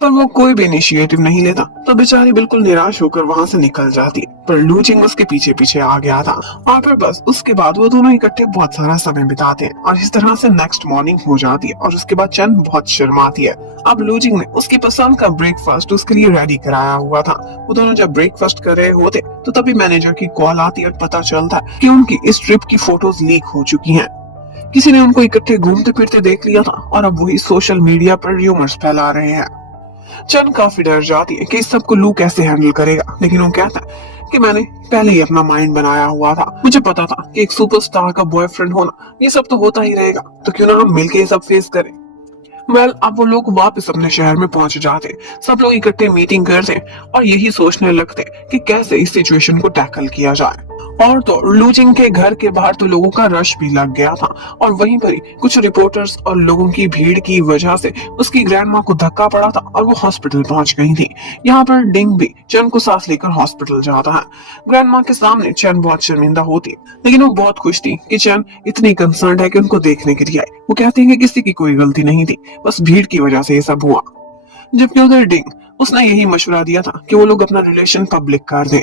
पर वो कोई भी इनिशिएटिव नहीं लेता तो बेचारी बिल्कुल निराश होकर वहां से निकल जाती है। पर लूजिंग उसके पीछे पीछे आ गया था और फिर बस उसके बाद वो दोनों इकट्ठे बहुत सारा समय बिताते हैं और इस तरह से नेक्स्ट मॉर्निंग हो जाती है और उसके बाद चंद बहुत शर्माती है। अब लूजिंग ने उसकी पसंद का ब्रेकफास्ट उसके लिए रेडी कराया हुआ था। वो दोनों जब ब्रेकफास्ट कर रहे होते तो तभी मैनेजर की कॉल आती है और पता चलता है कि उनकी इस ट्रिप की फोटोज लीक हो चुकी हैं। किसी ने उनको इकट्ठे घूमते फिरते देख लिया था और अब वही सोशल मीडिया पर र्यूमर्स फैला रहे हैं। चन काफी डर जाती है कि इस सब को लू कैसे हैंडल करेगा, लेकिन वो कहता है कि मैंने पहले ही अपना माइंड बनाया हुआ था, मुझे पता था कि एक सुपरस्टार का बॉयफ्रेंड होना ये सब तो होता ही रहेगा, तो क्यों ना हम मिलके ये सब फेस करें। अब वो लोग वापस अपने शहर में पहुंच जाते, सब लोग इकट्ठे मीटिंग करते और यही सोचने लगते कि कैसे इस सिचुएशन को टैकल किया जाए। और तो लूजिंग के घर के बाहर तो लोगों का रश भी लग गया था और वहीं पर ही कुछ रिपोर्टर्स और लोगों की भीड़ की वजह से उसकी ग्रैंडमा को धक्का पड़ा था और वो हॉस्पिटल पहुंच गई थी। यहाँ पर डिंग भी चैन को साथ लेकर हॉस्पिटल जाता है। ग्रैंडमा के सामने चैन बहुत शर्मिंदा होती है, लेकिन वो बहुत खुश थी कि चैन इतनी कंसर्न है कि उनको देखने के लिए आई। वो कहती है कि किसी की कोई गलती नहीं थी, बस भीड़ की वजह से ये सब हुआ। जबकि उधर डिंग उसने यही मशवरा दिया था कि वो लोग अपना रिलेशन पब्लिक कर दें।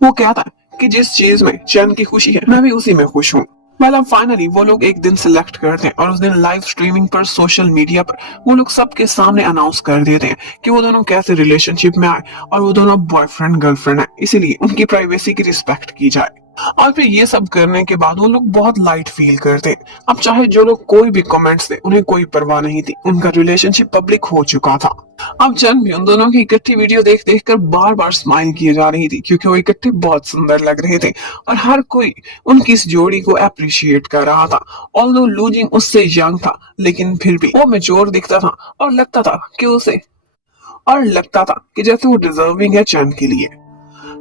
वो कहता है कि जिस चीज में चैन की खुशी है मैं भी उसी में खुश हूँ। अब फाइनली वो लोग एक दिन सिलेक्ट करते हैं और उस दिन लाइव स्ट्रीमिंग पर सोशल मीडिया पर वो लोग सबके सामने अनाउंस कर देते हैं कि वो दोनों कैसे रिलेशनशिप में आए और वो दोनों बॉयफ्रेंड गर्लफ्रेंड है, इसीलिए उनकी प्राइवेसी की रिस्पेक्ट की जाए। और फिर ये सब करने के बाद वो लोग बहुत लाइट फील करते हैं। अब चाहे जो लोग कोई भी कमेंट्स दे उन्हें कोई परवाह नहीं थी, उनका रिलेशनशिप पब्लिक हो चुका था। अब जन भी उन दोनों की इकट्ठी वीडियो देख देख कर बार बार स्माइल किए जा रही थी क्योंकि वो इकट्ठे बहुत सुंदर लग रहे थे और हर कोई उनकी इस जोड़ी को अप्रिशिएट कर रहा था। ऑल्दो लूजिंग उससे यंग था लेकिन फिर भी वो मैच्योर दिखता था और लगता था कि जैसे वो डिजर्विंग है चैन के लिए।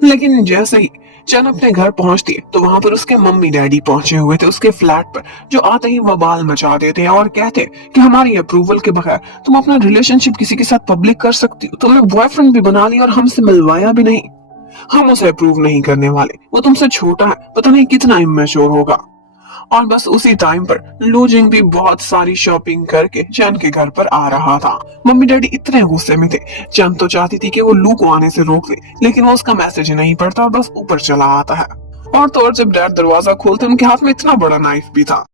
लेकिन जैसे ही चैन अपने घर पहुंचती है तो वहां पर उसके मम्मी डैडी पहुंचे हुए थे उसके फ्लैट पर, जो आते ही बवाल मचा देते हैं और कहते हैं कि हमारी अप्रूवल के बगैर तुम अपना रिलेशनशिप किसी के साथ पब्लिक कर सकती हो, तुमने बॉयफ्रेंड भी बना लिया और हमसे मिलवाया भी नहीं। हम उसे अप्रूव नहीं करने वाले, वो तुमसे छोटा है, पता नहीं कितना इमेच्योर होगा। और बस उसी टाइम पर लूजिंग भी बहुत सारी शॉपिंग करके चैन के घर पर आ रहा था। मम्मी डैडी इतने गुस्से में थे, चैन तो चाहती थी कि वो लू को आने से रोक दे, लेकिन वो उसका मैसेज नहीं पढ़ता और बस ऊपर चला आता है। और तो और जब डैड दरवाजा खोलते उनके हाथ में इतना बड़ा नाइफ भी था।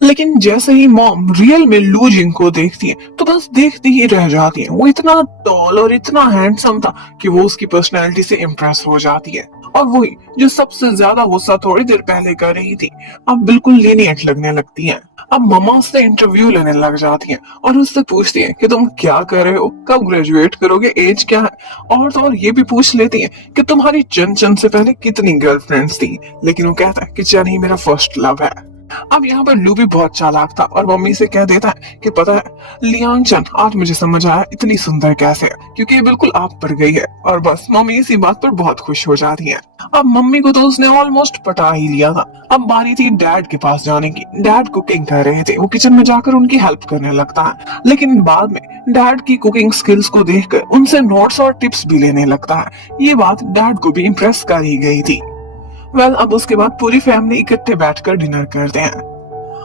लेकिन जैसे ही मॉम रियल में लूजिंग को देखती है तो बस देखती ही रह जाती है। वो इतना टॉल और इतना हैंडसम था कि वो उसकी पर्सनैलिटी से इम्प्रेस हो जाती है। और वही जो सबसे ज्यादा गुस्सा थोड़ी देर पहले कर रही थी अब बिल्कुल लीनियंट लगने लगती है। अब मम्मा उससे इंटरव्यू लेने लग जाती है और उससे पूछती है कि तुम क्या कर रहे हो, कब ग्रेजुएट करोगे, एज क्या है। और तो और ये भी पूछ लेती है कि तुम्हारी चन से पहले कितनी गर्लफ्रेंड्स थी। लेकिन वो कहता है कि चन ही मेरा फर्स्ट लव है। अब यहाँ पर लू भी बहुत चालाक था और मम्मी से कह देता है कि पता है लियांग चन, आज मुझे समझ आया इतनी सुंदर कैसे है, क्योंकि ये बिल्कुल आप पर गई है। और बस मम्मी इसी बात पर बहुत खुश हो जाती है। अब मम्मी को तो उसने ऑलमोस्ट पटा ही लिया था। अब बारी थी डैड के पास जाने की। डैड कुकिंग कर रहे थे, वो किचन में जाकर उनकी हेल्प करने लगता है, लेकिन बाद में डैड की कुकिंग स्किल्स को देखकर उनसे नोट्स और टिप्स भी लेने लगता है। ये बात डैड को भी इम्प्रेस कर ही गई थी। अब उसके बाद पूरी फैमिली इकट्ठे बैठकर डिनर करते हैं।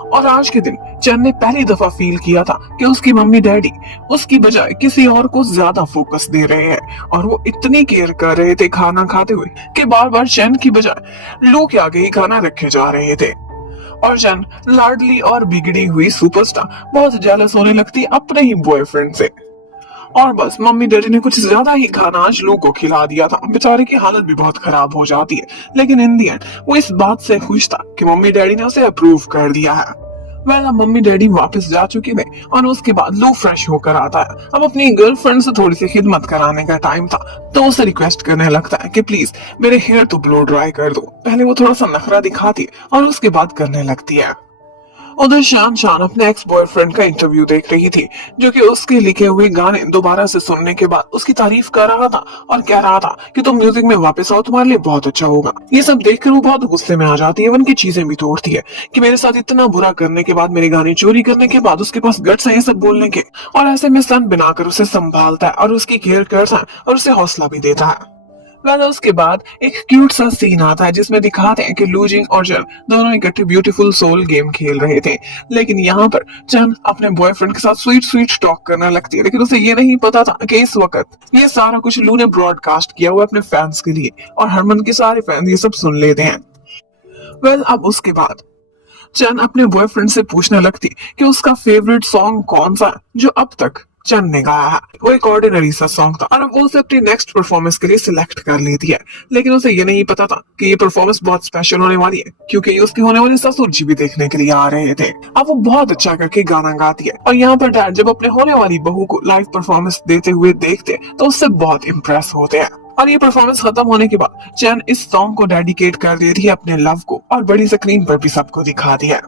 और आज के दिन चन ने पहली दफा फील किया था कि उसकी मम्मी डैडी उसकी बजाय किसी और को ज्यादा फोकस दे रहे हैं, और वो इतनी केयर कर रहे थे खाना खाते हुए कि बार बार चन की बजाय लू के आगे ही खाना रखे जा रहे थे। और चन, लाडली और बिगड़ी हुई सुपरस्टार, बहुत जेलस होने लगती अपने ही बॉयफ्रेंड से। और बस मम्मी डैडी ने कुछ ज्यादा ही खाना आज लू को खिला दिया था। बेचारे की हालत भी बहुत खराब हो जाती है, लेकिन इन दी एंड वो इस बात से खुश था कि मम्मी डैडी ने उसे अप्रूव कर दिया है। अब मम्मी डैडी वापस जा चुके थे और उसके बाद लू फ्रेश होकर आता है। अब अपनी गर्लफ्रेंड से थोड़ी सी खिदमत कराने का टाइम था, तो उसे रिक्वेस्ट करने लगता है कि प्लीज मेरे हेयर तो ब्लो ड्राई कर दो। पहले वो थोड़ा सा नखरा दिखाती है और उसके बाद करने लगती है। उधर शान शान अपने एक्स बॉयफ्रेंड का इंटरव्यू देख रही थी, जो कि उसके लिखे हुए गाने दोबारा से सुनने के बाद उसकी तारीफ कर रहा था और कह रहा था कि तुम म्यूजिक में वापस आओ, तुम्हारे लिए बहुत अच्छा होगा। ये सब देखकर वो बहुत गुस्से में आ जाती है, उनकी चीजें भी तोड़ती है कि मेरे साथ इतना बुरा करने के बाद, मेरे गाने चोरी करने के बाद उसके पास गट्स है ये सब बोलने के। और ऐसे में सन बनाकर उसे संभालता है और उसकी केयर करता है और उसे हौसला भी देता है। उसके बाद एक क्यूट सा सीन आता है जिसमें दिखाते हैं कि लू जिंग और चन दोनों इकट्ठे ब्यूटीफुल सोल गेम खेल रहे थे, लेकिन यहाँ पर चन अपने बॉयफ्रेंड के साथ स्वीट स्वीट टॉक करने लगती है, लेकिन उसे ये नहीं पता था कि इस वक्त ये सारा कुछ लू ने ब्रॉडकास्ट किया हुआ अपने फैंस के लिए, और हरमन के सारे फैंस ये सब सुन लेते हैं। अब उसके बाद चन अपने बॉयफ्रेंड से पूछने लगती कि उसका फेवरेट सॉन्ग कौन सा है जो अब तक चन ने गाया है। वो एक ऑर्डिनरी सा सॉन्ग था और अब वो उसे अपनी नेक्स्ट परफॉर्मेंस के लिए सिलेक्ट कर लेती है, लेकिन उसे ये नहीं पता था कि ये परफॉर्मेंस बहुत स्पेशल होने वाली है, क्योंकि ये उसके होने वाले ससुर जी भी देखने के लिए आ रहे थे। अब वो बहुत अच्छा करके गाना गाती है और यहाँ पर डैड जब अपने होने वाली बहू को लाइव परफॉर्मेंस देते हुए देखते तो उससे बहुत इम्प्रेस होते हैं। और ये परफॉर्मेंस खत्म होने के बाद चैन इस सॉन्ग को डेडिकेट कर देती है अपने लव को और बड़ी स्क्रीन पर भी सबको दिखाती है।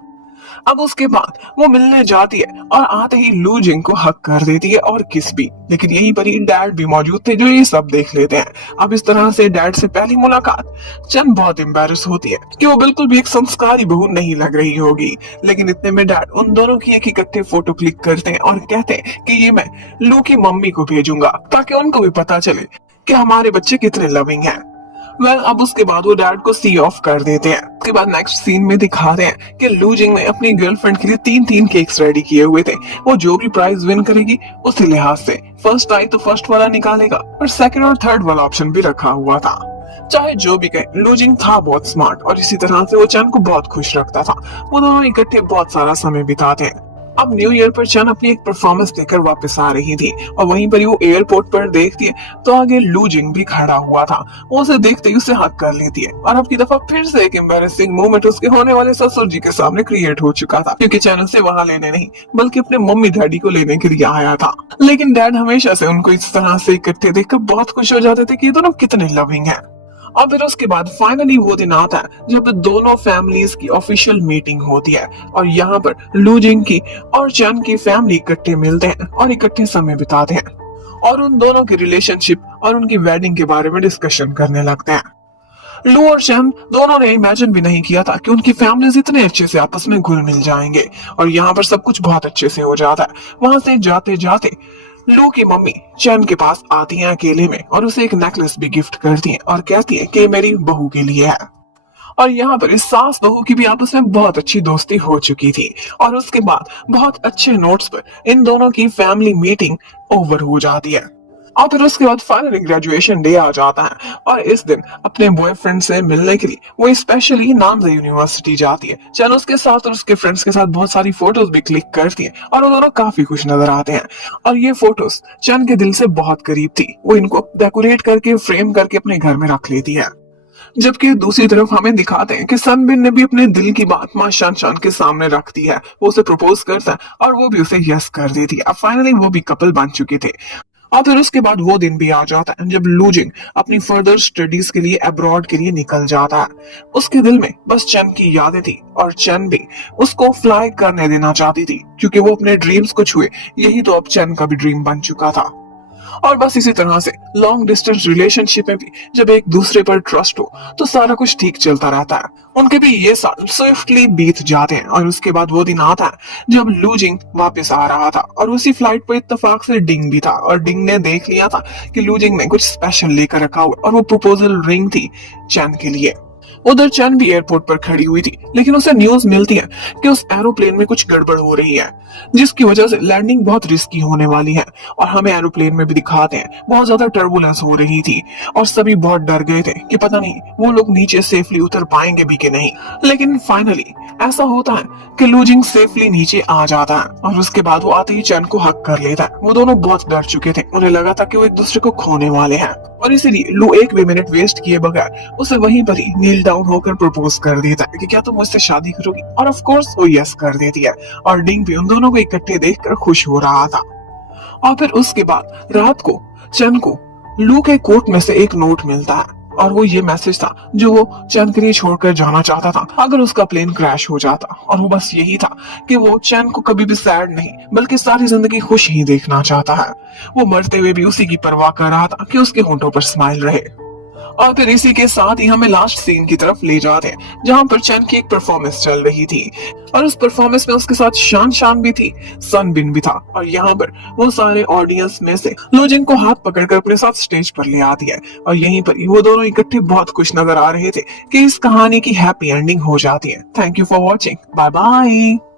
अब उसके बाद वो मिलने जाती है और आते ही लू जिंग को हक कर देती है और किस भी, लेकिन यहीं पर ही डैड भी मौजूद थे जो ये सब देख लेते हैं। अब इस तरह से डैड से पहली मुलाकात चन बहुत एम्बैरस होती है कि वो बिल्कुल भी एक संस्कारी बहू नहीं लग रही होगी, लेकिन इतने में डैड उन दोनों की एक इकट्ठे फोटो क्लिक करते हैं और कहते हैं कि ये मैं लू की मम्मी को भेजूंगा ताकि उनको भी पता चले कि हमारे बच्चे कितने लविंग हैं। अब उसके बाद वो डैड को सी ऑफ कर देते हैं। उसके बाद नेक्स्ट सीन में दिखाते हैं कि लू जिंग ने अपनी गर्लफ्रेंड के लिए 3-3 केक्स रेडी किए हुए थे। वो जो भी प्राइज विन करेगी उसी लिहाज से फर्स्ट आई तो फर्स्ट वाला निकालेगा, और सेकंड और थर्ड वाला ऑप्शन भी रखा हुआ था। चाहे जो भी कहे, लू जिंग था बहुत स्मार्ट और इसी तरह से वो चैन को बहुत खुश रखता था। वो दोनों इकट्ठे बहुत सारा समय बिताते हैं। अब न्यू ईयर पर चैन अपनी एक परफॉर्मेंस देकर वापस आ रही थी और वहीं पर ही वो एयरपोर्ट पर देखती है तो आगे लू जिंग भी खड़ा हुआ था। वो उसे देखते ही उसे हक कर लेती है और अब की दफा फिर से एक एम्बैरेसिंग मोमेंट उसके होने वाले ससुर जी के सामने क्रिएट हो चुका था, क्योंकि चैन उसे वहां लेने नहीं बल्कि अपने मम्मी डैडी को लेने के लिए आया था। लेकिन डैड हमेशा से उनको इस तरह से इकट्ठे देखकर बहुत खुश हो जाते थे कि ये दोनों कितने लविंग हैं। और फिर उसके बाद फाइनली वो दिन आता है जब दोनों फैमिलीज की ऑफिशियल मीटिंग होती है और यहाँ पर लू जिंग की और चैन की फैमिली इकट्ठे मिलते हैं और इकट्ठे समय बिताते हैं और उन दोनों की रिलेशनशिप और उनकी वेडिंग के बारे में डिस्कशन करने लगते हैं। लू और चैन दोनों ने इमेजिन भी नहीं किया था कि उनकी फैमिलीज इतने अच्छे से आपस में घुल मिल जाएंगे और यहाँ पर सब कुछ बहुत अच्छे से हो जाता है। वहां से जाते जाते लू की मम्मी चैन के पास आती हैं अकेले में और उसे एक नेकलेस भी गिफ्ट करती हैं और कहती है कि मेरी बहू के लिए है। और यहाँ पर इस सास बहू की भी आपस में बहुत अच्छी दोस्ती हो चुकी थी और उसके बाद बहुत अच्छे नोट्स पर इन दोनों की फैमिली मीटिंग ओवर हो जाती है। और फिर उसके बाद फाइनली ग्रेजुएशन डे आ जाता है और इस दिन अपने बॉयफ्रेंड से मिलने के लिए वो स्पेशली नामजा यूनिवर्सिटी जाती है। चैन उसके साथ और उसके फ्रेंड्स के साथ बहुत सारी फोटोज भी क्लिक करती है और वो दोनों काफी खुश नजर आते हैं और ये फोटोज चैन के दिल से बहुत करीब थी। वो इनको डेकोरेट करके फ्रेम करके अपने घर में रख लेती है। जबकि दूसरी तरफ हमें दिखाते हैं कि सनबिन ने भी अपने दिल की बात मां शान शान के सामने रख दी है। वो उसे प्रपोज करता है और वो भी उसे यस कर देती है। अब फाइनली वो भी कपल बन चुके थे। और फिर उसके बाद वो दिन भी आ जाता है जब लूजिंग अपनी फर्दर स्टडीज के लिए अब्रॉड के लिए निकल जाता है। उसके दिल में बस चन की यादें थी और चन भी उसको फ्लाई करने देना चाहती थी क्योंकि वो अपने ड्रीम्स को छुए, यही तो अब चन का भी ड्रीम बन चुका था। और बस इसी तरह से लॉन्ग डिस्टेंस रिलेशनशिप में भी जब एक दूसरे पर ट्रस्ट हो तो सारा कुछ ठीक चलता रहता है। उनके भी ये साल स्विफ्टली बीत जाते हैं और उसके बाद वो दिन आता है जब लूजिंग वापस आ रहा था और उसी फ्लाइट पर इत्तेफाक से डिंग भी था और डिंग ने देख लिया था कि लूजिंग ने कुछ स्पेशल लेकर रखा हुआ और वो प्रपोजल रिंग थी चैन के लिए। उधर चैन भी एयरपोर्ट पर खड़ी हुई थी लेकिन उसे न्यूज मिलती है कि उस एरोप्लेन में कुछ गड़बड़ हो रही है जिसकी वजह से लैंडिंग बहुत रिस्की होने वाली है। और हमें एरोप्लेन में भी दिखाते हैं बहुत ज्यादा टर्बुलेंस हो रही थी और सभी बहुत डर गए थे कि पता नहीं वो लोग नीचे सेफली उतर पाएंगे भी कि नहीं। लेकिन फाइनली ऐसा होता है कि लूजिंग सेफली नीचे आ जाता है और उसके बाद वो आते ही चैन को हक कर लेता है। वो दोनों बहुत डर चुके थे, उन्हें लगा था कि वो एक दूसरे को खोने वाले हैं और इसीलिए लू एक भी मिनट वेस्ट किए बगैर उसे वहीं पर ही नील डाउन होकर प्रपोज कर देता है कि क्या तुम मुझसे शादी करोगी, और ऑफ कोर्स वो यस कर देती है। और डिंग भी उन दोनों को इकट्ठे देखकर खुश हो रहा था। और फिर उसके बाद रात को चन को लू के कोट में से एक नोट मिलता है और वो ये मैसेज था जो वो चैन के लिए छोड़कर जाना चाहता था अगर उसका प्लेन क्रैश हो जाता। और वो बस यही था कि वो चैन को कभी भी सैड नहीं बल्कि सारी जिंदगी खुश ही देखना चाहता है। वो मरते हुए भी उसी की परवाह कर रहा था कि उसके होंठों पर स्माइल रहे। और फिर इसी के साथ ही हमें लास्ट सीन की तरफ ले जाते हैं जहां पर चैन की एक परफॉर्मेंस चल रही थी और उस परफॉर्मेंस में उसके साथ शान शान भी थी, सन बिन भी था। और यहाँ पर वो सारे ऑडियंस में से लोजिंग को हाथ पकड़कर अपने साथ स्टेज पर ले आती है और यहीं पर ही वो दोनों इकट्ठे बहुत खुश नजर आ रहे थे कि इस कहानी की हैप्पी एंडिंग हो जाती है। Thank you for watching, bye bye.